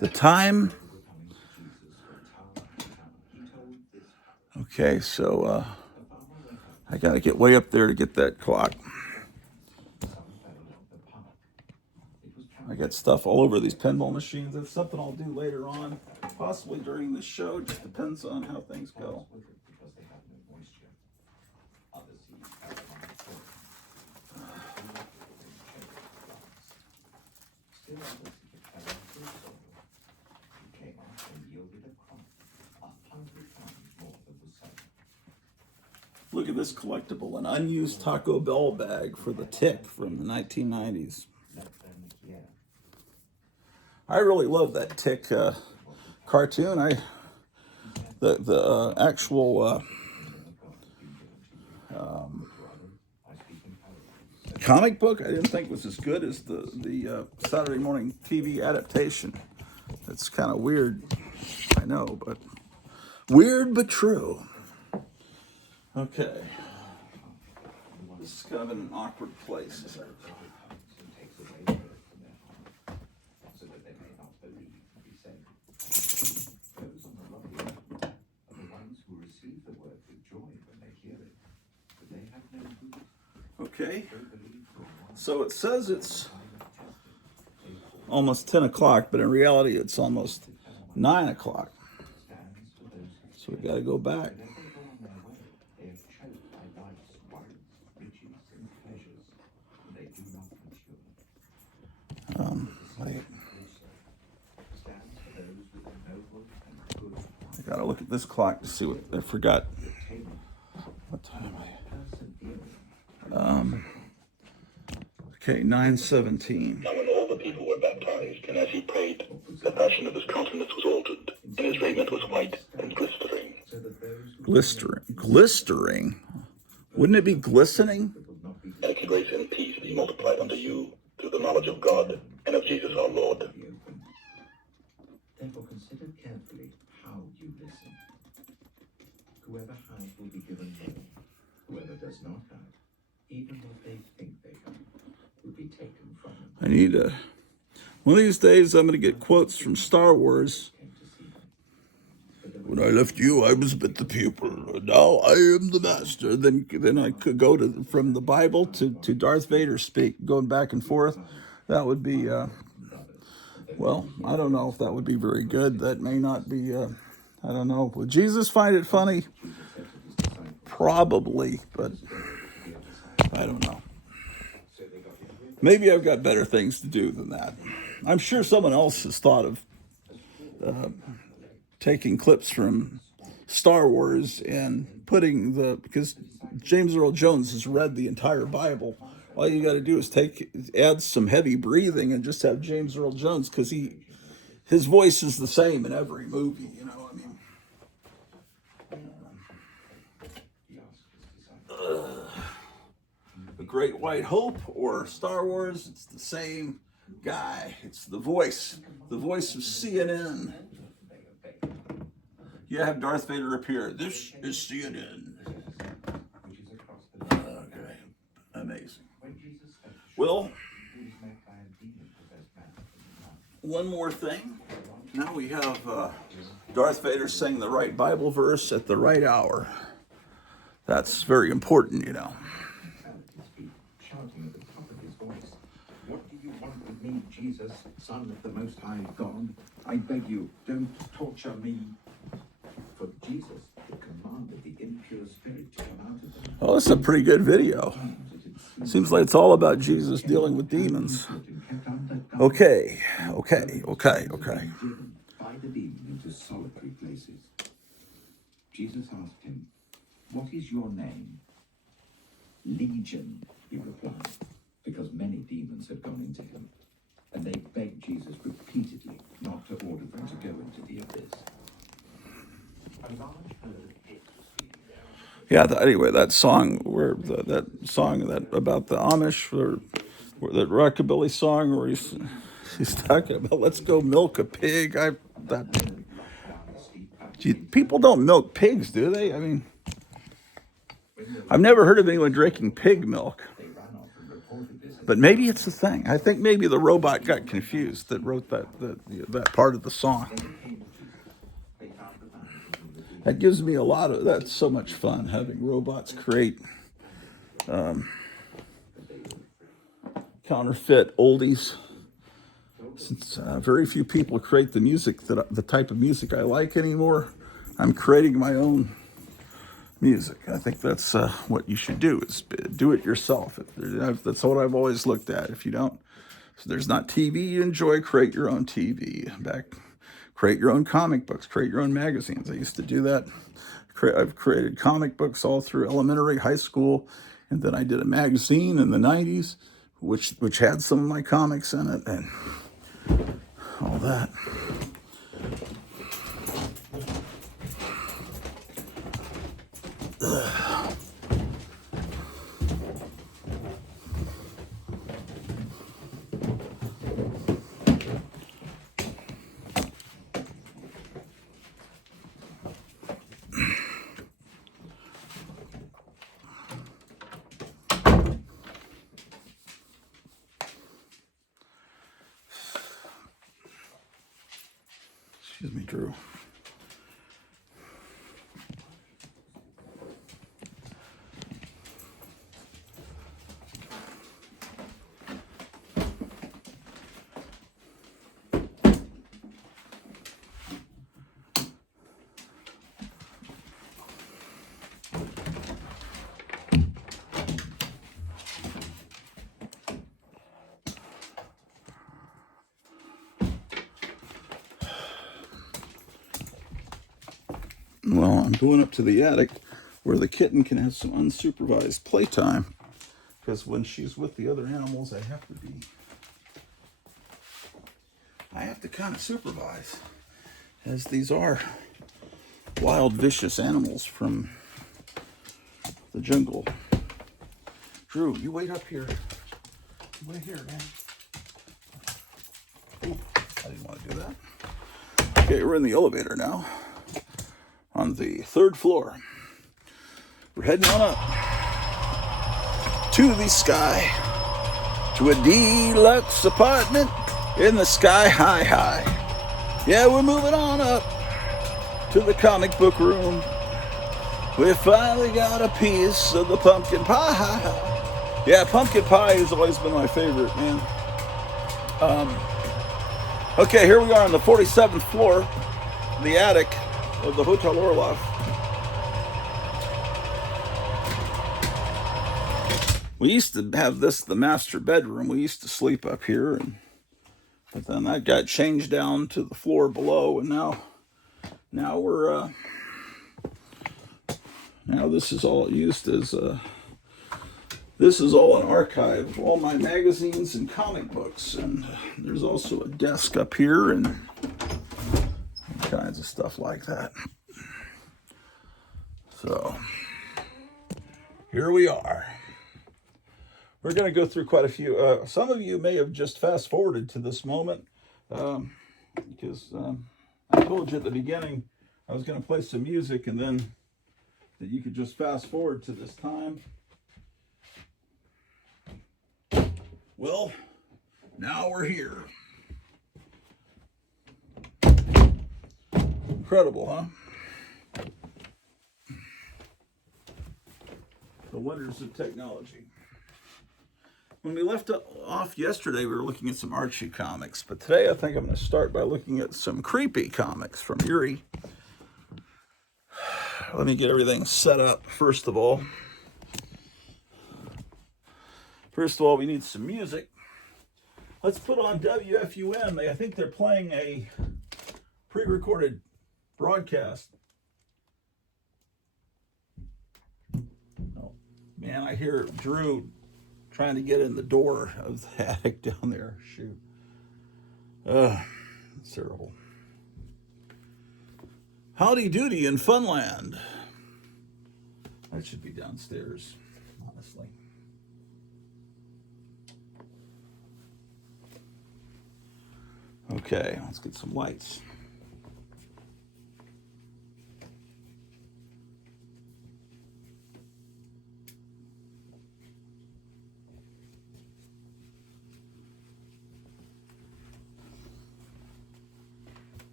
the time. Okay, so I got to get way up there to get that clock. I got stuff all over these pinball machines. That's something I'll do later on, possibly during the show. Just depends on how things go. Look at this collectible, an unused Taco Bell bag for the Tick from the 1990s. I really love that Tick cartoon. The actual comic book I didn't think was as good as the Saturday morning TV adaptation. It's kind of weird, I know, but weird but true. Okay. This is kind of in an awkward place. Okay. So it says it's almost 10 o'clock, but in reality, it's almost 9 o'clock. So we got to go back. Wait. I got to look at this clock to see what I forgot. What time am I? Okay, 9:17. Now when all the people were baptized, and as he prayed, the fashion of his countenance was altered, and his raiment was white and glistering. Glistering? Wouldn't it be glistening? And grace and peace be multiplied unto you through the knowledge of God and of Jesus our Lord. Therefore consider carefully how you listen. Whoever has will be given more. Whoever does not have, even what they think they have, will be taken from them. I need a... One of these days, I'm going to get quotes from Star Wars. When I left you, I was but the pupil. Now I am the master. Then I could go from the Bible to Darth Vader speak, going back and forth. That would be, well, I don't know if that would be very good. That may not be, I don't know. Would Jesus find it funny? Probably, but I don't know. Maybe I've got better things to do than that. I'm sure someone else has thought of taking clips from Star Wars and putting because James Earl Jones has read the entire Bible. All you got to do is add some heavy breathing and just have James Earl Jones, because his voice is the same in every movie. You know, I mean. The Great White Hope or Star Wars, it's the same guy. It's the voice of CNN. You have Darth Vader appear. This is CNN. Okay, amazing. Well, one more thing. Now we have Darth Vader saying the right Bible verse at the right hour. That's very important, you know. Shouting at the top of his voice, "What do you want with me, Jesus, Son of the Most High God? I beg you, don't torture me." For Jesus commanded the impure spirit to come out of them. Oh, this is a pretty good video. Seems like it's all about Jesus dealing with demons. Okay. Driven by the demon into solitary places. Jesus asked him, "What is your name?" "Legion," he replied, because many demons had gone into him, and they begged Jesus repeatedly not to order them to go into the abyss. A large herd of pigs was feeding there. Yeah. Anyway, that song about the Amish, that rockabilly song where he's talking about let's go milk a pig. People don't milk pigs, do they? I mean, I've never heard of anyone drinking pig milk. But maybe it's the thing. I think maybe the robot got confused that wrote that part of the song. That gives me that's so much fun, having robots create counterfeit oldies. Since very few people create the type of music I like anymore, I'm creating my own music. I think that's what you should do, is do it yourself. That's what I've always looked at. If you don't, so there's not TV you enjoy, create your own TV. Create your own comic books, create your own magazines. I used to do that. I've created comic books all through elementary, high school, and then I did a magazine in the 90s, which had some of my comics in it and all that. Excuse me, Drew. Well, I'm going up to the attic where the kitten can have some unsupervised playtime. Because when she's with the other animals, I have to kind of supervise. As these are wild, vicious animals from the jungle. Drew, you wait up here. You wait here, man. Ooh, I didn't want to do that. Okay, we're in the elevator now. On the 3rd floor. We're heading on up to the sky. To a deluxe apartment in the sky high. Yeah, we're moving on up to the comic book room. We finally got a piece of the pumpkin pie. Yeah, pumpkin pie has always been my favorite, man. Okay, here we are on the 47th floor, the attic of the Hotel Orloff. We used to have this the master bedroom. We used to sleep up here, but then that got changed down to the floor below, and now we're now this is all used as this is all an archive of all my magazines and comic books, and there's also a desk up here and all kinds of stuff like that. So here we are. We're going to go through quite a few. Some of you may have just fast forwarded to this moment because I told you at the beginning I was going to play some music and then that you could just fast forward to this time. Well, now we're here. Incredible, huh? The wonders of technology. When we left off yesterday, we were looking at some Archie comics, but today I think I'm going to start by looking at some creepy comics from Erie. Let me get everything set up first of all. First of all, we need some music. Let's put on WFUN. I think they're playing a pre-recorded broadcast. Oh, man, I hear Drew trying to get in the door of the attic down there. Shoot. It's terrible. Howdy Doody in Funland. That should be downstairs, honestly. Okay, let's get some lights.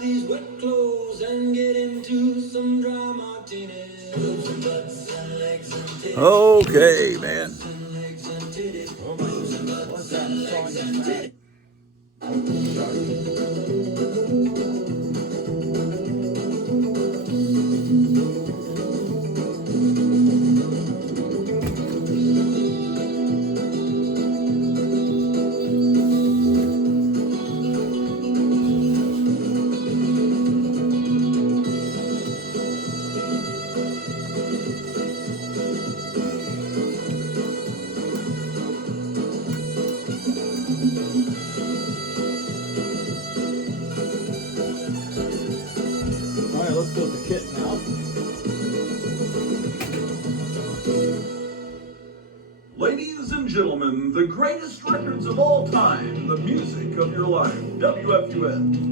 These wet clothes and get into some dry martinis. Boobs and butts and legs and titties. Okay, man. Let's go with the kit now. Ladies and gentlemen, the greatest records of all time, the music of your life, WFUN.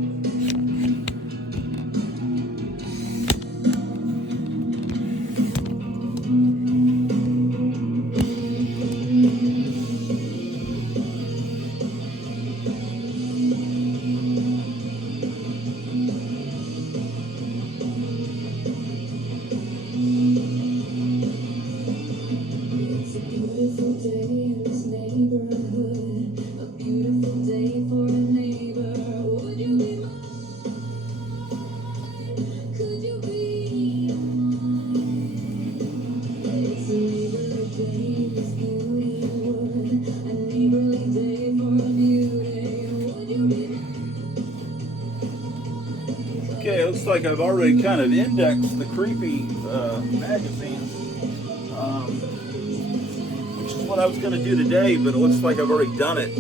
Day for a neighbor, would you be my looks like I've already kind of indexed the creepy magazines, which is what I was going to do today, but it looks like I've already done it.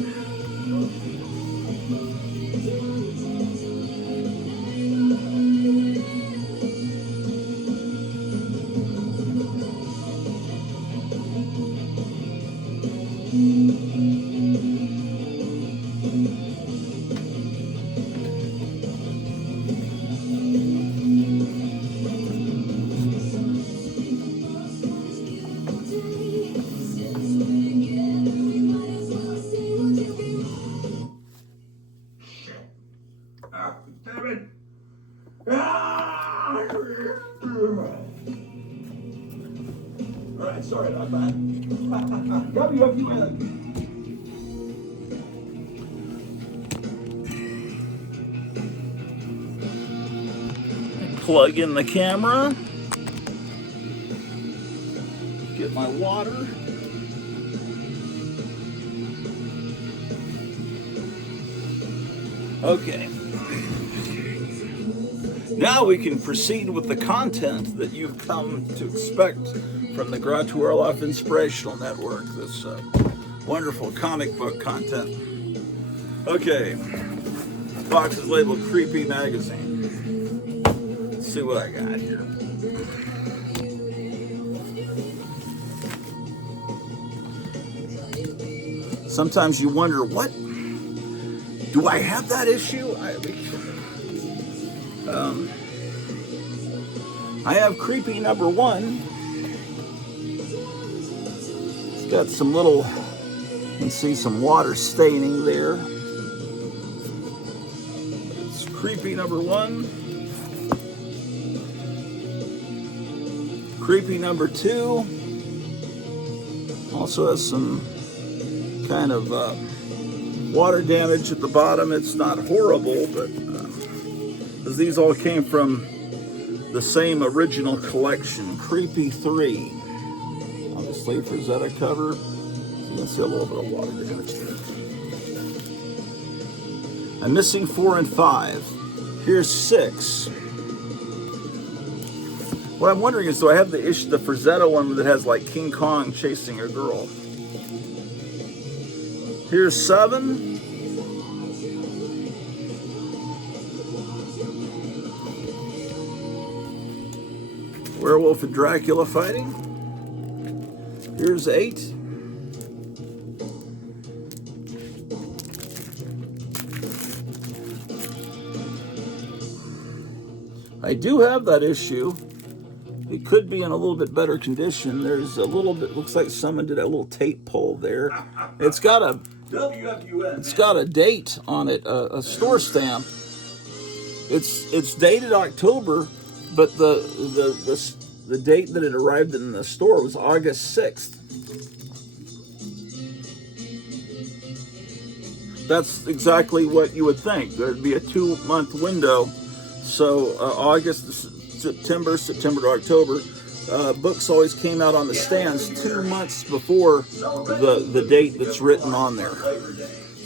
Damn it! Alright, sorry about that. WFUN. Plug in the camera. Get my water. Okay. Now we can proceed with the content that you've come to expect from the Grottu Orloff Inspirational Network, this wonderful comic book content. Okay, this box is labeled Creepy Magazine. Let's see what I got here. Sometimes you wonder, what? Do I have that issue? I have Creepy number 1. It's got some little, you can see some water staining there. It's Creepy number 1. Creepy number 2. Also has some kind of water damage at the bottom. It's not horrible, but because these all came from the same original collection, Creepy 3. Obviously, Frazetta cover. So you can see a little bit of water damage there. I'm missing 4 and 5. Here's 6. What I'm wondering is, do I have the Frazetta one that has like King Kong chasing a girl? Here's 7. Werewolf and Dracula fighting. Here's 8. I do have that issue. It could be in a little bit better condition. There's a little bit, looks like someone did a little tape pull there. It's got a date on it, a store stamp. It's dated October, but the date that it arrived in the store was August 6th. That's exactly what you would think. There'd be a 2-month window. So August to September to October. Books always came out on the stands 2 months before the date that's written on there.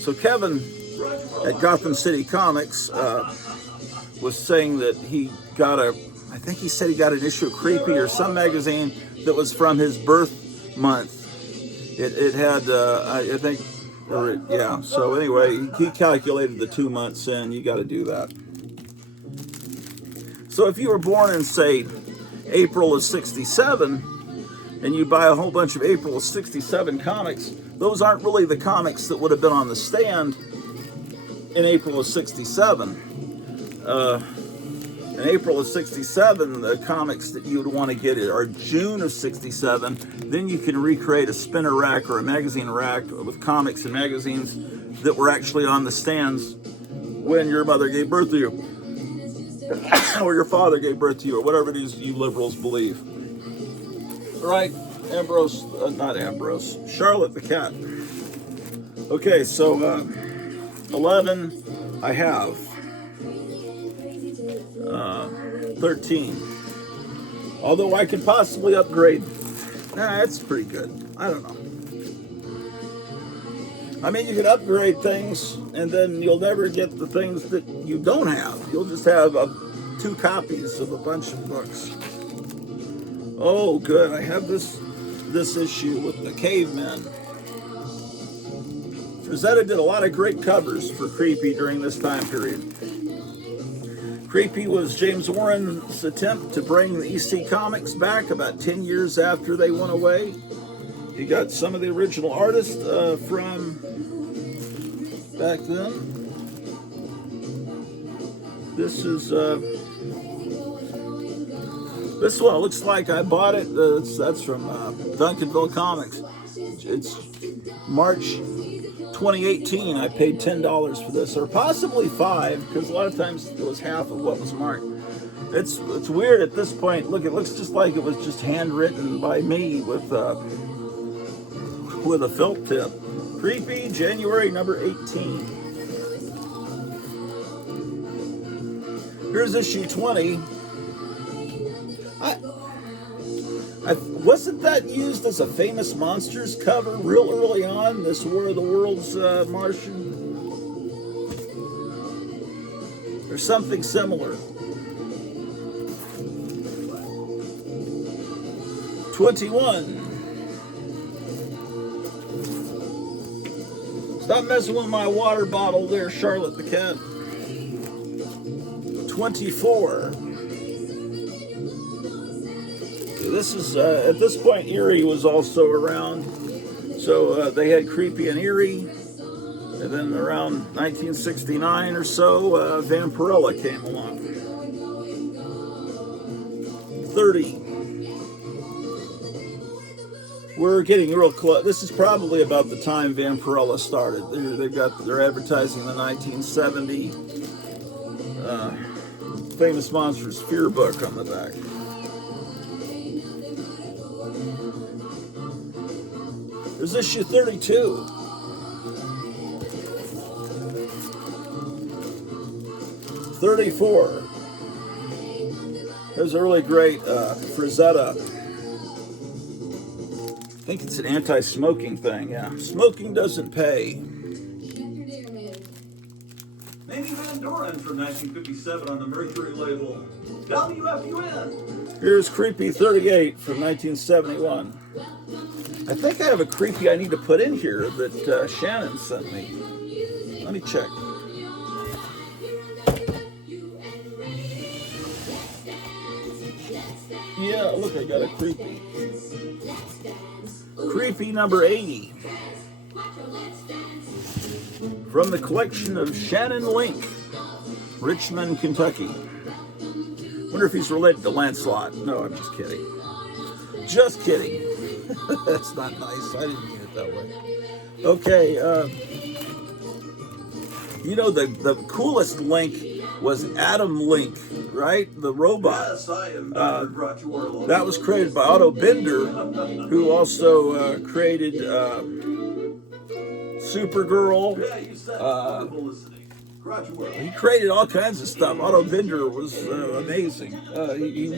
So Kevin at Gotham City Comics was saying that he got I think he said he got an issue of Creepy or some magazine that was from his birth month. It had, I think, yeah. So anyway, he calculated the 2 months in. You got to do that. So if you were born in, say, April of 67, and you buy a whole bunch of April of 67 comics, those aren't really the comics that would have been on the stand in April of 67. In April of 67, the comics that you would want to get are June of 67. Then you can recreate a spinner rack or a magazine rack with comics and magazines that were actually on the stands when your mother gave birth to you, or your father gave birth to you, or whatever it is you liberals believe. Right? Charlotte the cat. Okay, so 11, I have. 13. Although I could possibly upgrade. That's pretty good. I don't know. I mean, you can upgrade things, and then you'll never get the things that you don't have. You'll just have a 2 copies of a bunch of books. Oh, good. I have this issue with the cavemen. Frazetta did a lot of great covers for Creepy during this time period. Creepy was James Warren's attempt to bring the EC Comics back about 10 years after they went away. He got some of the original artists from back then. This is this one. It looks like I bought it. That's from Duncanville Comics. It's March 2018. I paid $10 for this, or possibly $5, because a lot of times it was half of what was marked. It's weird at this point. Look, it looks just like it was just handwritten by me with a felt tip. Creepy, January number 18. Here's issue 20. Wasn't that used as a Famous Monsters cover real early on? This War of the Worlds Martian? Or something similar. 21. Stop messing with my water bottle there, Charlotte the cat. 24. This is, at this point, Erie was also around. So they had Creepy and Erie. And then around 1969 or so, Vampirella came along. 30. We're getting real close. This is probably about the time Vampirella started. They're advertising the 1970 Famous Monsters Fear book on the back. There's issue 32. $34. There's a really great Frazetta. I think it's an anti-smoking thing, yeah. Smoking doesn't pay. Amy Van Doren from 1957 on the Mercury label. WFUN. Here's Creepy 38 from 1971. I think I have a Creepy I need to put in here that Shannon sent me. Let me check. Yeah, look, I got a Creepy. Creepy number 80. From the collection of Shannon Link, Richmond, Kentucky. Wonder if he's related to Lancelot. No, I'm just kidding. Just kidding. That's not nice. I didn't mean it that way. Okay, you know, the coolest Link was Adam Link, right? The robot. Yes, I am Dr. Grottu Orloff. That was created by Otto Binder, who also created Supergirl. Yeah, you said listening. Grottu Orloff. He created all kinds of stuff. Otto Binder was amazing. He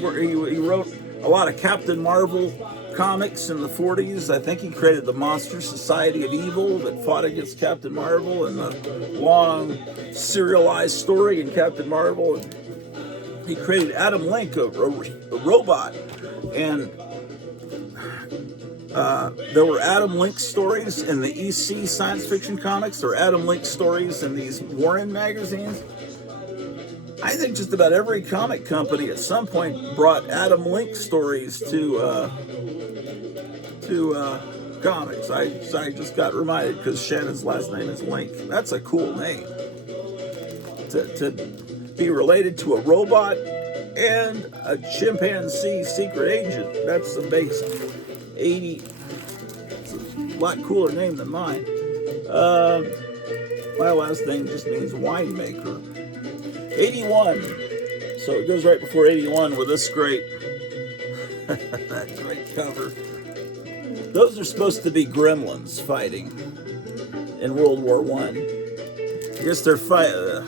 wrote a lot of Captain Marvel comics in the 40s. I think he created the Monster Society of Evil that fought against Captain Marvel, and the long serialized story in Captain Marvel. And he created Adam Link, a robot, and there were Adam Link stories in the EC science fiction comics. There were Adam Link stories in these Warren magazines. I think just about every comic company at some point brought Adam Link stories to comics. I just got reminded because Shannon's last name is Link. That's a cool name. To be related to a robot and a chimpanzee secret agent. That's amazing. 80. It's a lot cooler name than mine. My last name just means winemaker. 81. So it goes right before 81 with this great cover. Those are supposed to be gremlins fighting in World War I. I guess they're fighting.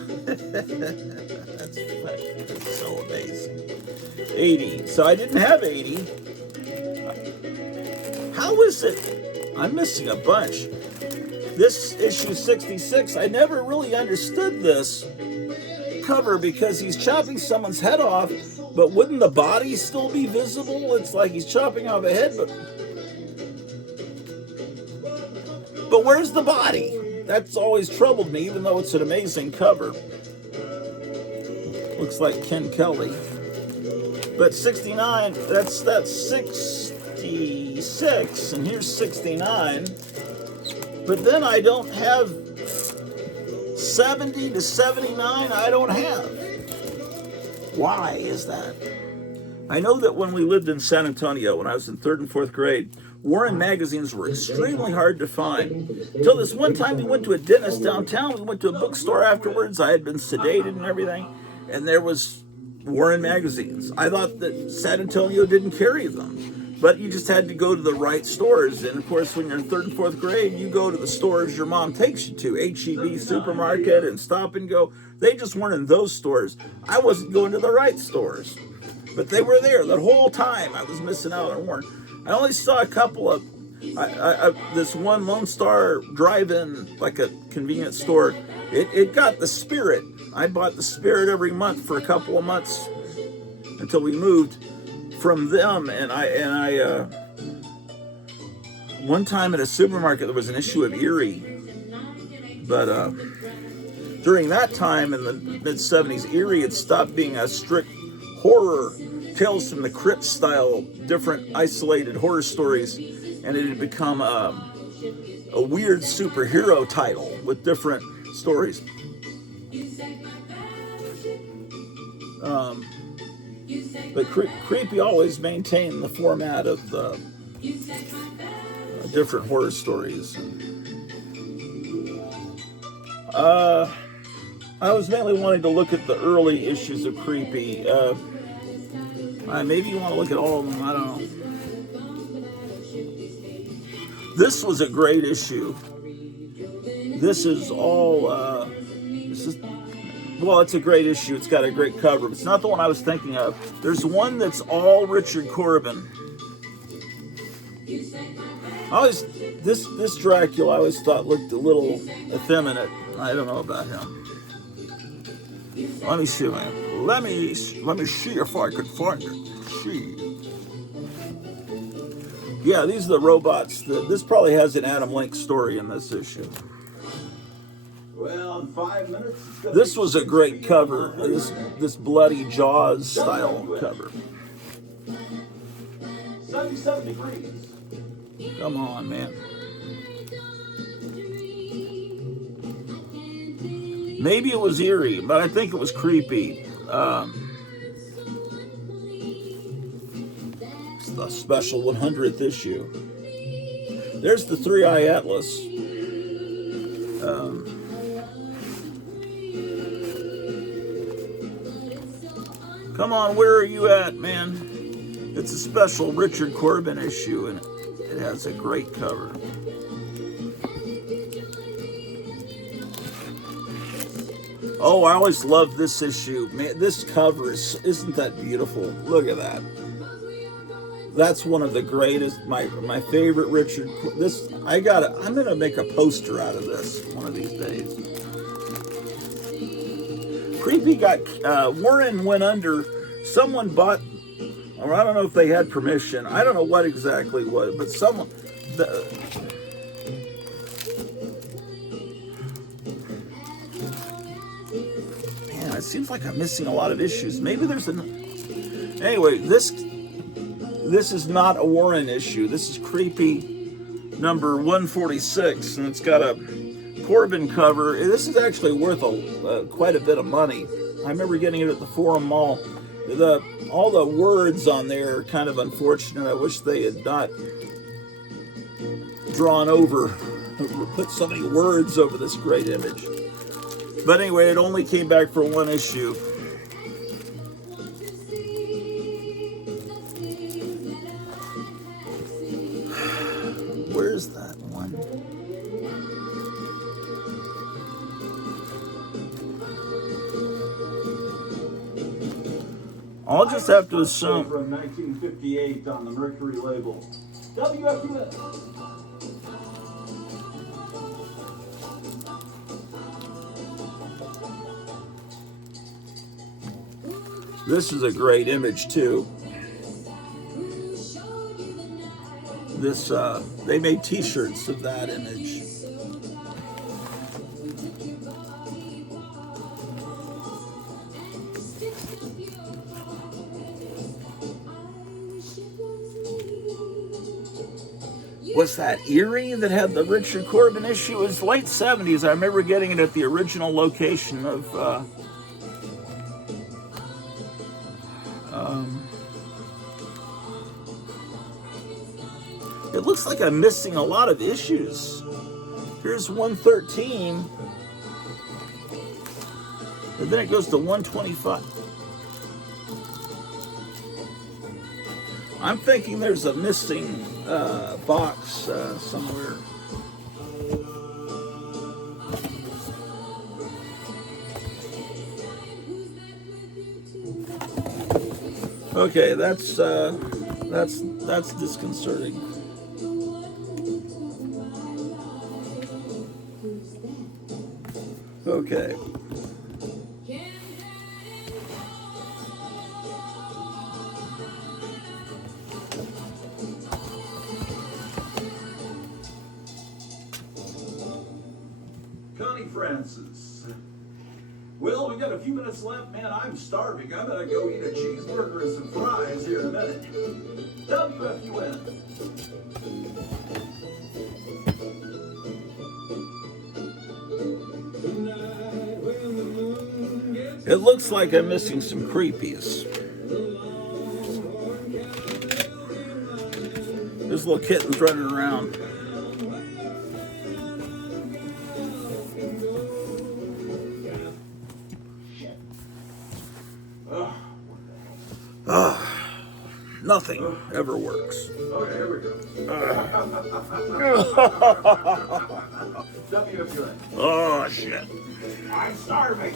That's so amazing. 80. So I didn't have 80. How is it? I'm missing a bunch. This issue 66, I never really understood this. cover because he's chopping someone's head off, but wouldn't the body still be visible? It's like he's chopping off a head, but where's the body? That's always troubled me, even though it's an amazing cover. Looks like Ken Kelly. But 69, that's 66, and here's 69. But then I don't have 70 to 79, I don't have. Why is that? I know that when we lived in San Antonio, when I was in 3rd and 4th grade, Warren magazines were extremely hard to find. Until this one time we went to a dentist downtown, we went to a bookstore afterwards, I had been sedated and everything, and there was Warren magazines. I thought that San Antonio didn't carry them, but you just had to go to the right stores. And of course, when you're in 3rd and 4th grade, you go to the stores your mom takes you to, HEB Supermarket and Stop and Go. They just weren't in those stores. I wasn't going to the right stores, but they were there the whole time. I was missing out on Warren. I only saw a couple of, this one Lone Star drive-in, like a convenience store. It got the Spirit. I bought the Spirit every month for a couple of months until we moved from them. And I one time at a supermarket, there was an issue of Eerie. But during that time in the mid-70s, Eerie had stopped being a strict horror, Tales from the Crypt style, different isolated horror stories, and it had become a weird superhero title with different stories. But Creepy always maintained the format of the different horror stories. I was mainly wanting to look at the early issues of Creepy. Maybe you want to look at all of them, I don't know. This was a great issue. This is all, well, it's a great issue. It's got a great cover. It's not the one I was thinking of. There's one that's all Richard Corbin. This Dracula I always thought looked a little effeminate. I don't know about him. Let me see, man. Let me see if I could find it. Yeah, these are the robots. This probably has an Adam Link story in this issue. Well, in 5 minutes. This was a great cover. This bloody Jaws style cover. 77 degrees. Come on, man. Maybe it was Eerie, but I think it was Creepy. It's the special 100th issue. There's the Three-Eye Atlas. Come on, where are you at, man? It's a special Richard Corbin issue, and it has a great cover. Oh, I always loved this issue. Man, this cover isn't that beautiful? Look at that. That's one of the greatest, my favorite Richard. I'm gonna make a poster out of this one of these days. Creepy got, Warren went under, someone bought, or I don't know if they had permission, I don't know what exactly it was, but someone, man, it seems like I'm missing a lot of issues. Maybe there's anyway, this is not a Warren issue. This is Creepy number 146, and it's got a Corbin cover. This is actually worth quite a bit of money. I remember getting it at the Forum Mall. All the words on there are kind of unfortunate. I wish they had not put so many words over this great image. But anyway, it only came back for one issue. Where's that one? I'll just have to assume. From 1958 on the Mercury label. WFUS. This is a great image too. This they made t-shirts of that image. Was that Erie that had the Richard Corbin issue? It was late 70s. I remember getting it at the original location of it looks like I'm missing a lot of issues. Here's 113, and then it goes to 125. I'm thinking there's a missing box somewhere. Okay, that's disconcerting. Okay. Connie Francis. Well, we got a few minutes left. Man, I'm starving. I'm gonna go eat a cheeseburger and some fries here in a minute. WFUN. It looks like I'm missing some creepies. There's little kittens running around. Nothing ever works. Okay, here we go. WFUN. Oh, shit. I'm starving.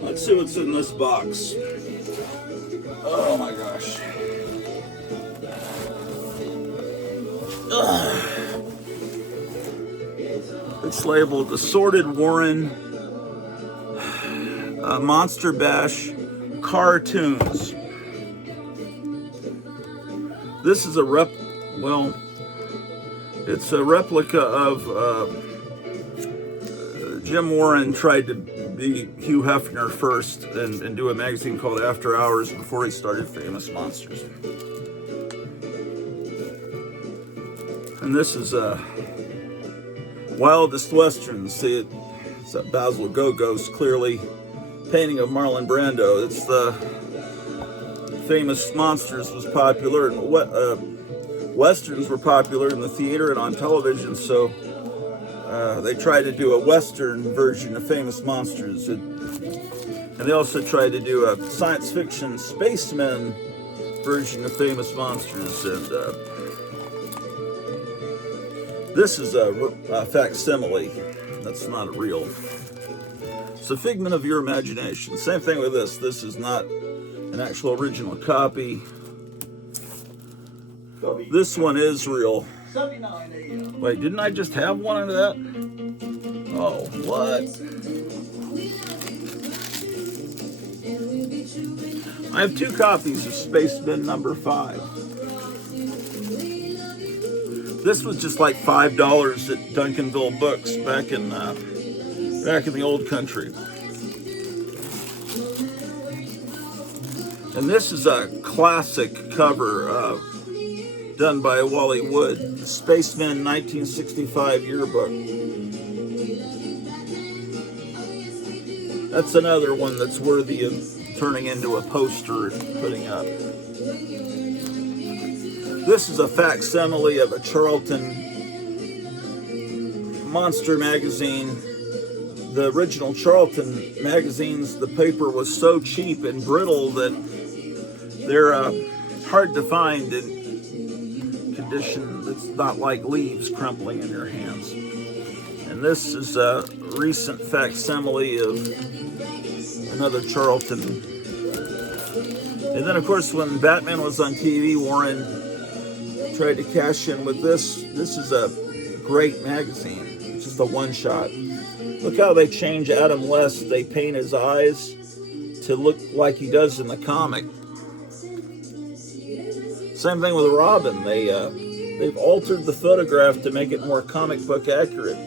Let's see what's in this box. Oh my gosh. Ugh. It's labeled Assorted Warren Monster Bash Cartoons. This is it's a replica of Jim Warren tried to be Hugh Hefner first and do a magazine called After Hours before he started Famous Monsters. And this is Wildest Westerns. See, it's a Basil Gogos, clearly painting of Marlon Brando. It's the Famous Monsters was popular, and Westerns were popular in the theater and on television, so they tried to do a Western version of Famous Monsters. And they also tried to do a science fiction spaceman version of Famous Monsters. And this is a facsimile. That's not a real. It's a figment of your imagination. Same thing with this. This is not an actual original copy. This one is real. 79 AM. Wait, didn't I just have one of that? Oh, what? I have 2 copies of Spaceman number 5. This was just like $5 at Duncanville Books back in the old country. And this is a classic cover done by Wally Wood, Spaceman 1965 yearbook. That's another one that's worthy of turning into a poster and putting up. This is a facsimile of a Charlton Monster magazine. The original Charlton magazines, the paper was so cheap and brittle that they're hard to find in condition that's not like leaves crumpling in your hands. And this is a recent facsimile of another Charlton. And then, of course, when Batman was on TV, Warren tried to cash in with this. This is a great magazine. It's just a one-shot. Look how they change Adam West. They paint his eyes to look like he does in the comic. Same thing with Robin. They've altered the photograph to make it more comic book accurate.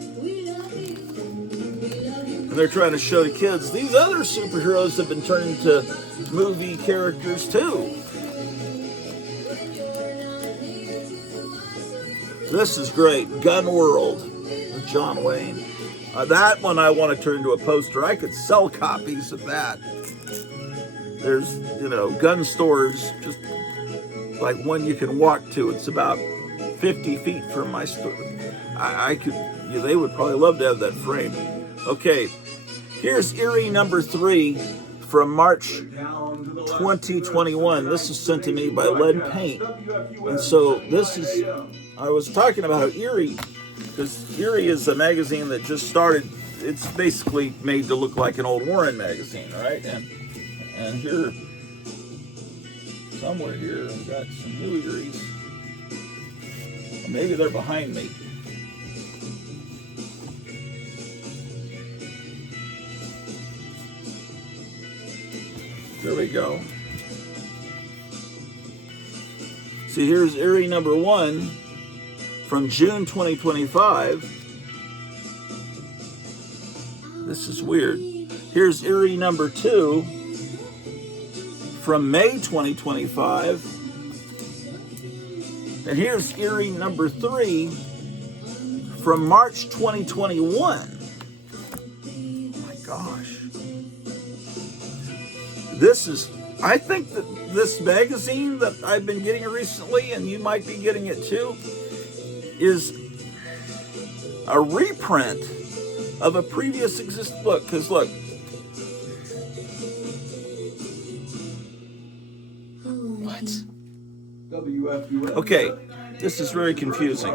And they're trying to show the kids these other superheroes have been turned into movie characters too. This is great. Gun World with John Wayne. That one I want to turn into a poster. I could sell copies of that. There's, gun stores, just like one you can walk to. It's about 50 feet from my store. They would probably love to have that frame. Okay, here's Erie number 3 from March 2021. This is sent to me by Lead Paint. And so this is, I was talking about how Erie, because Erie is a magazine that just started. It's basically made to look like an old Warren magazine, right? And here, somewhere here, I've got some new Eries. Maybe they're behind me. There we go. See, here's Erie number 1 from June 2025. This is weird. Here's Erie number 2 from May 2025. And here's Erie number 3 from March 2021. Oh my gosh. I think that this magazine that I've been getting recently, and you might be getting it too, is a reprint of a previous existing book. Because look, what? Okay, this is very confusing.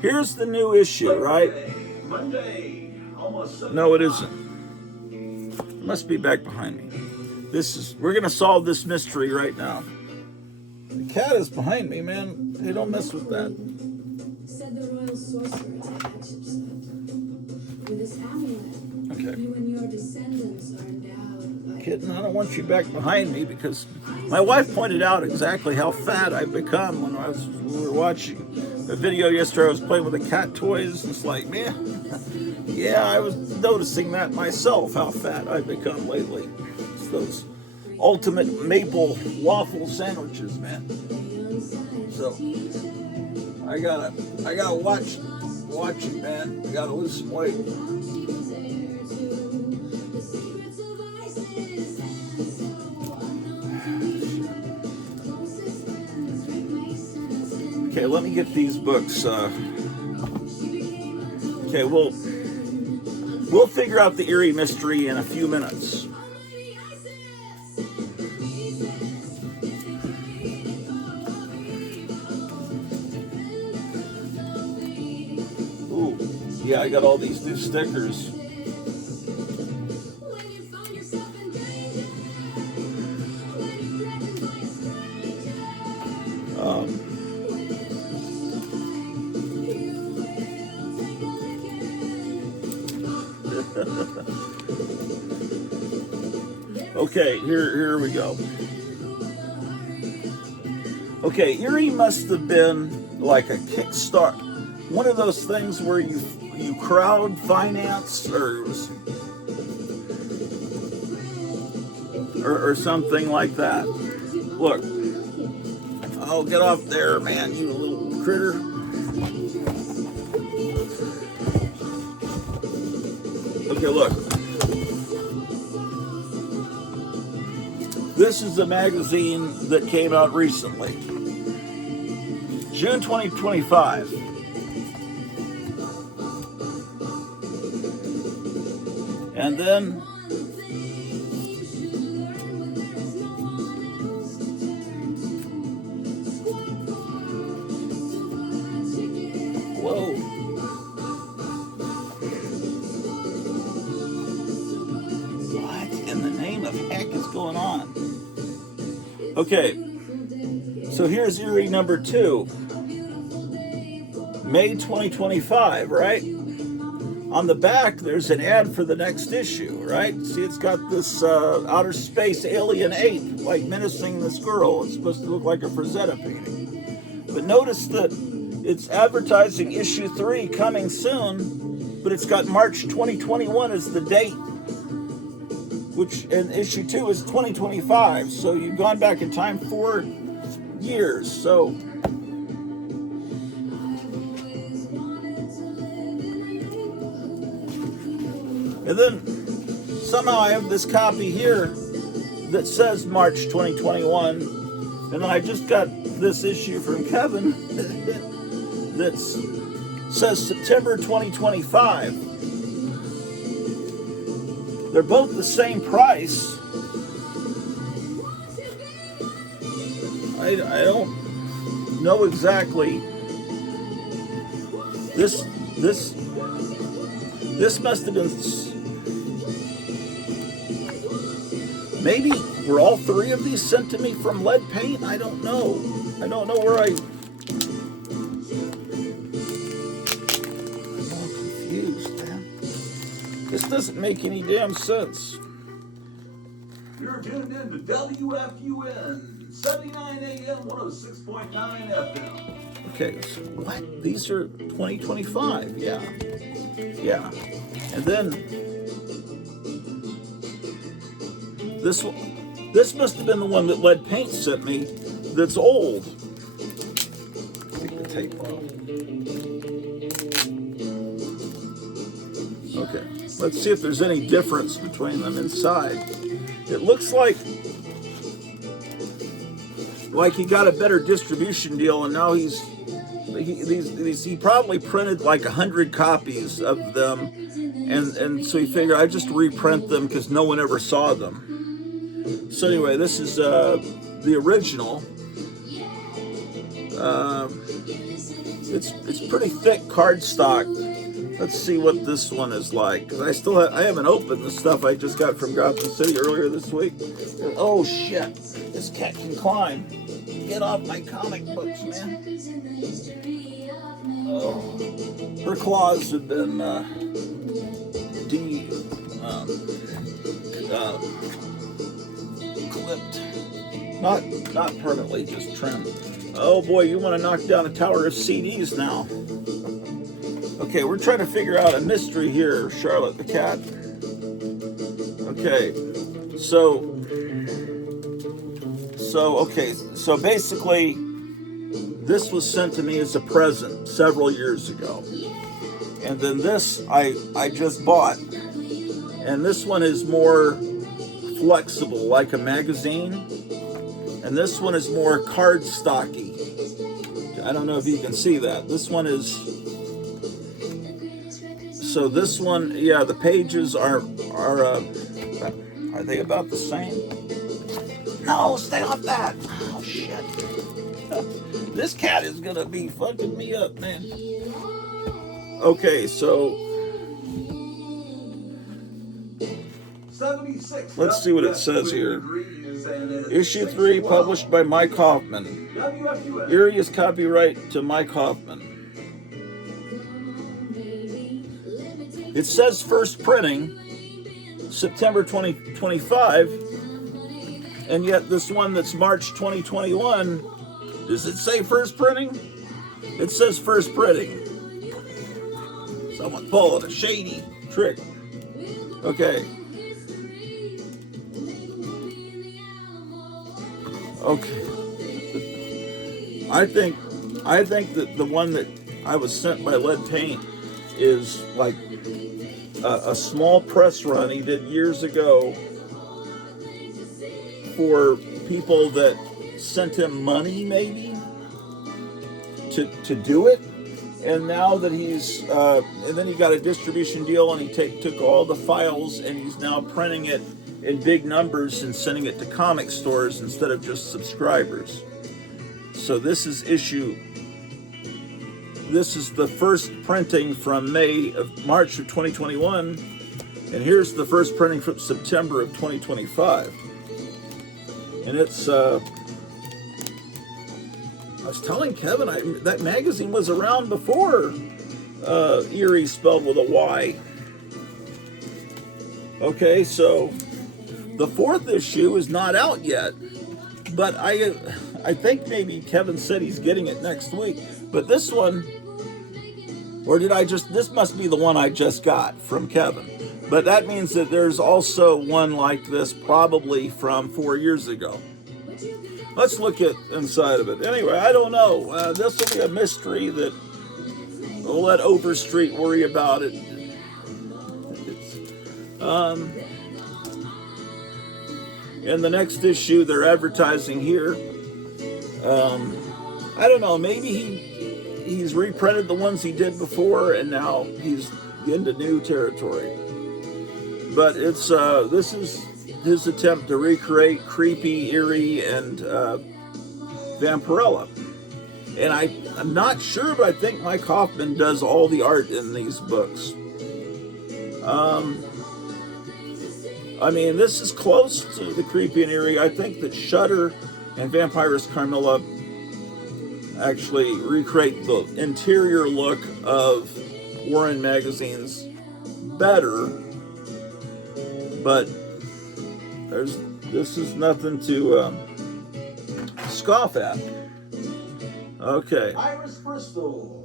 Here's the new issue, right? No, it isn't. It must be back behind me. We're gonna solve this mystery right now. The cat is behind me, man. Hey, don't mess with that. Said the royal sorcerer to hatch himself. With this amulet, Okay. you and your descendants are endowed by Kitten, I don't want you back behind me because my wife pointed out exactly how fat I've become when we were watching a video yesterday. I was playing with the cat toys. It's like, man, yeah, I was noticing that myself, how fat I've become lately. It's those ultimate maple waffle sandwiches, man. So I gotta watch it, man. I gotta lose some weight. Okay, let me get these books. Okay, we'll figure out the Erie mystery in a few minutes. Ooh, yeah, I got all these new stickers. Okay, here we go. Okay, Erie must have been like a Kickstart, one of those things where you crowd finance, or or something like that. Look. Oh, get off there, man, you little critter. Okay, look. This is a magazine that came out recently. June 2025. And then whoa. What in the name of heck is going on? Okay, so here's Erie number 2, May 2025, right? On the back, there's an ad for the next issue, right? See, it's got this outer space alien ape, like menacing this girl. It's supposed to look like a Frazetta painting. But notice that it's advertising issue 3 coming soon, but it's got March 2021 as the date, and issue 2 is 2025. So you've gone back in time 4 years. So and then somehow I have this copy here that says March 2021, and then I just got this issue from Kevin that says September 2025. They're both the same price. I don't know exactly. This must have been. Maybe were all 3 of these sent to me from lead paint? I don't know. I don't know where I'm all confused, man. This doesn't make any damn sense. You're tuned in to WFUN, 79 AM, 106.9 FM. Okay, so what? These are 2025, yeah. Yeah. And then this must have been the one that Lead Paint sent me that's old. Take the tape off. Okay, let's see if there's any difference between them inside. It looks like he got a better distribution deal, and now he probably printed like 100 copies of them, and so he figured I'd just reprint them because no one ever saw them. So anyway, this is the original. It's pretty thick cardstock. Let's see what this one is like, because I haven't opened the stuff I just got from Gotham City earlier this week. Oh shit, this cat can climb. Get off my comic books, man. Oh, her claws have been clipped. Not permanently, just trimmed. Oh boy, you want to knock down a tower of CDs now. Okay, we're trying to figure out a mystery here, Charlotte the cat. Okay, so basically, this was sent to me as a present several years ago. And then this I just bought. And this one is more flexible, like a magazine. And this one is more cardstocky. I don't know if you can see that. This one is... So this one, yeah, the pages are they about the same? No, stay off that. Oh, shit. This cat is going to be fucking me up, man. Okay, so... Let's see what it says here. Issue 3, published by Mike Hoffman. Erie is copyright to Mike Hoffman. It says first printing, September 2025, and yet this one that's March 2021, does it say first printing? It says first printing. Someone pulling a shady trick. Okay. Okay. I think that the one that I was sent by Lead Paint is like a small press run he did years ago for people that sent him money, maybe, to do it. And now that he's, and then he got a distribution deal, and he took all the files, and he's now printing it in big numbers and sending it to comic stores instead of just subscribers. So this is the first printing from March of 2021, and here's the first printing from September of 2025. And it's, I was telling Kevin, that magazine was around before Erie spelled with a Y. Okay, so the fourth issue is not out yet, but I think maybe Kevin said he's getting it next week. But this one, or this must be the one I just got from Kevin. But that means that there's also one like this probably from 4 years ago. Let's look at inside of it. Anyway, I don't know. This will be a mystery that we'll let Overstreet worry about it. In the next issue, they're advertising here. I don't know. Maybe he's reprinted the ones he did before, and now he's into new territory. But it's this is his attempt to recreate creepy, Erie, and Vampirella. And I'm not sure, but I think Mike Hoffman does all the art in these books. I mean, this is close to the creepy and eerie. I think that Shudder and Vampirist Carmilla actually recreate the interior look of Warren magazines better, but this is nothing to scoff at. Okay. Iris Bristol.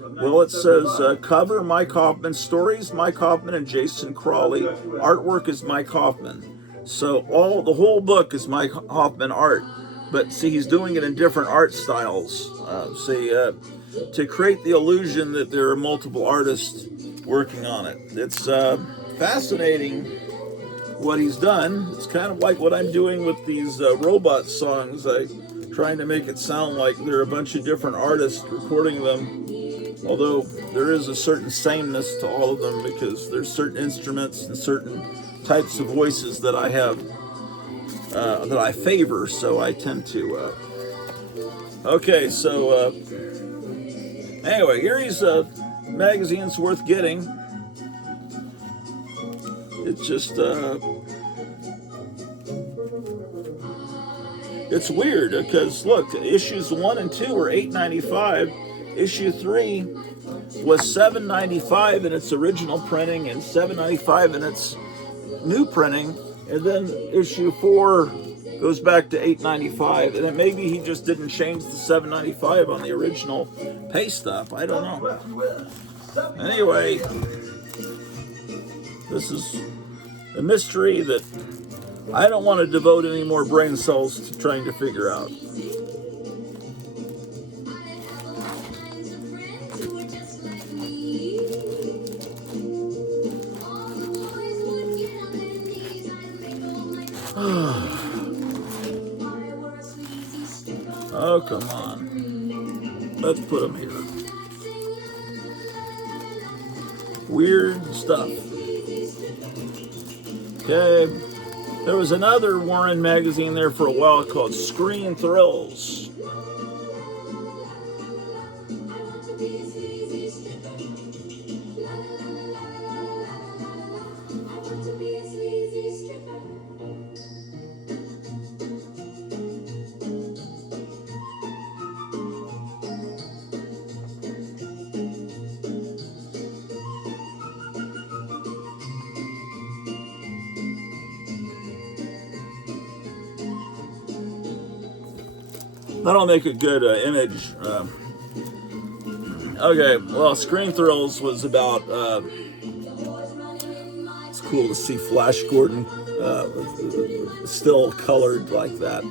Well, it says cover Mike Hoffman, stories Mike Hoffman and Jason Crawley, artwork is Mike Hoffman. So the whole book is Mike Hoffman art, but see, he's doing it in different art styles. To create the illusion that there are multiple artists working on it. It's fascinating what he's done. It's kind of like what I'm doing with these robot songs. Trying to make it sound like there are a bunch of different artists recording them. Although there is a certain sameness to all of them because there's certain instruments and certain types of voices that I have, that I favor, so I tend to. Okay, so anyway, Erie's magazine's worth getting. It's just, it's weird because look, issues 1 and 2 are $8.95. Issue 3 was $7.95 in its original printing and $7.95 in its new printing, and then issue 4 goes back to $8.95, and then maybe he just didn't change the $7.95 on the original pay stuff. I don't know. Anyway, this is a mystery that I don't want to devote any more brain cells to trying to figure out. Oh, come on. Let's put them here. Weird stuff. Okay. There was another Warren magazine there for a while called Screen Thrills. That'll make a good image. Okay, well, Screen Thrills was about, it's cool to see Flash Gordon still colored like that.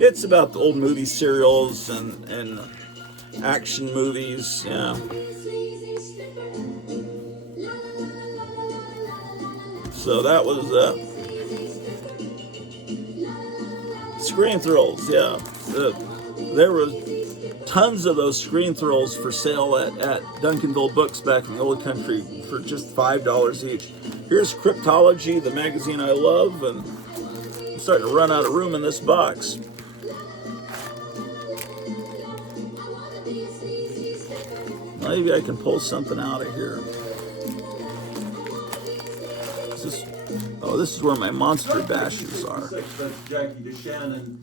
It's about the old movie serials and action movies. Yeah. So that was screen thrills. Yeah. There was tons of those screen thrills for sale at Duncanville Books back in the old country for just $5 each. Here's Cryptology, the magazine I love, and I'm starting to run out of room in this box. Maybe I can pull something out of here. This is where my monster bashes are. That's Jackie DeShannon.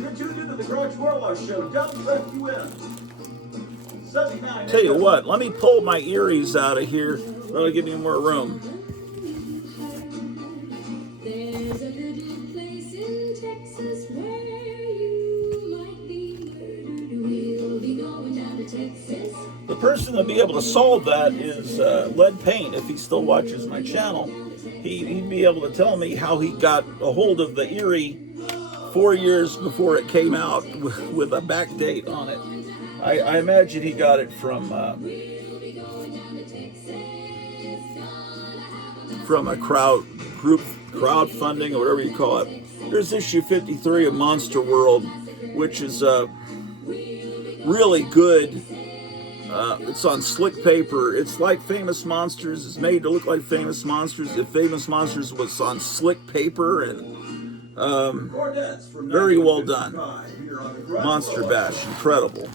You're tuned into the Grottu Orloff Show. WFUN. 79. Tell you what, let me pull my Eries out of here. That'll give me more room. There's a little place in Texas where you might be murdered. We'll be going down to Texas. The person that'll be able to solve that is Lead Paint, if he still watches my channel. He'd be able to tell me how he got a hold of the Erie 4 years before it came out with a back date on it. I imagine he got it from a crowdfunding or whatever you call it. Here's issue 53 of Monster World, which is really good. It's on slick paper. It's like Famous Monsters. It's made to look like Famous Monsters. If Famous Monsters was on slick paper, and very well done. Monster Bash, incredible.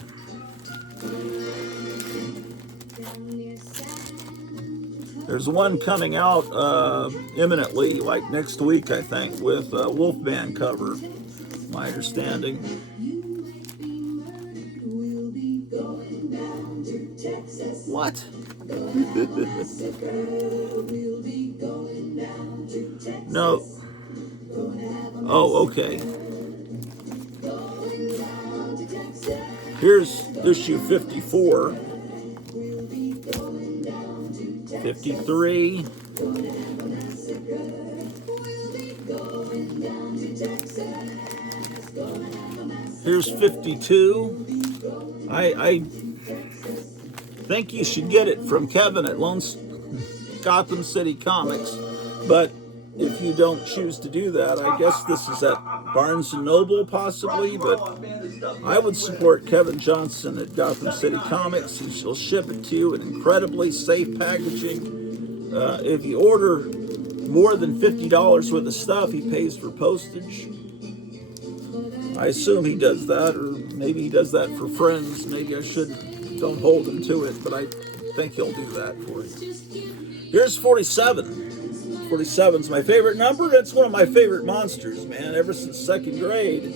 There's one coming out imminently, like next week, I think, with a Wolfman cover, my understanding. What? No. Oh, okay. Here's issue 54. 53. Here's 52. I think you should get it from Kevin at Gotham City Comics, but if you don't choose to do that, I guess this is at Barnes & Noble possibly, but I would support Kevin Johnson at Gotham City Comics. He'll ship it to you in incredibly safe packaging. If you order more than $50 worth of stuff, he pays for postage. I assume he does that, or maybe he does that for friends. Maybe I don't hold him to it, but I think he'll do that for you. Here's 47. 47's my favorite number. It's one of my favorite monsters, man. Ever since second grade,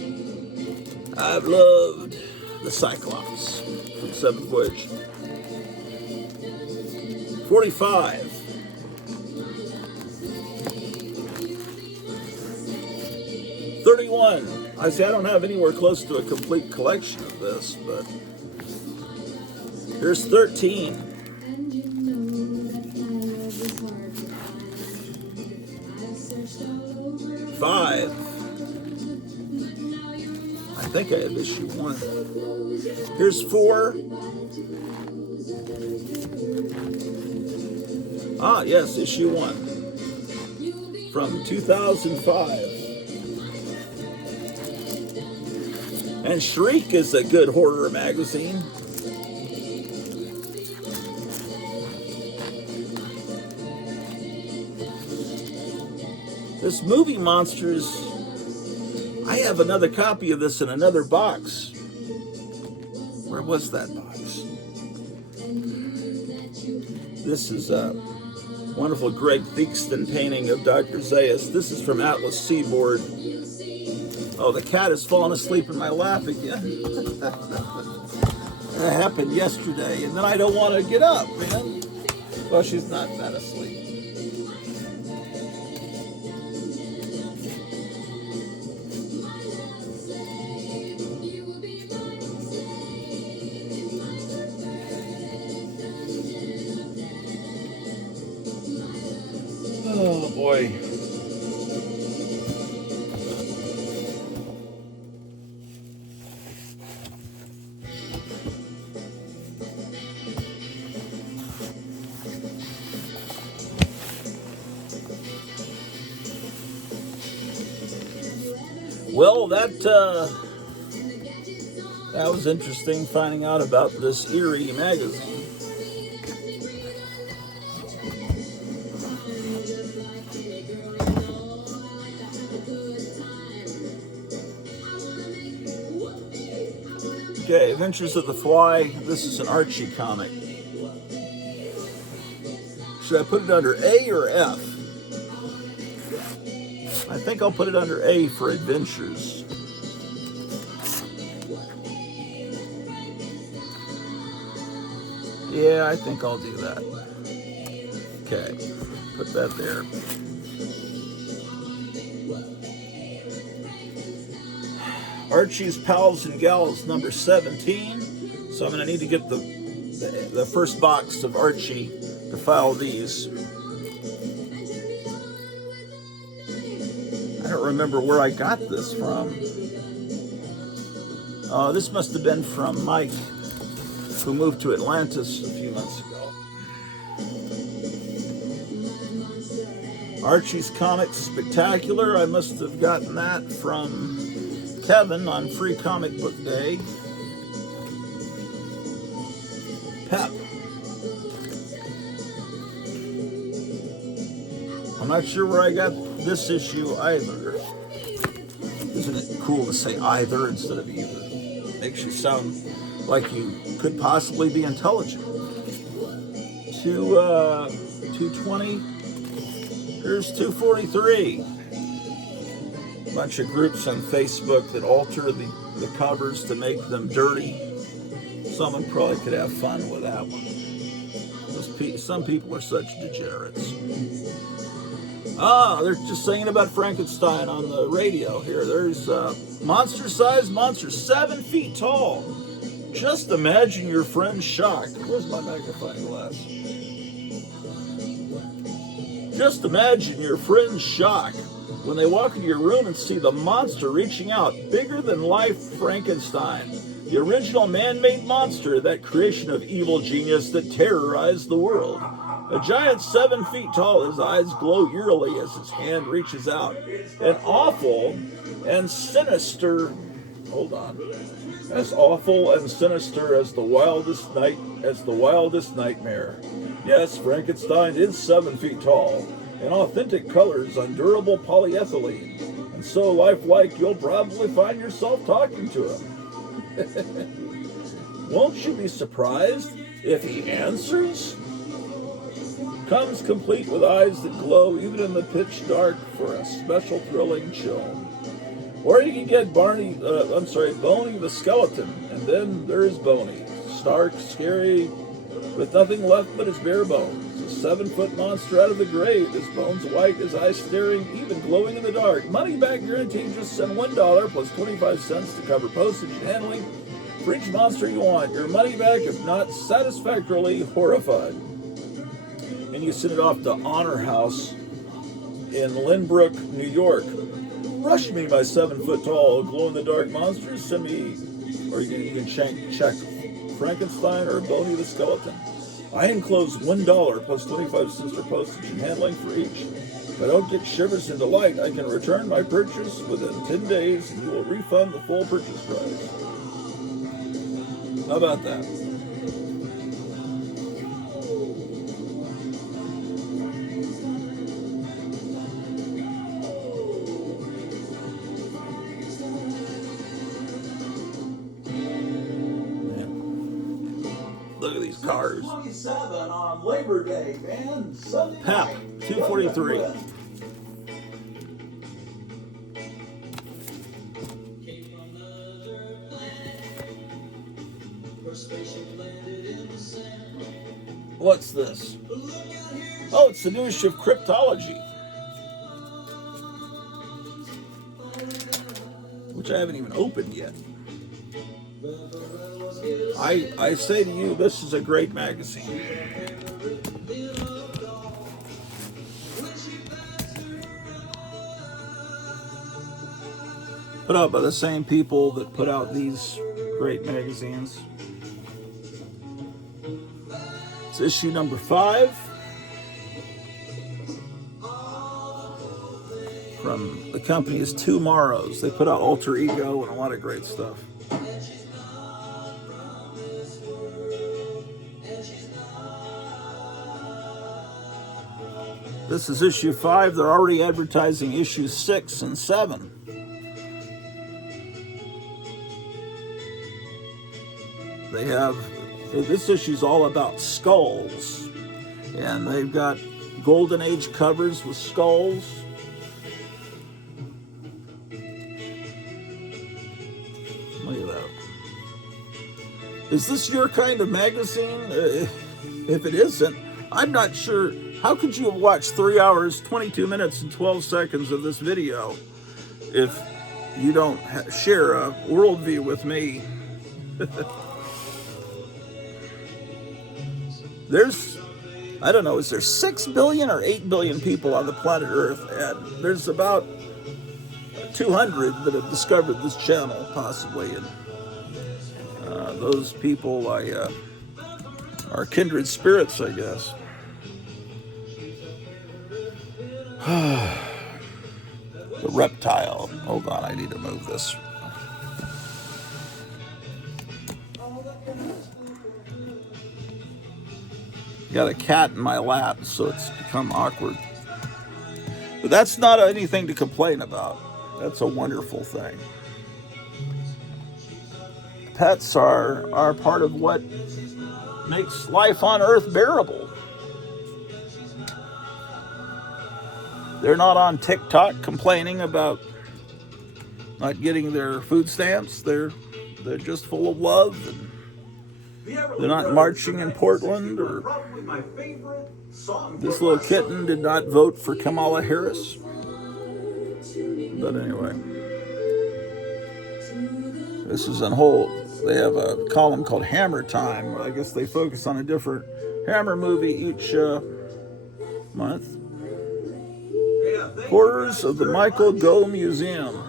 I've loved the Cyclops from Seventh Voyage. 45. 31. I don't have anywhere close to a complete collection of this, but here's 13. 5. I think I have issue 1. Here's 4. Ah, yes, issue 1 from 2005. And Shriek is a good horror magazine. This movie Monsters, I have another copy of this in another box. Where was that box? This is a wonderful Greg Theakston painting of Dr. Zaius. This is from Atlas Seaboard. Oh, the cat has fallen asleep in my lap again. That happened yesterday, and then I don't want to get up, man. Well, she's not that asleep. Oh, boy. Well, that was interesting finding out about this eerie magazine. Okay, Adventures of the Fly. This is an Archie comic. Should I put it under A or F? I think I'll put it under A for Adventures. Yeah, I think I'll do that. Okay, put that there. Archie's Pals and Gals, number 17. So I'm going to need to get the first box of Archie to file these. I don't remember where I got this from. This must have been from Mike, who moved to Atlantis a few months ago. Archie's Comics Spectacular. I must have gotten that from Kevin on Free Comic Book Day. Pep. I'm not sure where I got this issue either. Isn't it cool to say either instead of either? Makes you sound like you could possibly be intelligent. 220. Here's 243. A bunch of groups on Facebook that alter the covers to make them dirty. Someone probably could have fun with that one. Some people are such degenerates. They're just saying about Frankenstein on the radio here. There's monster-sized monster, 7 feet tall. Just imagine your friend's shock. Where's my magnifying glass? Just imagine your friend's shock when they walk into your room and see the monster reaching out, bigger than life Frankenstein. The original man-made monster, that creation of evil genius that terrorized the world. A giant 7 feet tall, his eyes glow eerily as his hand reaches out. An awful and sinister, as awful and sinister as the wildest nightmare. Yes, Frankenstein is 7 feet tall, in authentic colors on durable polyethylene, and so lifelike you'll probably find yourself talking to him. Won't you be surprised if he answers? Comes complete with eyes that glow even in the pitch dark for a special thrilling chill. Or you can get Boney the skeleton, and then there's Boney, stark, scary, with nothing left but his bare bones. A 7-foot monster out of the grave, his bones white, his eyes staring, even glowing in the dark. Money back guaranteed. Just send $1 plus 25 cents to cover postage and handling for each monster you want. Your money back if not satisfactorily horrified. And you send it off to Honor House in Lynbrook, New York. Rush me, my 7-foot tall glow-in-the-dark monsters. Send me, or you can check Frankenstein or Boney the skeleton. I enclose $1 plus 25 cents for postage and handling for each. If I don't get shivers and delight, I can return my purchase within 10 days and you will refund the full purchase price. How about that? Look at these cars. 27 on Labor Day, man. Sunday Pep, night. 243. What's this? Oh, it's the new issue of Cryptology, which I haven't even opened yet. I say to you, this is a great magazine. Put out by the same people that put out these great magazines. It's issue number 5. from the company is Tomorrows. They put out Alter Ego and a lot of great stuff. This is issue 5. They're already advertising issues 6 and 7. They have, this issue's all about skulls. And they've got Golden Age covers with skulls. Look at that. Is this your kind of magazine? If it isn't, I'm not sure. How could you have watched 3 hours, 22 minutes, and 12 seconds of this video if you don't share a worldview with me? There's, I don't know, is there 6 billion or 8 billion people on the planet Earth? And there's about 200 that have discovered this channel, possibly. And those people are kindred spirits, I guess. The reptile. Hold on, I need to move this. Got a cat in my lap, so it's become awkward. But that's not anything to complain about. That's a wonderful thing. Pets are part of what makes life on Earth bearable. They're not on TikTok complaining about not getting their food stamps. They're just full of love, and they're not marching in Portland. Or this little kitten did not vote for Kamala Harris. But anyway, this is on hold. They have a column called Hammer Time, where I guess they focus on a different Hammer movie each month. Horrors of the Michael Gough Museum.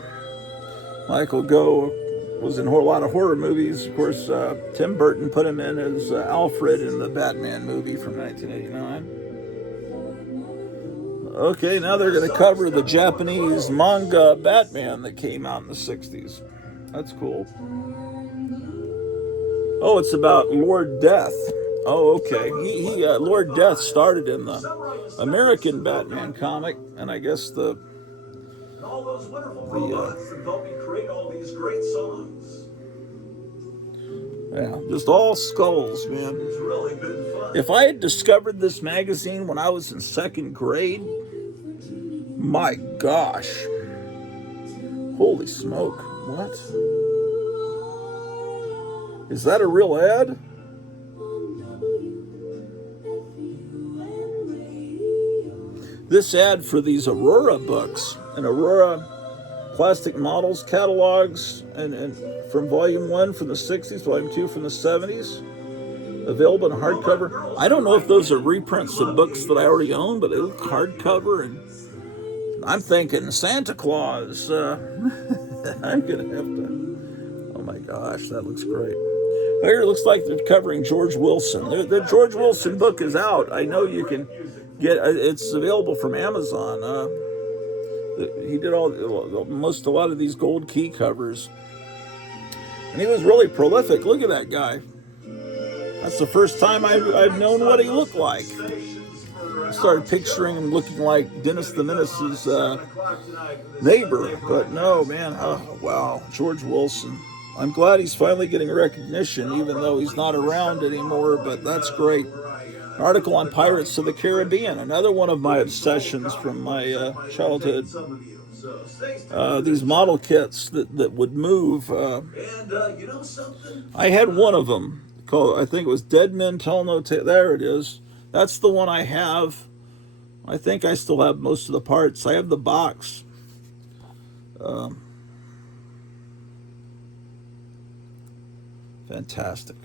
Michael Gough was in a lot of horror movies. Of course, Tim Burton put him in as Alfred in the Batman movie from 1989. Okay, now they're going to cover the Japanese manga Batman that came out in the 60s. That's cool. Oh, it's about Lord Death. Oh, okay. Lord Death started in the American Batman comic, and I guess the all those wonderful robots that help me create all these great songs. Yeah, just all skulls, man. It's really been fun. If I had discovered this magazine when I was in 2nd grade, my gosh. Holy smoke. What? Is that a real ad? This ad for these Aurora books and Aurora plastic models catalogs and from volume 1 from the 60s, volume 2 from the 70s, available in hardcover. I don't know if those are reprints of books that I already own, but they look hardcover, and I'm thinking Santa Claus. I'm gonna have to. Oh my gosh, that looks great. Here it looks like they're covering George Wilson. The George Wilson book is out. I know you can get. It's available from Amazon. He did a lot of these gold key covers, and he was really prolific. Look at that guy. That's the first time I've known what he looked like. I started picturing him looking like Dennis the Menace's neighbor, but no, man. Oh, wow, George Wilson. I'm glad he's finally getting recognition, even though he's not around anymore, but that's great. An article on Pirates of the Caribbean, another one of my obsessions from my childhood. These model kits that would move. I had one of them called, I think it was Dead Men Tell No Tales. There it is. That's the one I have. I think I still have most of the parts. I have the box. Fantastic.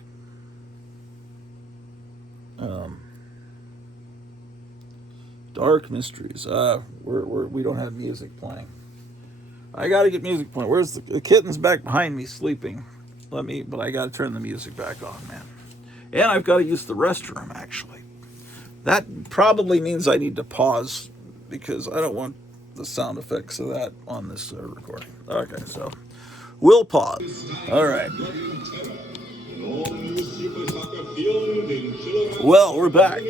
Dark Mysteries. We don't have music playing. I got to get music playing. Where's the kitten's back behind me sleeping? But I got to turn the music back on, man. And I've got to use the restroom, actually. That probably means I need to pause because I don't want the sound effects of that on this recording. Okay, so we'll pause. All right. Well, we're back.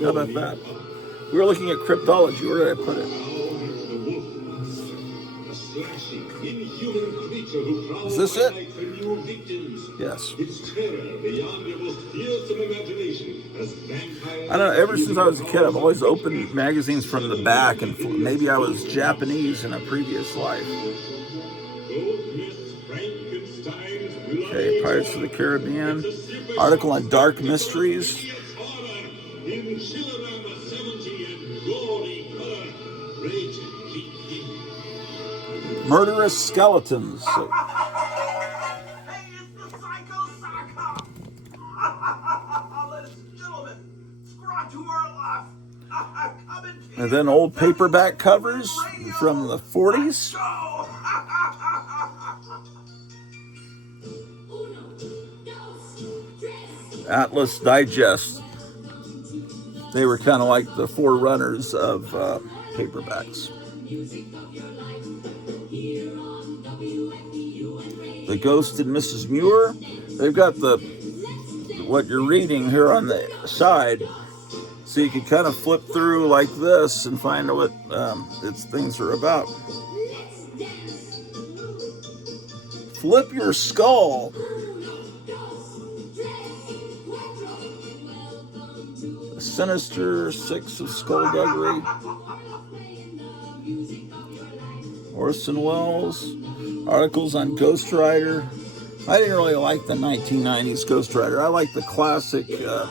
How about that? We were looking at cryptology. Where did I put it? Is this it? Yes. I don't know. Ever since I was a kid, I've always opened magazines from the back, and maybe I was Japanese in a previous life. Okay, Pirates of the Caribbean. Article on dark mysteries. Murderous skeletons. Ladies and gentlemen, Grottu Orloff. And then old paperback covers from the 40s. Atlas Digest. They were kind of like the forerunners of paperbacks. The Ghost and Mrs. Muir. They've got what you're reading here on the side, so you can kind of flip through like this and find out what its things are about. Flip Your Skull. The Sinister Six of Skullduggery. Orson Welles. Articles on Ghost Rider. I didn't really like the 1990s Ghost Rider. I like the classic. Damn.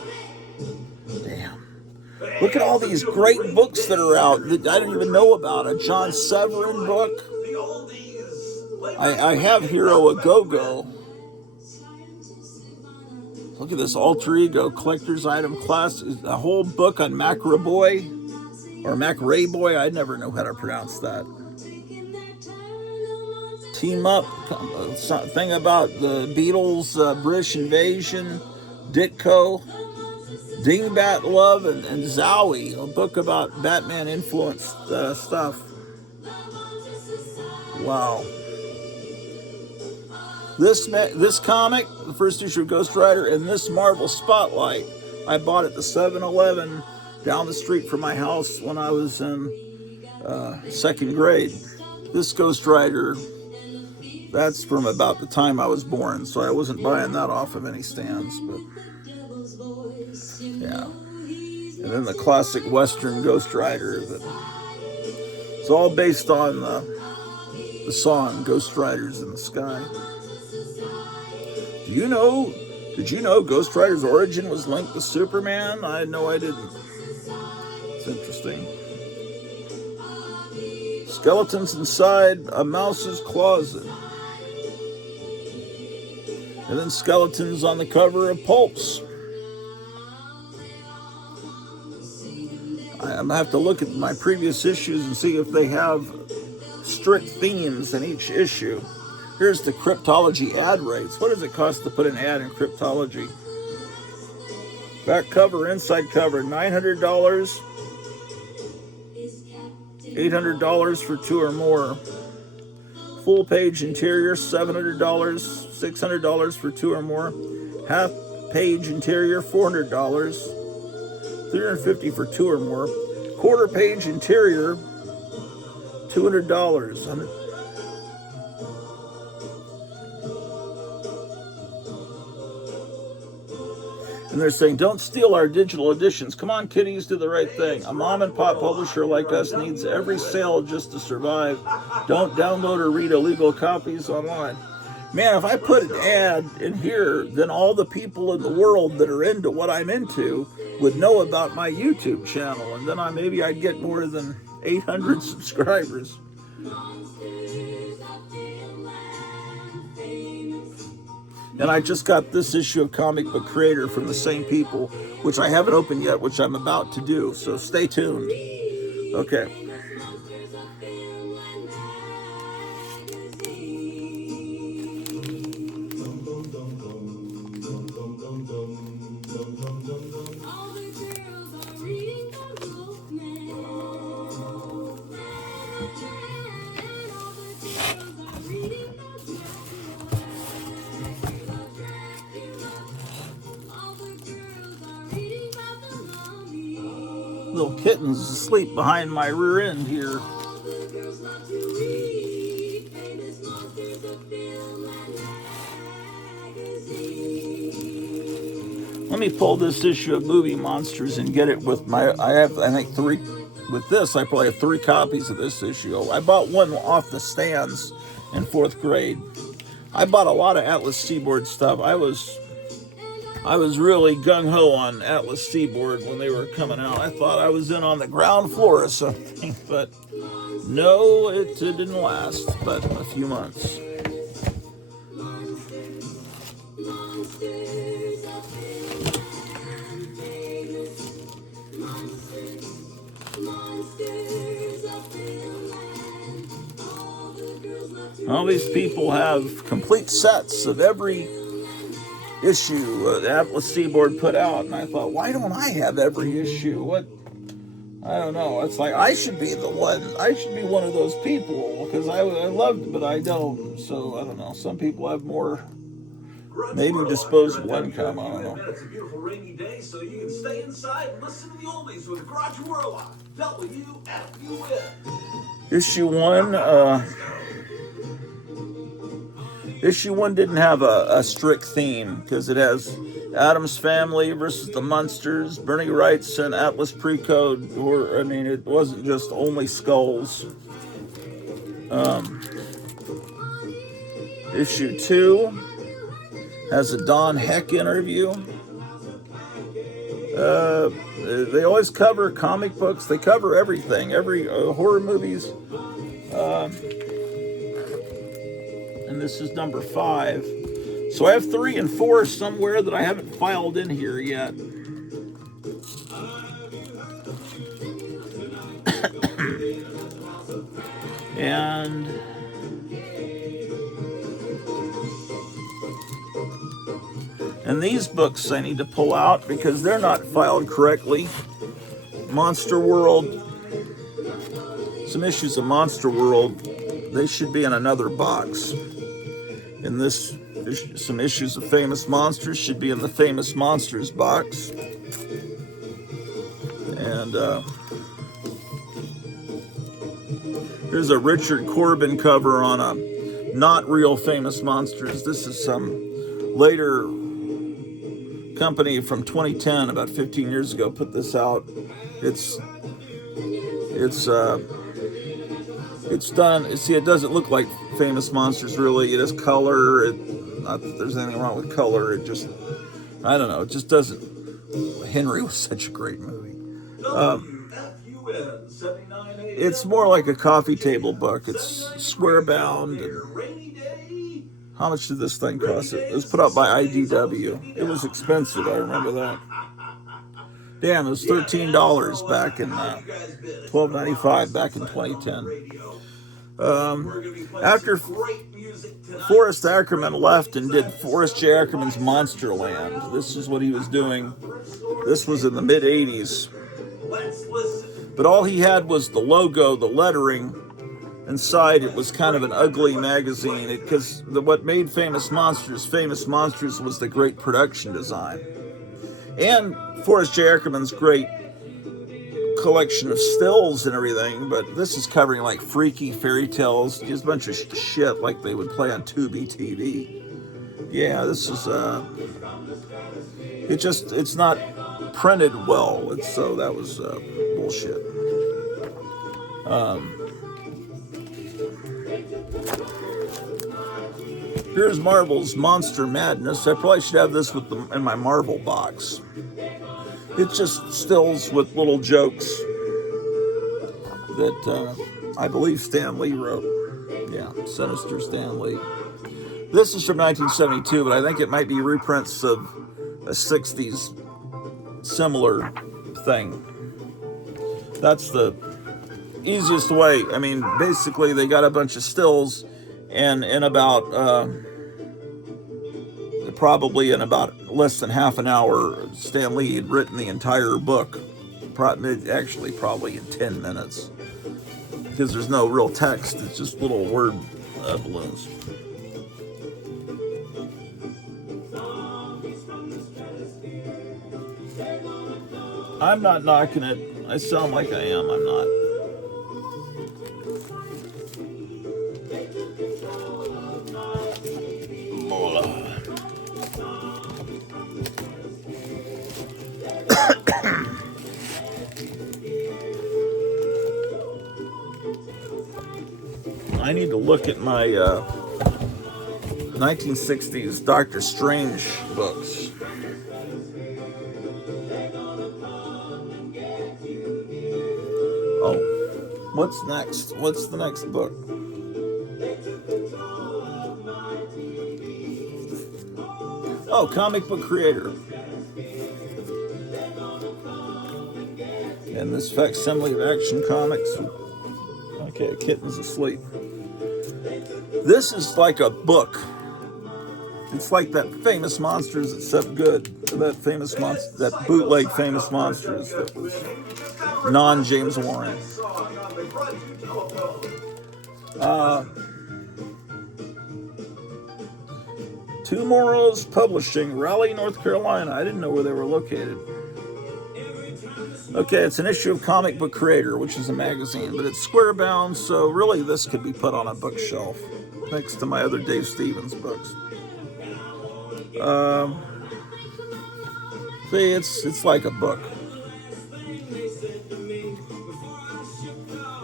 Look at all these great books that are out that I didn't even know about. A John Severin book. I have Hero a Go-Go. Look at this Alter Ego Collector's Item Class. A whole book on Macraboy. Or Macraboy. I never know how to pronounce that. Team Up, thing about the Beatles, British Invasion, Ditko, Dingbat Love, and Zowie, a book about Batman influenced stuff. Wow. This comic, the first issue of Ghost Rider, and this Marvel Spotlight, I bought at the 7-Eleven down the street from my house when I was in second grade. This Ghost Rider, that's from about the time I was born, so I wasn't buying that off of any stands, but yeah. And then the classic Western Ghost Rider, it's all based on the song Ghost Riders in the Sky. Did you know Ghost Rider's origin was linked to Superman? I didn't. It's interesting. Skeletons Inside a Mouse's Closet. And then skeletons on the cover of Pulps. I'm going to have to look at my previous issues and see if they have strict themes in each issue. Here's the cryptology ad rates. What does it cost to put an ad in cryptology? Back cover, inside cover, $900. $800 for 2 or more. Full page interior, $700, $600 for 2 or more. Half page interior, $400, $350 for 2 or more. Quarter page interior, $200. And they're saying, don't steal our digital editions. Come on, kiddies, do the right thing. A mom and pop publisher like us needs every sale just to survive. Don't download or read illegal copies online. Man, if I put an ad in here, then all the people in the world that are into what I'm into would know about my YouTube channel. And then maybe I'd get more than 800 subscribers. And I just got this issue of Comic Book Creator from the same people, which I haven't opened yet, which I'm about to do. So stay tuned. Okay. little kittens asleep behind my rear end here. Let me pull this issue of Movie Monsters and get it with my, I think 3, with this, I probably have 3 copies of this issue. I bought one off the stands in 4th grade. I bought a lot of Atlas Seaboard stuff. I was really gung-ho on Atlas Seaboard when they were coming out. I thought I was in on the ground floor or something, but no, it didn't last but a few months. All these people have complete sets of every issue the Atlas Seaboard put out, and I thought, why don't I have every issue? What? I don't know. It's like I should be the one. I should be one of those people because I loved it, but I don't. So I don't know. Some people have more, maybe disposable income. I don't know. It's a beautiful rainy day, so you can stay inside and listen to the oldies with Grottu Orloff. WFUN. Issue 1. Issue 1 didn't have a strict theme because it has Addams Family versus the Munsters, Bernie Wrightson, Atlas Precode, it wasn't just only skulls. Issue 2 has a Don Heck interview. They always cover comic books. They cover everything, every horror movies. And this is number 5. So I have 3 and 4 somewhere that I haven't filed in here yet. And these books I need to pull out because they're not filed correctly. Monster World, some issues of Monster World, they should be in another box. In this, some issues of Famous Monsters should be in the Famous Monsters box. And here's a Richard Corbin cover on a not real Famous Monsters. This is some later company from 2010, about 15 years ago, put this out. It's done. See, it doesn't look like Famous Monsters really. It has color. Not that there's anything wrong with color. It just, I don't know. It just doesn't. Henry was such a great movie. It's more like a coffee table book. It's square bound. And how much did this thing cost? It was put out by IDW. It was expensive. I remember that. Damn, it was $13 back in $12.95 back in 2010. After Forrest Ackerman left and did Forrest J. Ackerman's Monsterland, this is what he was doing. This was in the mid 80s. But all he had was the logo, the lettering. Inside it was kind of an ugly magazine because what made Famous Monsters was the great production design. And Forrest J. Ackerman's great collection of stills and everything, but this is covering like freaky fairy tales, just a bunch of shit like they would play on Tubi TV. Yeah, this is it's not printed well, so that was bullshit. Here's Marvel's Monster Madness. I probably should have this in my Marvel box. It's just stills with little jokes that I believe Stan Lee wrote. Yeah, Sinister Stan Lee. This is from 1972, but I think it might be reprints of a 60s similar thing. That's the easiest way. I mean, basically they got a bunch of stills, and in about probably in about less than half an hour, Stan Lee had written the entire book. Actually, probably in 10 minutes, because there's no real text. It's just little word balloons. I'm not knocking it. I sound like I am. I'm not. I need to look at my 1960s Doctor Strange books. Oh, what's next? What's the next book? Oh, comic book creator. And this facsimile of Action Comics. Okay, kitten's asleep. This is like a book. It's like that Famous Monsters Except Good. That famous monster, that bootleg Famous Monsters that was non-James Warren. Tomorrow's Publishing, Raleigh, North Carolina. I didn't know where they were located. Okay, it's an issue of Comic Book Creator, which is a magazine, but it's square bound, so really this could be put on a bookshelf next to my other Dave Stevens books. See, it's like a book.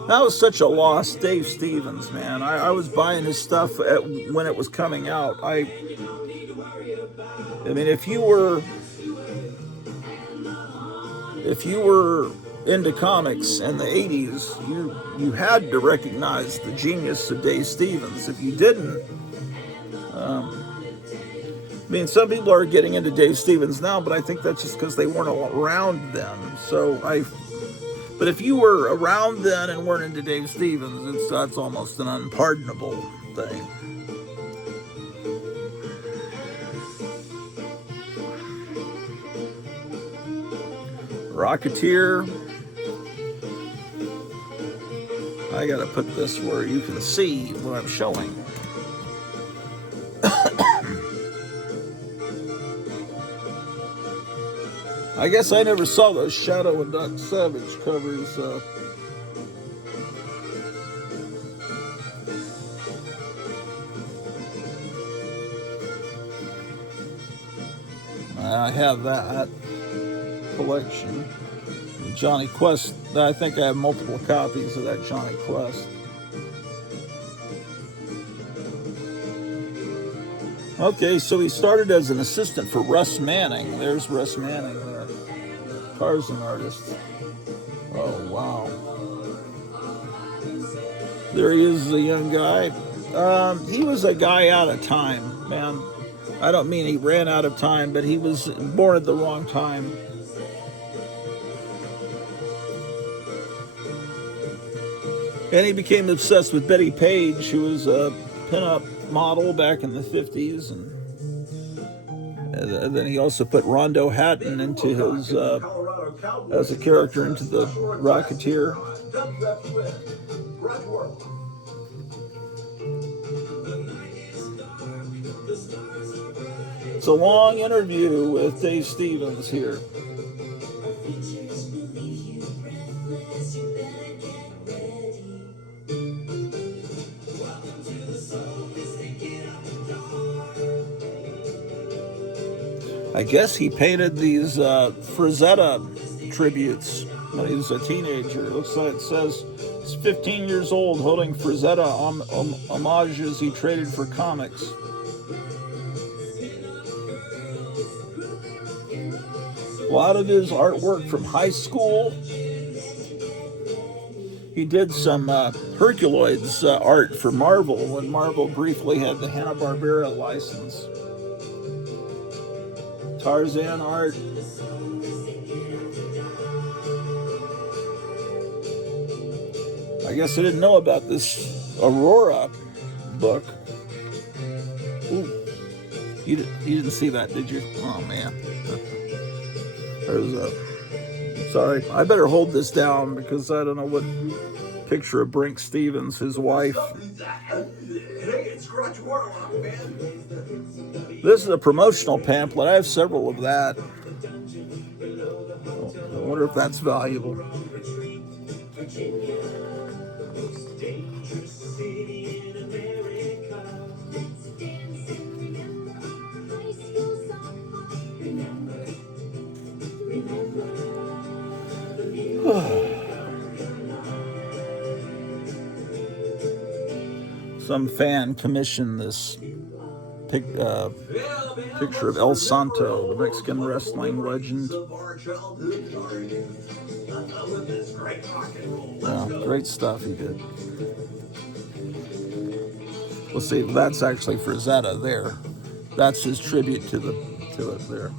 That was such a loss, Dave Stevens, man. I was buying his stuff when it was coming out. I mean, if you were into comics in the 80s, you had to recognize the genius of Dave Stevens. If you didn't, I mean, some people are getting into Dave Stevens now, but I think that's just because they weren't around then. But if you were around then and weren't into Dave Stevens, that's almost an unpardonable thing. Rocketeer. I gotta put this where you can see what I'm showing. I guess I never saw those Shadow and Doc Savage covers. I have that collection. Johnny Quest. I think I have multiple copies of that Johnny Quest. Okay, so he started as an assistant for Russ Manning. There's Russ Manning there. Tarzan artist. Oh, wow. There he is, a young guy. He was a guy out of time, man. I don't mean he ran out of time, but he was born at the wrong time. And he became obsessed with Betty Page, who was a pinup model back in the 50s. And then he also put Rondo Hatton into his, as a character into the Rocketeer. It's a long interview with Dave Stevens here. I guess he painted these Frazetta tributes when he was a teenager. It looks like it says he's 15 years old holding Frazetta homages he traded for comics. A lot of his artwork from high school. He did some Herculoids art for Marvel when Marvel briefly had the Hanna-Barbera license. Tarzan art. I guess I didn't know about this Aurora book. Ooh. You didn't see that, did you? Oh, man. There's a... Sorry. I better hold this down because I don't know what picture of Brink Stevens, his wife. Hey, it's Grottu Orloff, man. This is a promotional pamphlet. I have several of that. I wonder if that's valuable. Virginia, most dangerous city in America. Let's dance and remember our high school song. Remember the Some fan commissioned this picture of El Santo, the Mexican wrestling legend. Yeah, great stuff he did. Let's see, that's actually for Zeta there. That's his tribute to it there.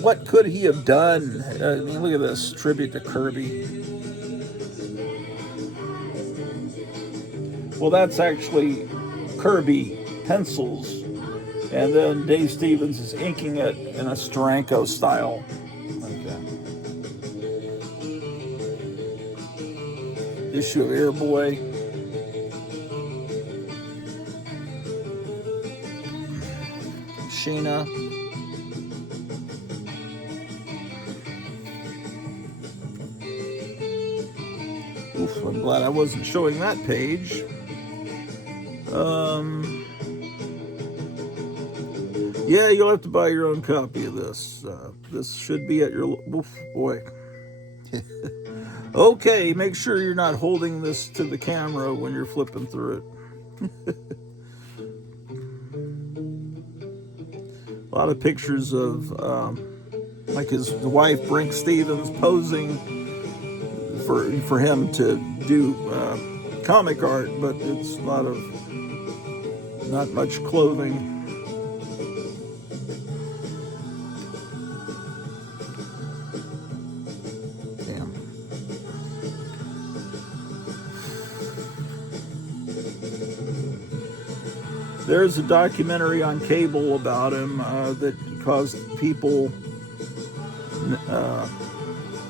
What could he have done? I mean, look at this tribute to Kirby. Well, that's actually Kirby pencils, and then Dave Stevens is inking it in a Steranko style. Okay. Issue of Airboy. Sheena. Oof, I'm glad I wasn't showing that page. Yeah, you'll have to buy your own copy of this. This should be at your... Oof, boy. Okay, make sure you're not holding this to the camera when you're flipping through it. A lot of pictures of, like his wife, Brink Stevens, posing for him to do comic art, but it's a lot of not much clothing. Damn. There's a documentary on cable about him that caused people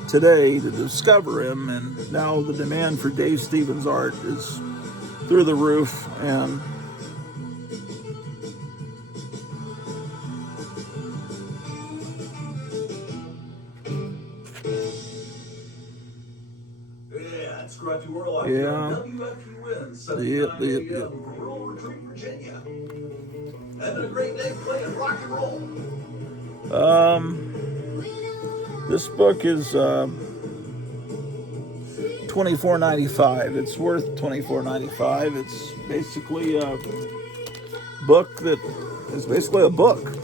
today to discover him, and now the demand for Dave Stevens art is through the roof, and yeah, it's Grottu Orloff. Yeah. WFUN, 79 Yep. AM, Rural Retreat, Virginia. Having a great day playing rock and roll. This book is $24.95. It's worth $24.95. It's basically a book that is basically a book.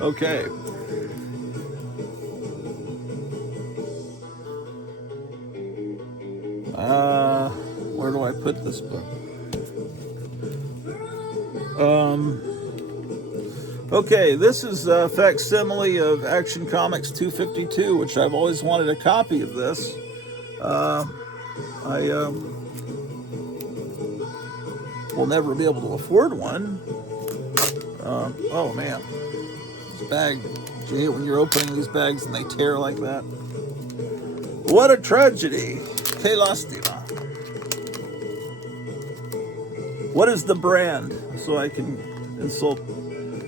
Okay. Where do I put this book? Okay, this is a facsimile of Action Comics 252, which I've always wanted a copy of this. I will never be able to afford one. Oh man, this bag. Do you hate when you're opening these bags and they tear like that? What a tragedy. Que lástima. What is the brand? So I can insult.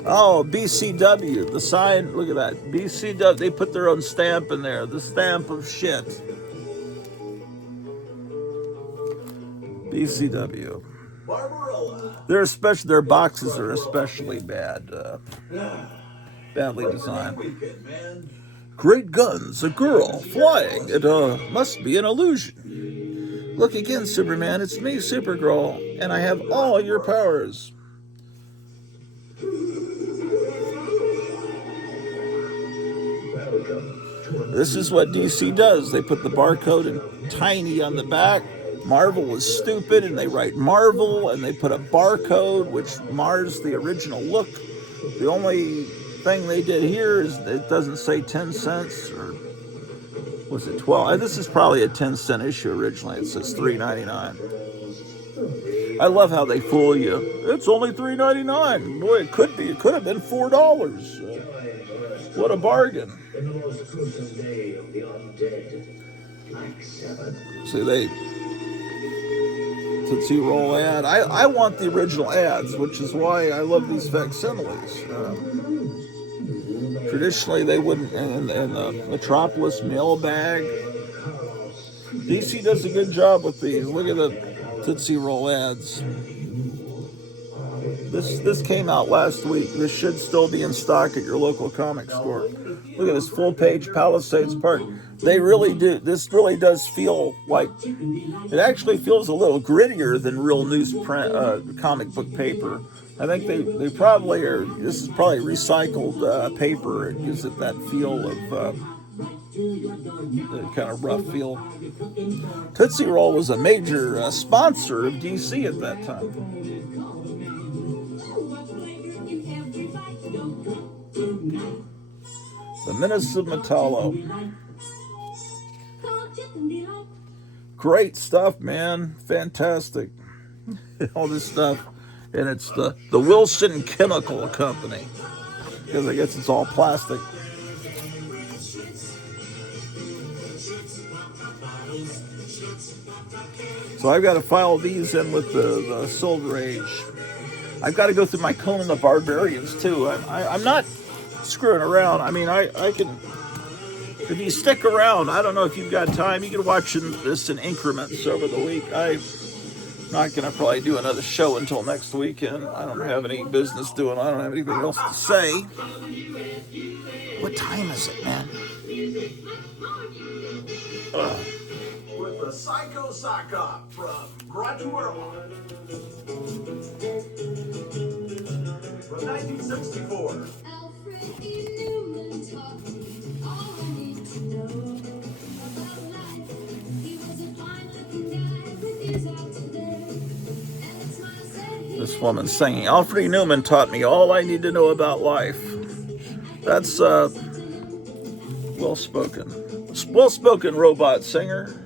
Oh, BCW. The sign, look at that. BCW. They put their own stamp in there. The stamp of shit. BCW. Their boxes are especially bad. Badly designed. Great guns, a girl flying. It must be an illusion. Look again, Superman. It's me, Supergirl, and I have all your powers. This is what DC does. They put the barcode in tiny on the back. Marvel is stupid, and they write Marvel, and they put a barcode which mars the original look. The only thing they did here is it doesn't say 10 cents or was it 12? This is probably a 10-cent issue originally. It says $3.99. I love how they fool you. It's only $3.99. Boy, it could be. It could have been $4. What a bargain. See, they Tootsie Roll ad. I want the original ads, which is why I love these facsimiles. Traditionally, they wouldn't in the Metropolis mailbag. DC does a good job with these. Look at the Tootsie Roll ads. This came out last week. This should still be in stock at your local comic store. Look at this full-page Palisades Park. They really do. This really does feel like it actually feels a little grittier than real newsprint comic book paper. I think they probably are. This is probably recycled paper. It gives it that feel of kind of rough feel. Tootsie Roll was a major sponsor of DC at that time. The Menace of Metallo. Great stuff, man. Fantastic. All this stuff. And it's the Wilson Chemical Company. Because I guess it's all plastic. So I've got to file these in with the Silver Age. I've got to go through my Conan the Barbarians too. I'm not screwing around. I mean, I can, if you stick around, I don't know if you've got time, you can watch this in increments over the week. I'm not going to probably do another show until next weekend. I don't have any business doing. I don't have anything else to say. What time is it, man? With the Psycho Sock Op from Grottu Orloff. From 1964. This woman singing. Alfred E. Newman taught me all I need to know about life. That's well-spoken robot singer.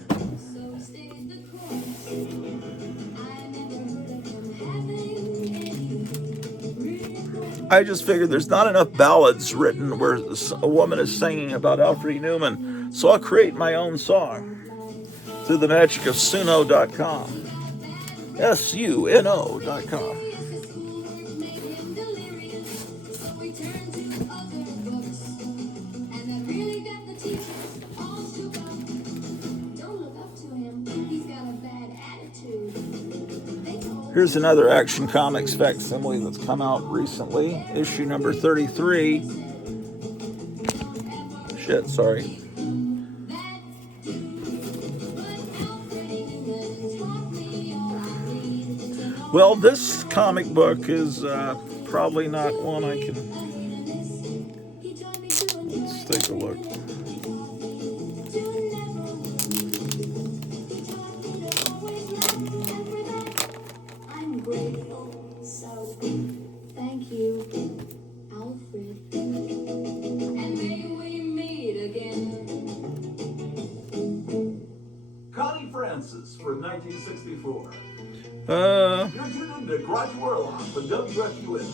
I just figured there's not enough ballads written where a woman is singing about Alfred E. Newman, so I'll create my own song through the magic of Suno.com. Suno.com. Here's another Action Comics facsimile that's come out recently. Issue number 33. Sorry. Well, this comic book is probably not one I can... Let's take a look. Thank you, Alfred. And may we meet again. Connie Francis from 1964. You're tuned into Grottu Orloff on WFUN.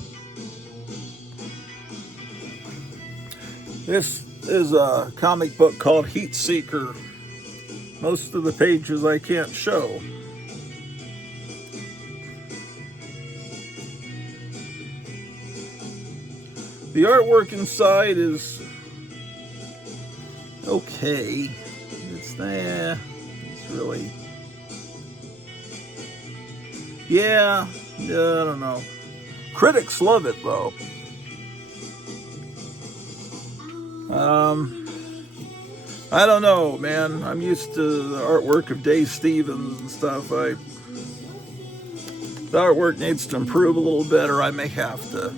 This is a comic book called Heat Seeker. Most of the pages I can't show. The artwork inside is okay. It's really, yeah, I don't know. Critics love it though. I don't know, man. I'm used to the artwork of Dave Stevens and stuff. The artwork needs to improve a little bit, or I may have to,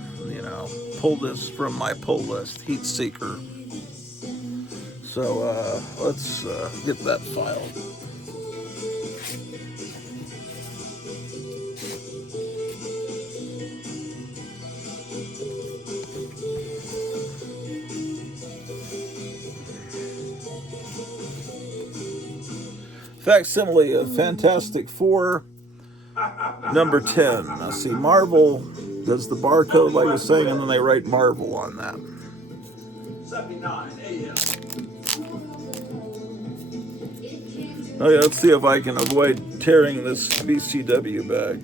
pull this from my pull list, Heat Seeker. So let's get that filed. facsimile of Fantastic Four, number 10. Now see, Marvel does the barcode like I was saying, and then they write Marvel on that. 79 a.m. Okay, let's see if I can avoid tearing this VCW bag.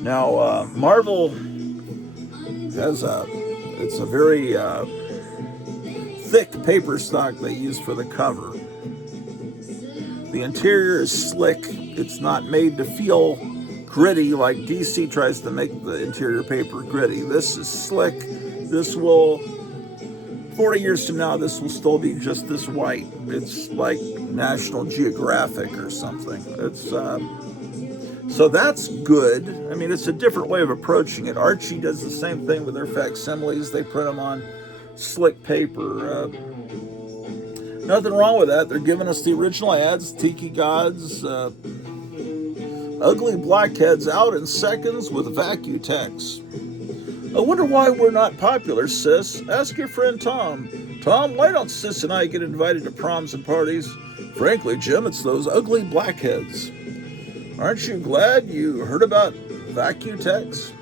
Now, Marvel has it's a very thick paper stock they use for the cover. The interior is slick. It's not made to feel gritty like DC tries to make the interior paper gritty. This is slick. This will, 40 years from now, this will still be just this white. It's like National Geographic or something. It's so that's good. I mean, it's a different way of approaching it. Archie does the same thing with their facsimiles. They print them on slick paper. Nothing wrong with that. They're giving us the original ads. Tiki Gods, Ugly Blackheads out in seconds with Vacutex. I wonder why we're not popular, sis. Ask your friend Tom. Tom, why don't sis and I get invited to proms and parties? Frankly, Jim, it's those ugly blackheads. Aren't you glad you heard about Vacutex?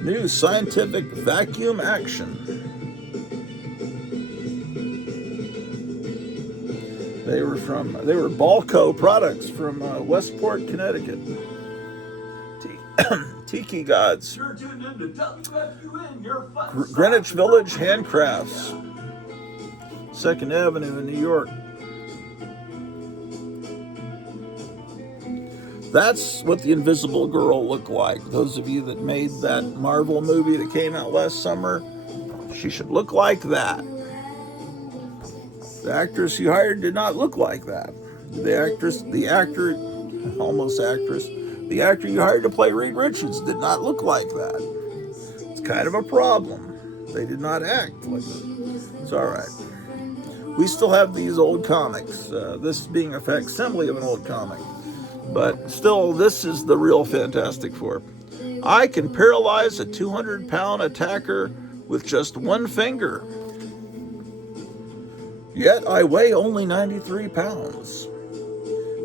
New scientific vacuum action. They were Balco products from Westport, Connecticut. Tiki Gods. You're tuned into WFUN, your fun Greenwich Village Handcrafts. 2nd Avenue in New York. That's what the Invisible Girl looked like. Those of you that made that Marvel movie that came out last summer, she should look like that. The actress you hired did not look like that. The actor you hired to play Reed Richards did not look like that. It's kind of a problem. They did not act like that. It's all right. We still have these old comics, this being a facsimile of an old comic. But still, this is the real Fantastic Four. I can paralyze a 200-pound attacker with just one finger. Yet I weigh only 93 pounds.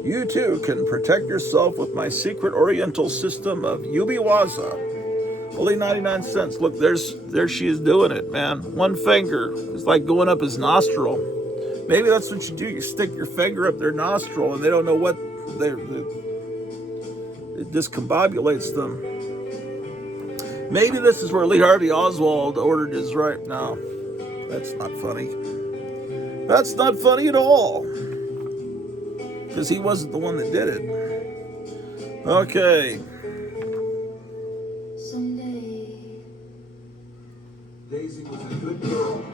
You too can protect yourself with my secret oriental system of Yubiwaza. Only 99 cents. Look, there she is doing it, man. One finger. It's like going up his nostril. Maybe that's what you do. You stick your finger up their nostril and they don't know what it discombobulates them. Maybe this is where Lee Harvey Oswald ordered his right. No, that's not funny. That's not funny at all. Because he wasn't the one that did it. Okay. Daisy was a good girl.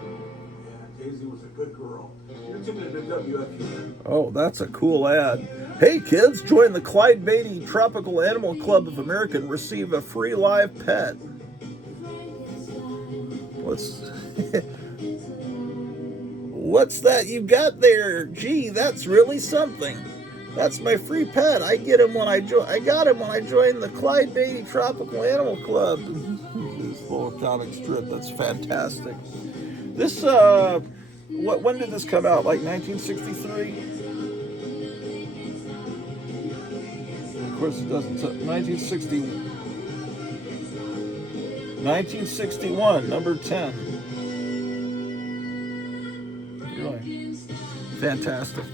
Yeah, Daisy was a good girl. You're tuned into WFUN. Oh, that's a cool ad. Hey kids, join the Clyde Beatty Tropical Animal Club of America and receive a free live pet. What's that you got there? Gee, that's really something. That's my free pet. I got him when I joined the Clyde Beatty Tropical Animal Club. This little comic strip, that's fantastic. This when did this come out? Like 1963? Of course it doesn't. 1961, number 10. Really fantastic.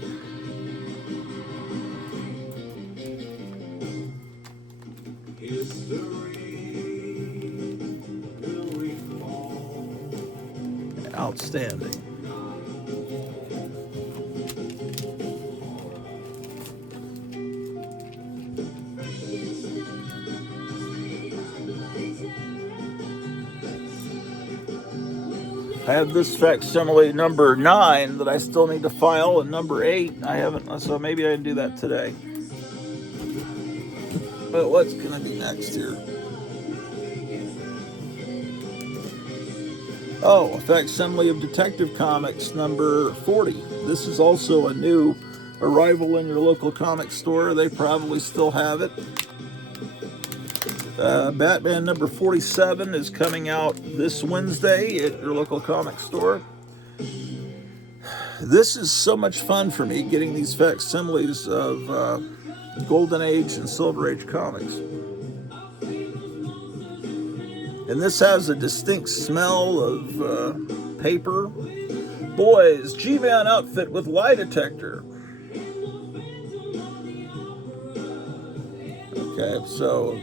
Outstanding. I have this facsimile number 9 that I still need to file, and number 8 I haven't, so maybe I can do that today. But what's going to be next here? Oh, a facsimile of Detective Comics number 40. This is also a new arrival in your local comic store. They probably still have it. Batman number 47 is coming out this Wednesday at your local comic store. This is so much fun for me, getting these facsimiles of Golden Age and Silver Age comics. And this has a distinct smell of paper. Boys, G-Man outfit with lie detector. Okay, so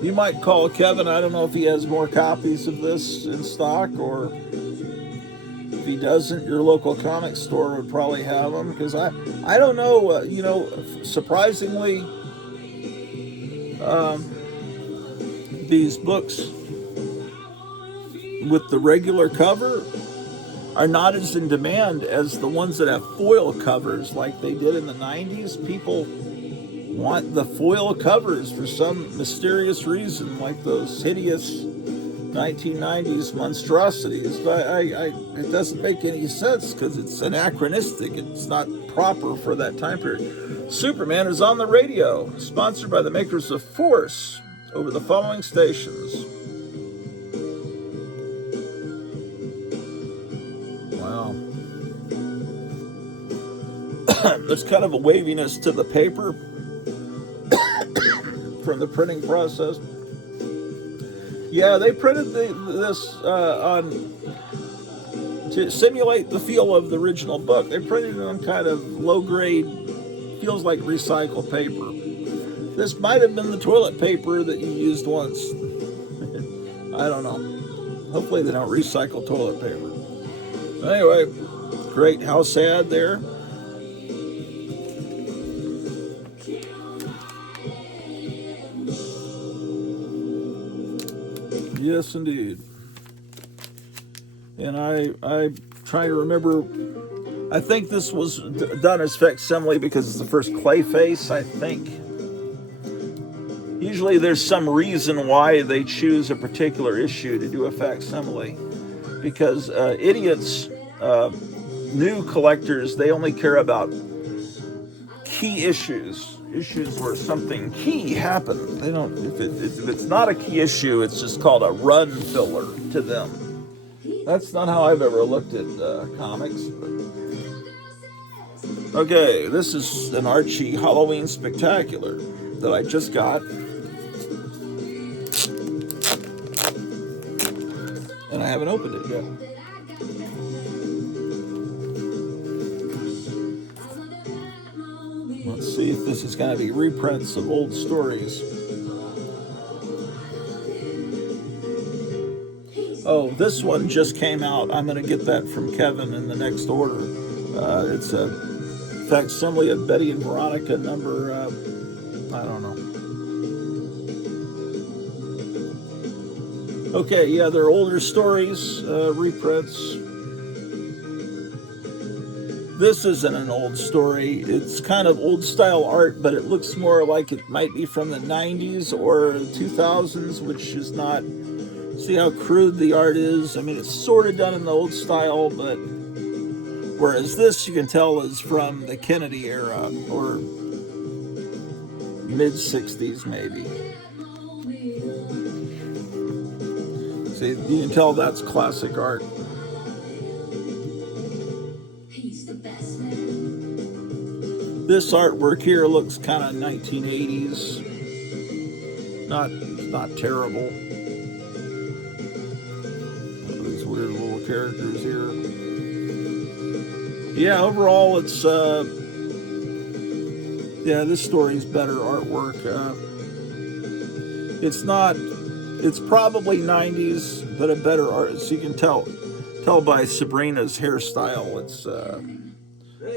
you might call Kevin. I don't know if he has more copies of this in stock, or if he doesn't, your local comic store would probably have them, because I don't know, surprisingly, these books with the regular cover are not as in demand as the ones that have foil covers like they did in the 90s. People want the foil covers for some mysterious reason, like those hideous 1990s monstrosities. It doesn't make any sense because it's anachronistic. It's not proper for that time period. Superman is on the radio, sponsored by the makers of Force, over the following stations. Wow. There's kind of a waviness to the paper from the printing process. Yeah, they printed this to simulate the feel of the original book. They printed it on kind of low-grade, feels like recycled paper. This might have been the toilet paper that you used once. I don't know. Hopefully they don't recycle toilet paper. Anyway, great. How sad there. Yes, indeed. And I try to remember, I think this was done as facsimile because it's the first clay face, I think. Usually there's some reason why they choose a particular issue to do a facsimile. Because idiots, new collectors, they only care about key issues where something key happened. They don't. If it's not a key issue, it's just called a run filler to them. That's not how I've ever looked at comics. But. Okay, this is an Archie Halloween Spectacular that I just got, and I haven't opened it yet. Let's see if this is going to be reprints of old stories. Oh, this one just came out. I'm going to get that from Kevin in the next order. It's a facsimile of Betty and Veronica number, I don't know. Okay, yeah, they're older stories, reprints. This isn't an old story. It's kind of old style art, but it looks more like it might be from the 90s or 2000s, which is not. See how crude the art is? I mean, it's sort of done in the old style, but whereas this you can tell is from the Kennedy era or mid 60s maybe. See, you can tell that's classic art. This artwork here looks kind of 1980s. Not terrible. These weird little characters here. Yeah, overall it's yeah, this story's better artwork. It's probably 90s, but a better art. So you can tell by Sabrina's hairstyle, it's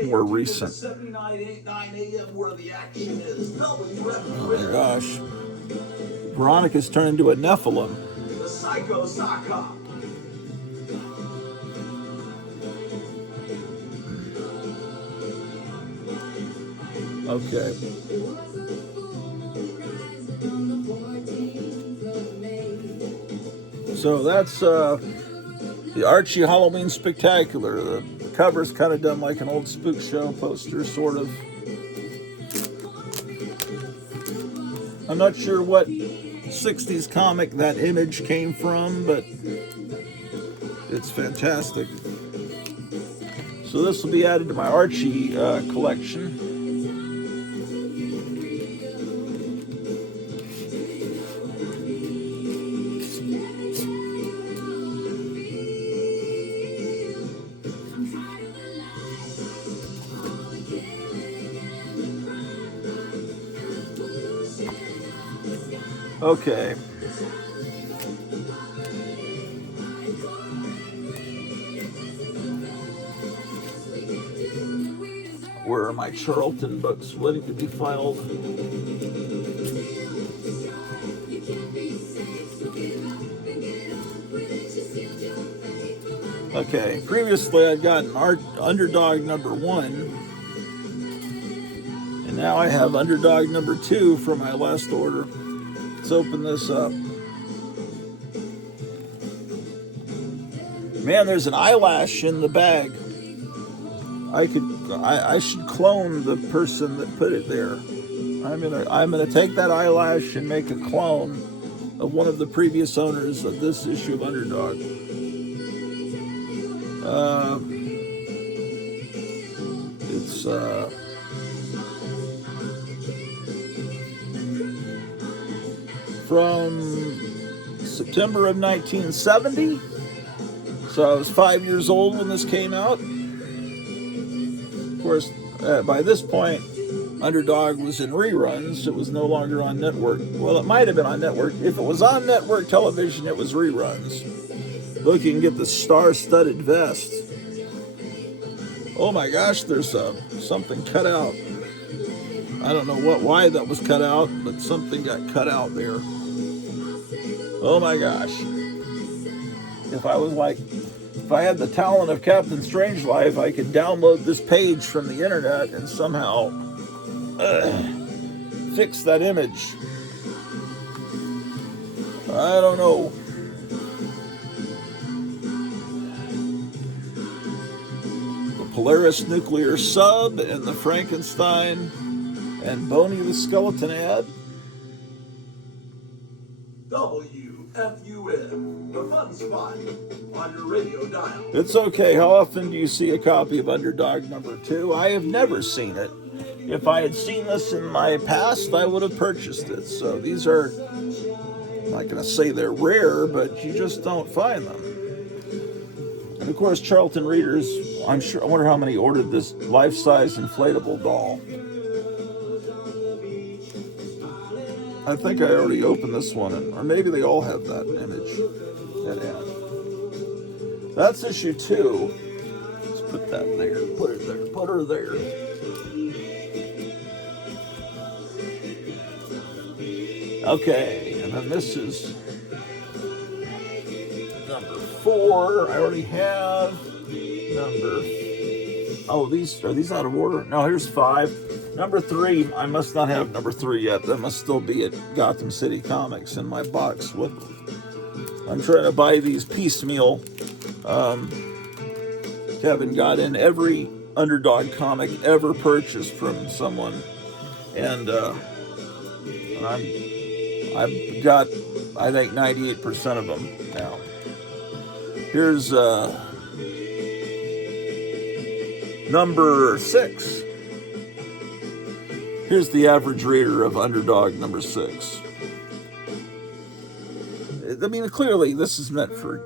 more recent. Oh my gosh. Veronica's turned into a Nephilim. The Psycho Sock Hop. Okay. So that's The Archie Halloween Spectacular. The cover's kind of done like an old spook show poster, sort of. I'm not sure what 60s comic that image came from, but it's fantastic. So this will be added to my Archie collection. Okay. Where are my Charlton books waiting to be filed? Okay, previously I'd gotten Underdog number 1, and now I have Underdog number 2 from my last order. Let's open this up. Man, there's an eyelash in the bag. I should clone the person that put it there. I'm gonna take that eyelash and make a clone of one of the previous owners of this issue of Underdog. It's from September of 1970. So I was 5 years old when this came out. Of course, by this point, Underdog was in reruns. It was no longer on network. Well, it might have been on network. If it was on network television, it was reruns. Look, you can get the star-studded vest. Oh my gosh, there's something cut out. I don't know why that was cut out, but something got cut out there. Oh my gosh. If I had the talent of Captain Strangelove, I could download this page from the internet and somehow fix that image. I don't know. The Polaris nuclear sub and the Frankenstein and Boney the skeleton ad. WFUN, the fun spot on your radio dial. It's okay. How often do you see a copy of Underdog number 2? I have never seen it. If I had seen this in my past, I would have purchased it. So these are, I'm not going to say they're rare, but you just don't find them. And of course, Charlton readers, I wonder how many ordered this life-size inflatable doll. I think I already opened this one, or maybe they all have that image. That ad. That's issue 2. Let's put that there. Put it there. Put her there. Okay, and then this is number 4. I already have number. Oh, are these out of order? No, here's 5. Number 3, I must not have number 3 yet. That must still be at Gotham City Comics in my box. I'm trying to buy these piecemeal. Kevin got in every Underdog comic ever purchased from someone, and I've got, I think, 98% of them now. Here's number 6. Here's the average reader of Underdog number 6. I mean, clearly this is meant for...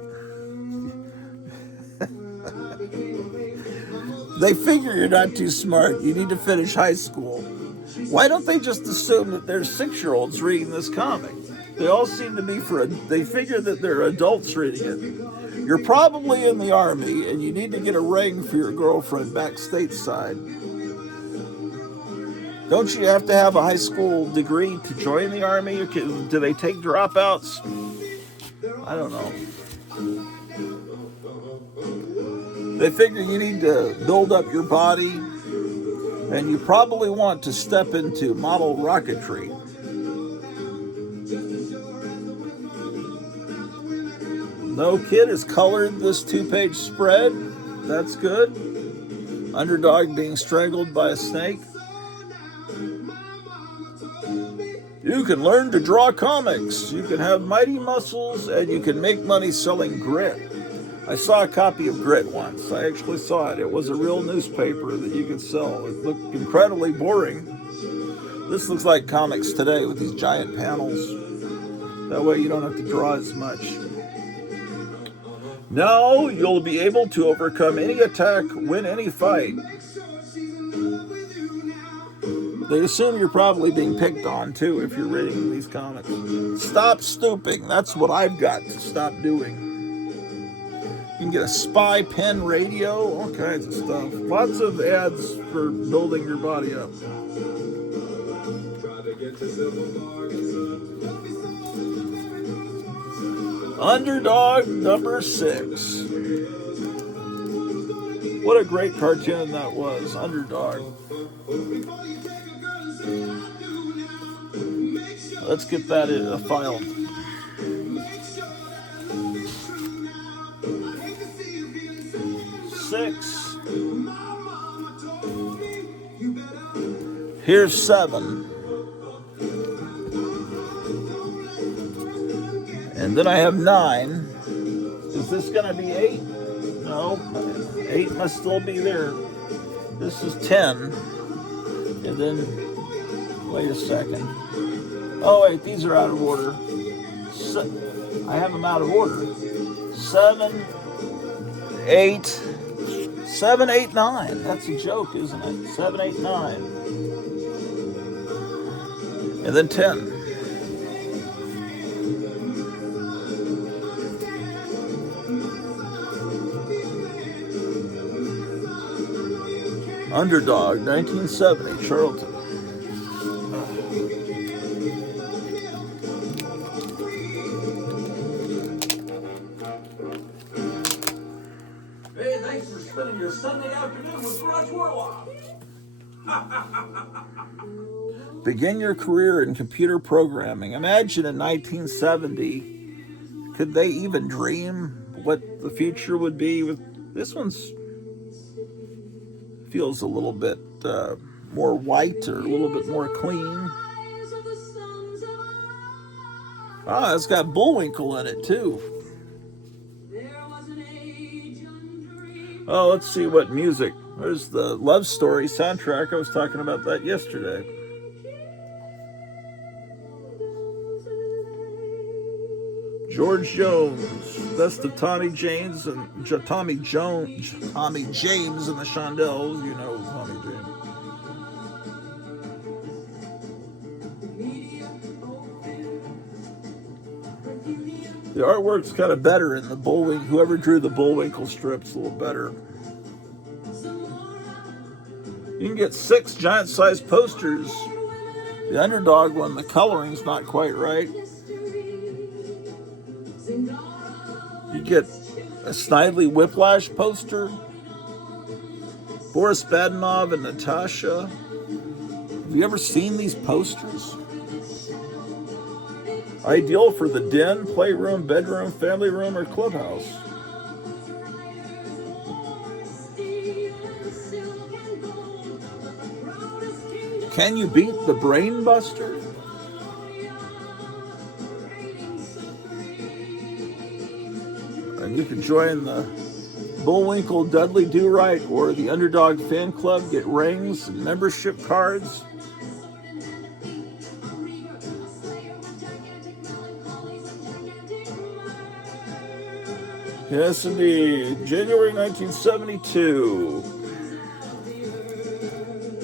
They figure you're not too smart. You need to finish high school. Why don't they just assume that there's 6-year-olds reading this comic? They all seem to be they figure that they're adults reading it. You're probably in the Army and you need to get a ring for your girlfriend back stateside. Don't you have to have a high school degree to join the Army? Or do they take dropouts? I don't know. They figure you need to build up your body, and you probably want to step into model rocketry. No kid has colored this 2-page spread. That's good. Underdog being strangled by a snake. You can learn to draw comics. You can have mighty muscles, and you can make money selling grit. I saw a copy of Grit once. I actually saw it. It was a real newspaper that you could sell. It looked incredibly boring. This looks like comics today with these giant panels. That way you don't have to draw as much. Now you'll be able to overcome any attack, win any fight. They assume you're probably being picked on too if you're reading these comics. Stop stooping. That's what I've got to stop doing. You can get a spy pen radio, all kinds of stuff. Lots of ads for building your body up. Underdog number 6. What a great cartoon that was, Underdog. Let's get that in a file. Six. Here's 7. And then I have 9. Is this going to be 8? No. 8 must still be there. This is 10. And then, wait a second. Oh, wait, these are out of order. I have them out of order. 7, 8. 7, 8, 9. That's a joke, isn't it? 7, 8, 9. And then 10. Underdog, 1970, Charlton. Hey, thanks for spending your Sunday afternoon with Grottu Orloff. Begin your career in computer programming. Imagine in 1970, could they even dream what the future would be? With this one's feels a little bit more white or a little bit more clean. Ah, it's got Bullwinkle in it too. Oh, let's see what music. There's the Love Story soundtrack. I was talking about that yesterday. George Jones, Best of Tommy James and Tommy James and the Shondells. You know Tommy James. The artwork's kind of better in the Bullwinkle. Whoever drew the Bullwinkle strips a little better. You can get 6 giant-sized posters. The Underdog one, the coloring's not quite right. You get a Snidely Whiplash poster. Boris Badenov and Natasha. Have you ever seen these posters? Ideal for the den, playroom, bedroom, family room, or clubhouse. Can you beat the Brain Buster? And you can join the Bullwinkle Dudley Do Right or the Underdog Fan Club. Get rings and membership cards. Yes, indeed. January 1972.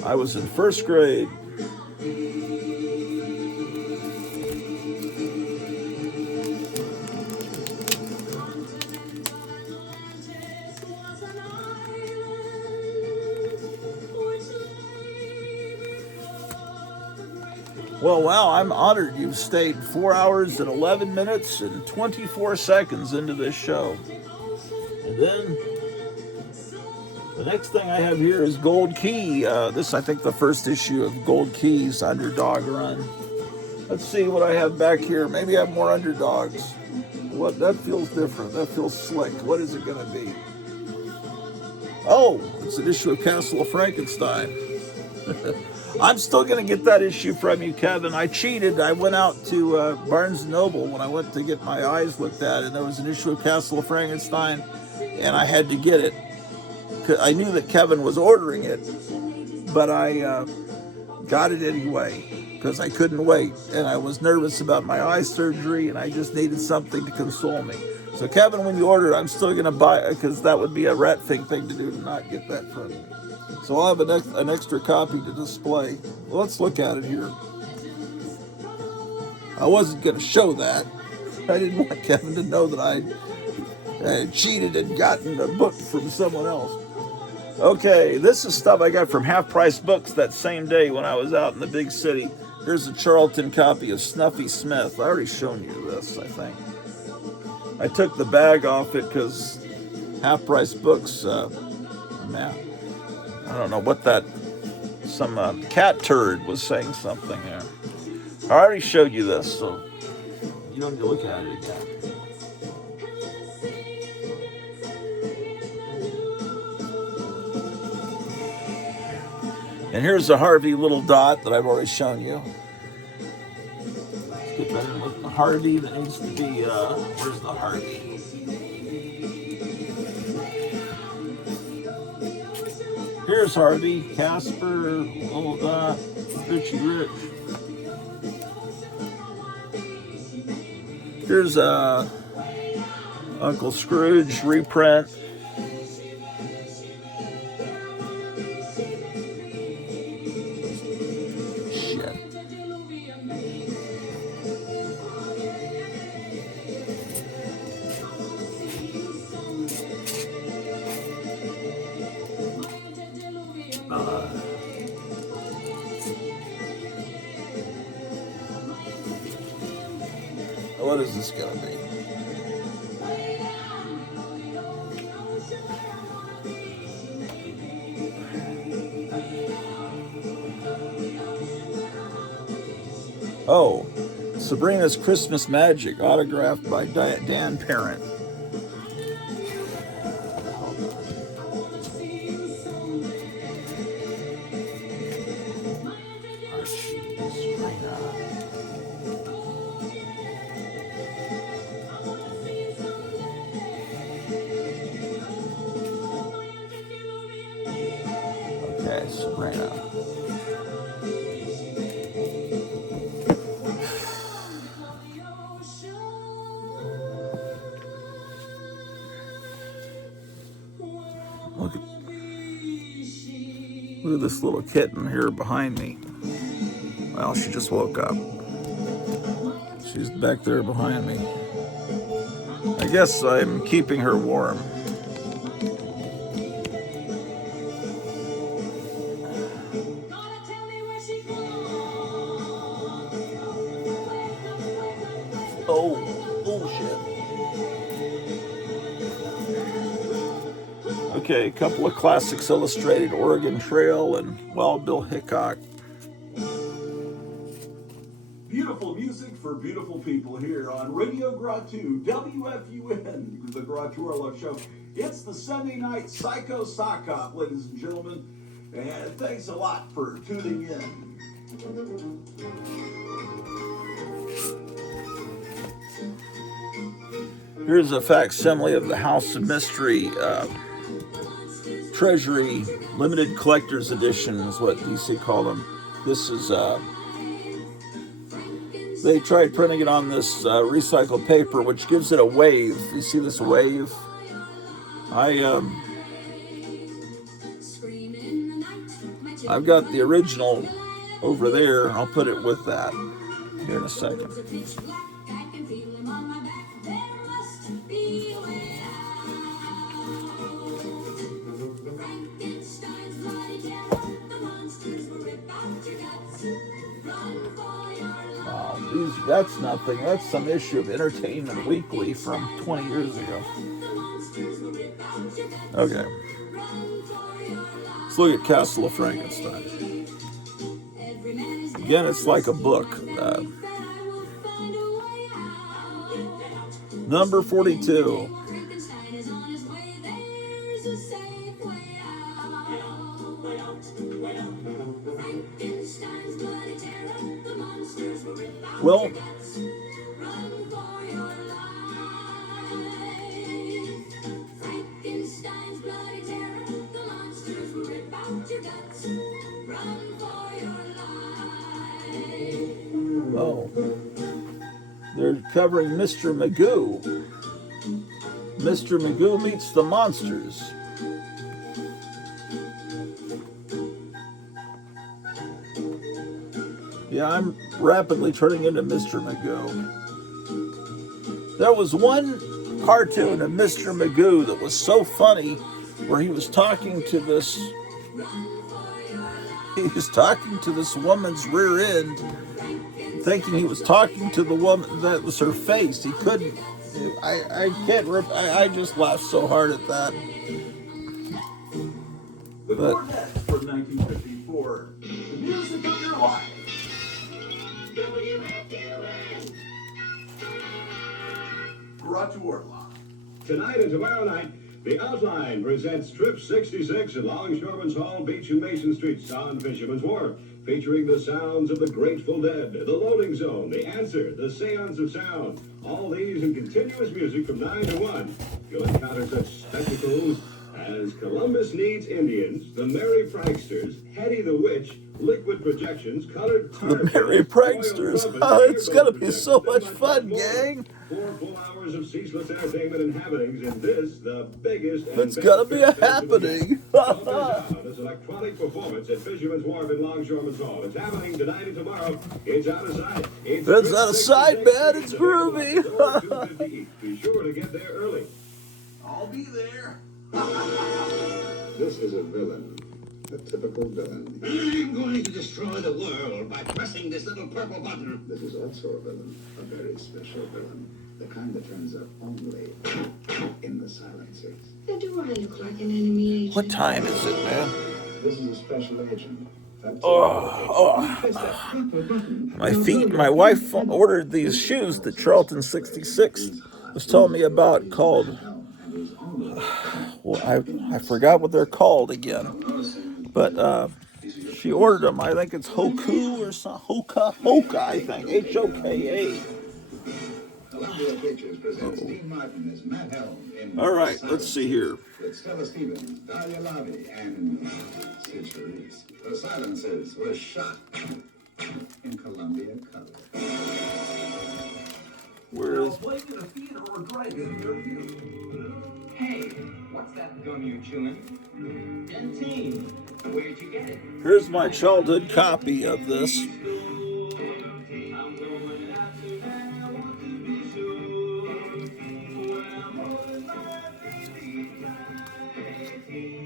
I was in first grade. Well, wow, I'm honored you've stayed 4 hours and 11 minutes and 24 seconds into this show. And then the next thing I have here is Gold Key. This, I think, the first issue of Gold Key's Underdog run. Let's see what I have back here. Maybe I have more Underdogs. What? That feels different. That feels slick. What is it going to be? Oh, it's an issue of Castle of Frankenstein. I'm still going to get that issue from you, Kevin. I cheated. I went out to Barnes & Noble when I went to get my eyes looked at, and there was an issue of Castle of Frankenstein, and I had to get it. I knew that Kevin was ordering it, but I got it anyway because I couldn't wait, and I was nervous about my eye surgery, and I just needed something to console me. So, Kevin, when you order it, I'm still going to buy it because that would be a rat-thing thing to do to not get that from you. So I'll have an extra copy to display. Well, let's look at it here. I wasn't going to show that. I didn't want Kevin to know that I had cheated and gotten a book from someone else. Okay, this is stuff I got from Half Price Books that same day when I was out in the big city. Here's a Charlton copy of Snuffy Smith. I already shown you this, I think. I took the bag off it because Half Price Books, man, I don't know what that, some cat turd was saying something there. I already showed you this, so you don't need to look at it again. And here's a Harvey little dot that I've already shown you. Let's get that in with the Harvey that needs to be, where's the Harvey? Here's Harvey, Casper, little dot, Richie Rich. Here's Uncle Scrooge reprint. What is this going to be? Oh, Sabrina's Christmas Magic, autographed by Dan Parent. Okay, Sabrina. Look at this little kitten here behind me. Well, she just woke up. She's back there behind me. I guess I'm keeping her warm. Oh shit. Okay, a couple of classics illustrated, Oregon Trail and Wild Bill Hickok. Beautiful music for beautiful people here on Radio Grottu, WFUN, the Grottu Orloff Show. It's the Sunday night Psycho Sock Hop, ladies and gentlemen, and thanks a lot for tuning in. Here's a facsimile of the House of Mystery Treasury Limited Collector's Edition is what DC called them. This is, they tried printing it on this recycled paper, which gives it a wave. You see this wave? I've got the original over there. I'll put it with that here in a second. That's nothing. That's some issue of Entertainment Weekly from 20 years ago. Okay. Let's look at Castle of Frankenstein. Again, it's like a book. Number 42. Frankenstein is on his way. There's a safe way out. Frankenstein's bloody terror. The monsters will rip out Well, your guts. Run for your life. Frankenstein's bloody terror. The monsters will rip out your guts. Run for your life. oh, they're covering Mr. Magoo. Mr. Magoo meets the monsters. Yeah, I'm rapidly turning into Mr. Magoo. There was one cartoon of Mr. Magoo that was so funny where he was talking to this woman's rear end, thinking he was talking to the woman that was her face. He couldn't. I just laughed so hard at that. The But Quartet from 1954. The music of your life. Grottu Orloff. Tonight and tomorrow night, The Outline presents Trip 66 at Longshoremen's Hall, Beach and Mason Streets on Fisherman's Wharf, featuring the sounds of the Grateful Dead, The Loading Zone, The Answer, The Seance of Sound. All these in continuous music from 9 to 1. You'll encounter such spectacles as Columbus Needs Indians, The Merry Pranksters, Hetty the Witch, Liquid Projections, Colored the Merry Pranksters. Oh, it's gonna be so much fun, gang. 4 full hours of ceaseless entertainment and happenings in this, the biggest and It's gonna be a best festival yet. happening. Don't miss out on this electronic performance at Fisherman's Wharf and Longshoremen's Hall. It's happening tonight and tomorrow. It's out of sight. It's out of sight, man. It's groovy. Be sure to get there early. I'll be there. This is a villain. A typical villain. I'm going to destroy the world by pressing this little purple button. This is also a villain. A very special villain. The kind that turns up only in the silencers. Now, do I look like an enemy agent? What time is it, man? This is a special agent. My feet. My wife ordered these shoes that Charlton 66 was telling me about called. Well, I forgot what they're called again, but she ordered them. I think it's Hoku or something. Hoka, I think. Hoka. Columbia Pictures presents Dean Martin as Matt Helm in All right, let's see here. with Stella Stevens, Dahlia Lavi, and Sid Charisse. The Silencers were shot in Columbia color. Where Now, is? playing in a theater or drive-in near you. Hey, what's that gum you chewing? Dentine. Where'd you get it? Here's my childhood copy of this.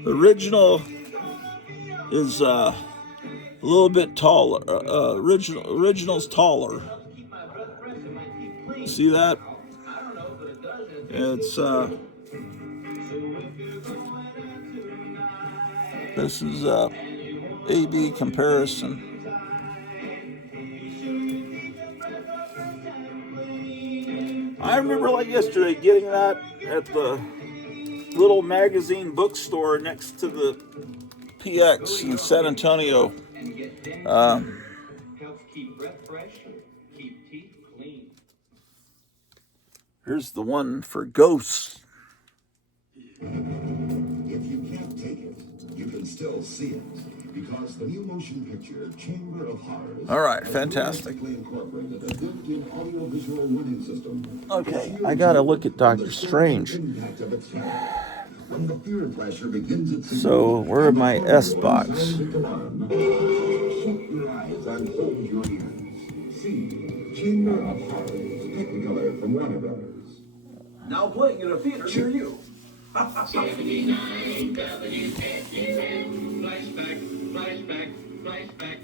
The original is a little bit taller. Original's taller. See that? It's this is A/B comparison. I remember like yesterday getting that at the little magazine bookstore next to the PX in San Antonio. Helps keep breath fresh, keep teeth clean. Here's the one for ghosts. If you can't take it, you can still see it. Because the new motion picture, Chamber of Horrors, All right, fantastic. incorporated a built-in audio-visual warning system. Okay, I gotta look at Doctor Strange. Impact of its shadow. When the fear flasher begins its So, where are my S box? Shut your eyes and hold your ears. See Chamber of Horrors, Technicolor from Warner Brothers. Now playing in a theater near you. 79 WFUM. Flashback.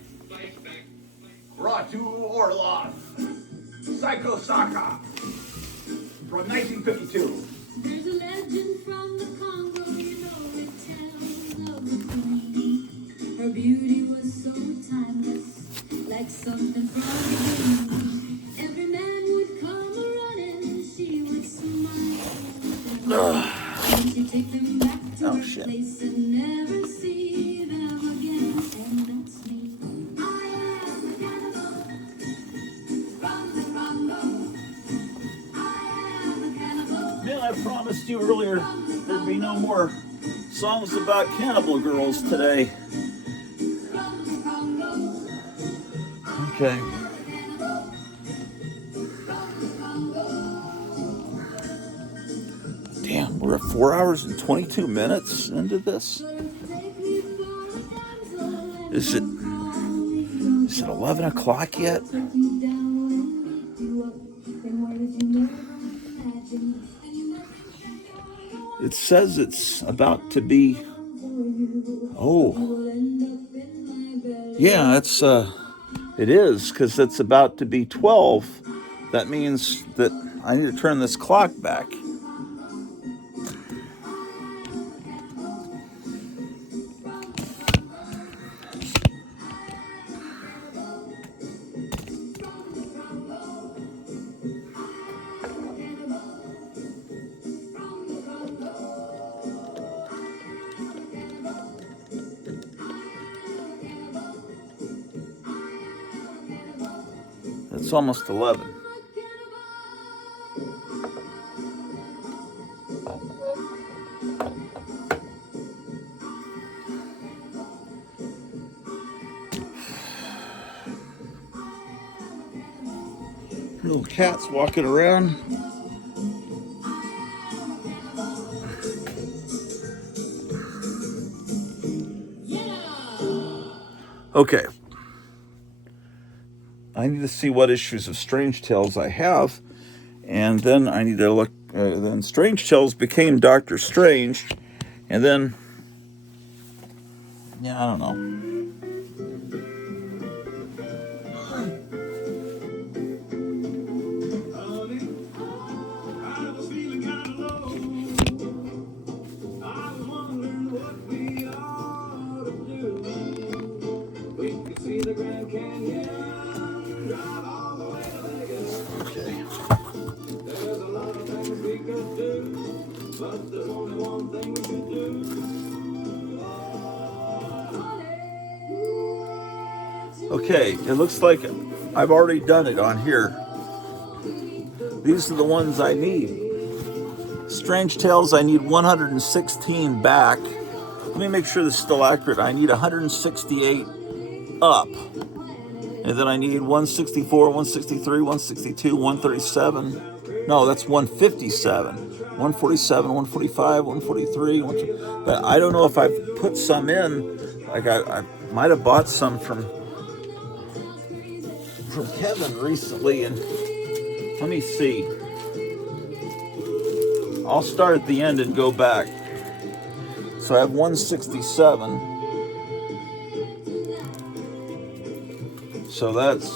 Grottu Orloff. Psycho Saka. From 1952. There's a legend from the Congo, you know it tells of the queen. Her beauty was so timeless, like something from the moon. Every man would come a-running, she would swoon. promised you earlier there'd be no more songs about cannibal girls today. Okay. Damn, we're at 4 hours and 22 minutes into this. Is it 11 o'clock yet? It says it's about to be. Oh, yeah, it is, because it's about to be 12. That means that I need to turn this clock back. It's almost 11. Little cats walking around. Okay. I need to see what issues of Strange Tales I have, and then I need to look. Then Strange Tales became Doctor Strange, and then, yeah, I don't know. Okay, it looks like I've already done it on here. These are the ones I need. Strange Tales, I need 116 back. Let me make sure this is still accurate. I need 168 up. And then I need 164, 163, 162, 137. No, that's 157. 147, 145, 143. But I don't know if I've put some in. Like I might have bought some from Kevin recently, and let me see. I'll start at the end and go back. So I have 167. So that's,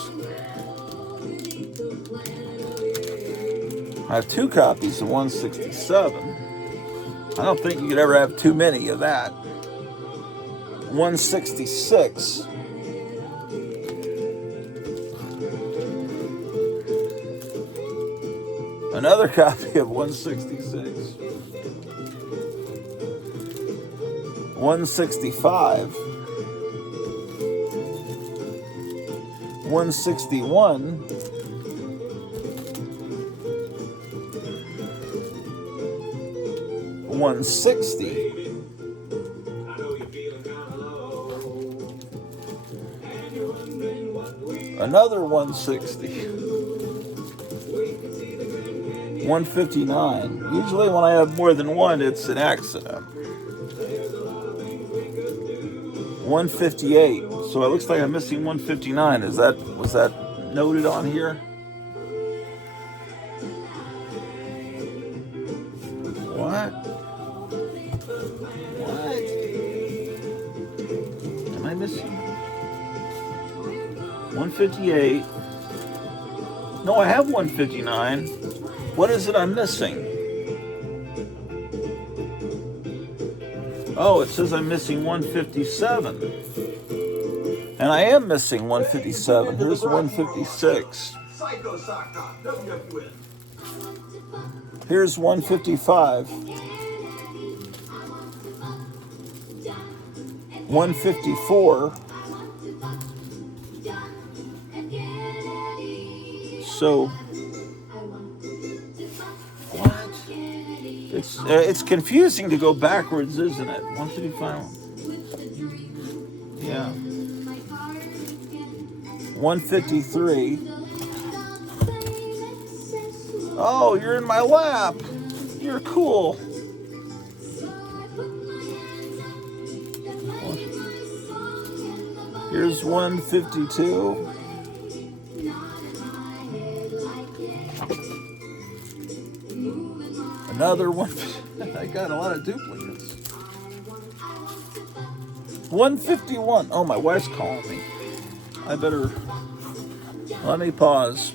I have 2 copies of 167. I don't think you could ever have too many of that. 166. Another copy of 166. 165. 161. 160. Another 160. 159. Usually when I have more than one, it's an accident. 158. So it looks like I'm missing 159. Was that noted on here? What? Am I missing? 158. No, I have 159. What is it I'm missing? Oh, it says I'm missing 157. And I am missing 157. Here's 156. Here's 155. 154. So, what? It It's confusing to go backwards, isn't it? 155. Yeah. 153. Oh, you're in my lap. You're cool. Here's 152. Another one. I got a lot of duplicates. 151. Oh, my wife's calling me. I better let me pause.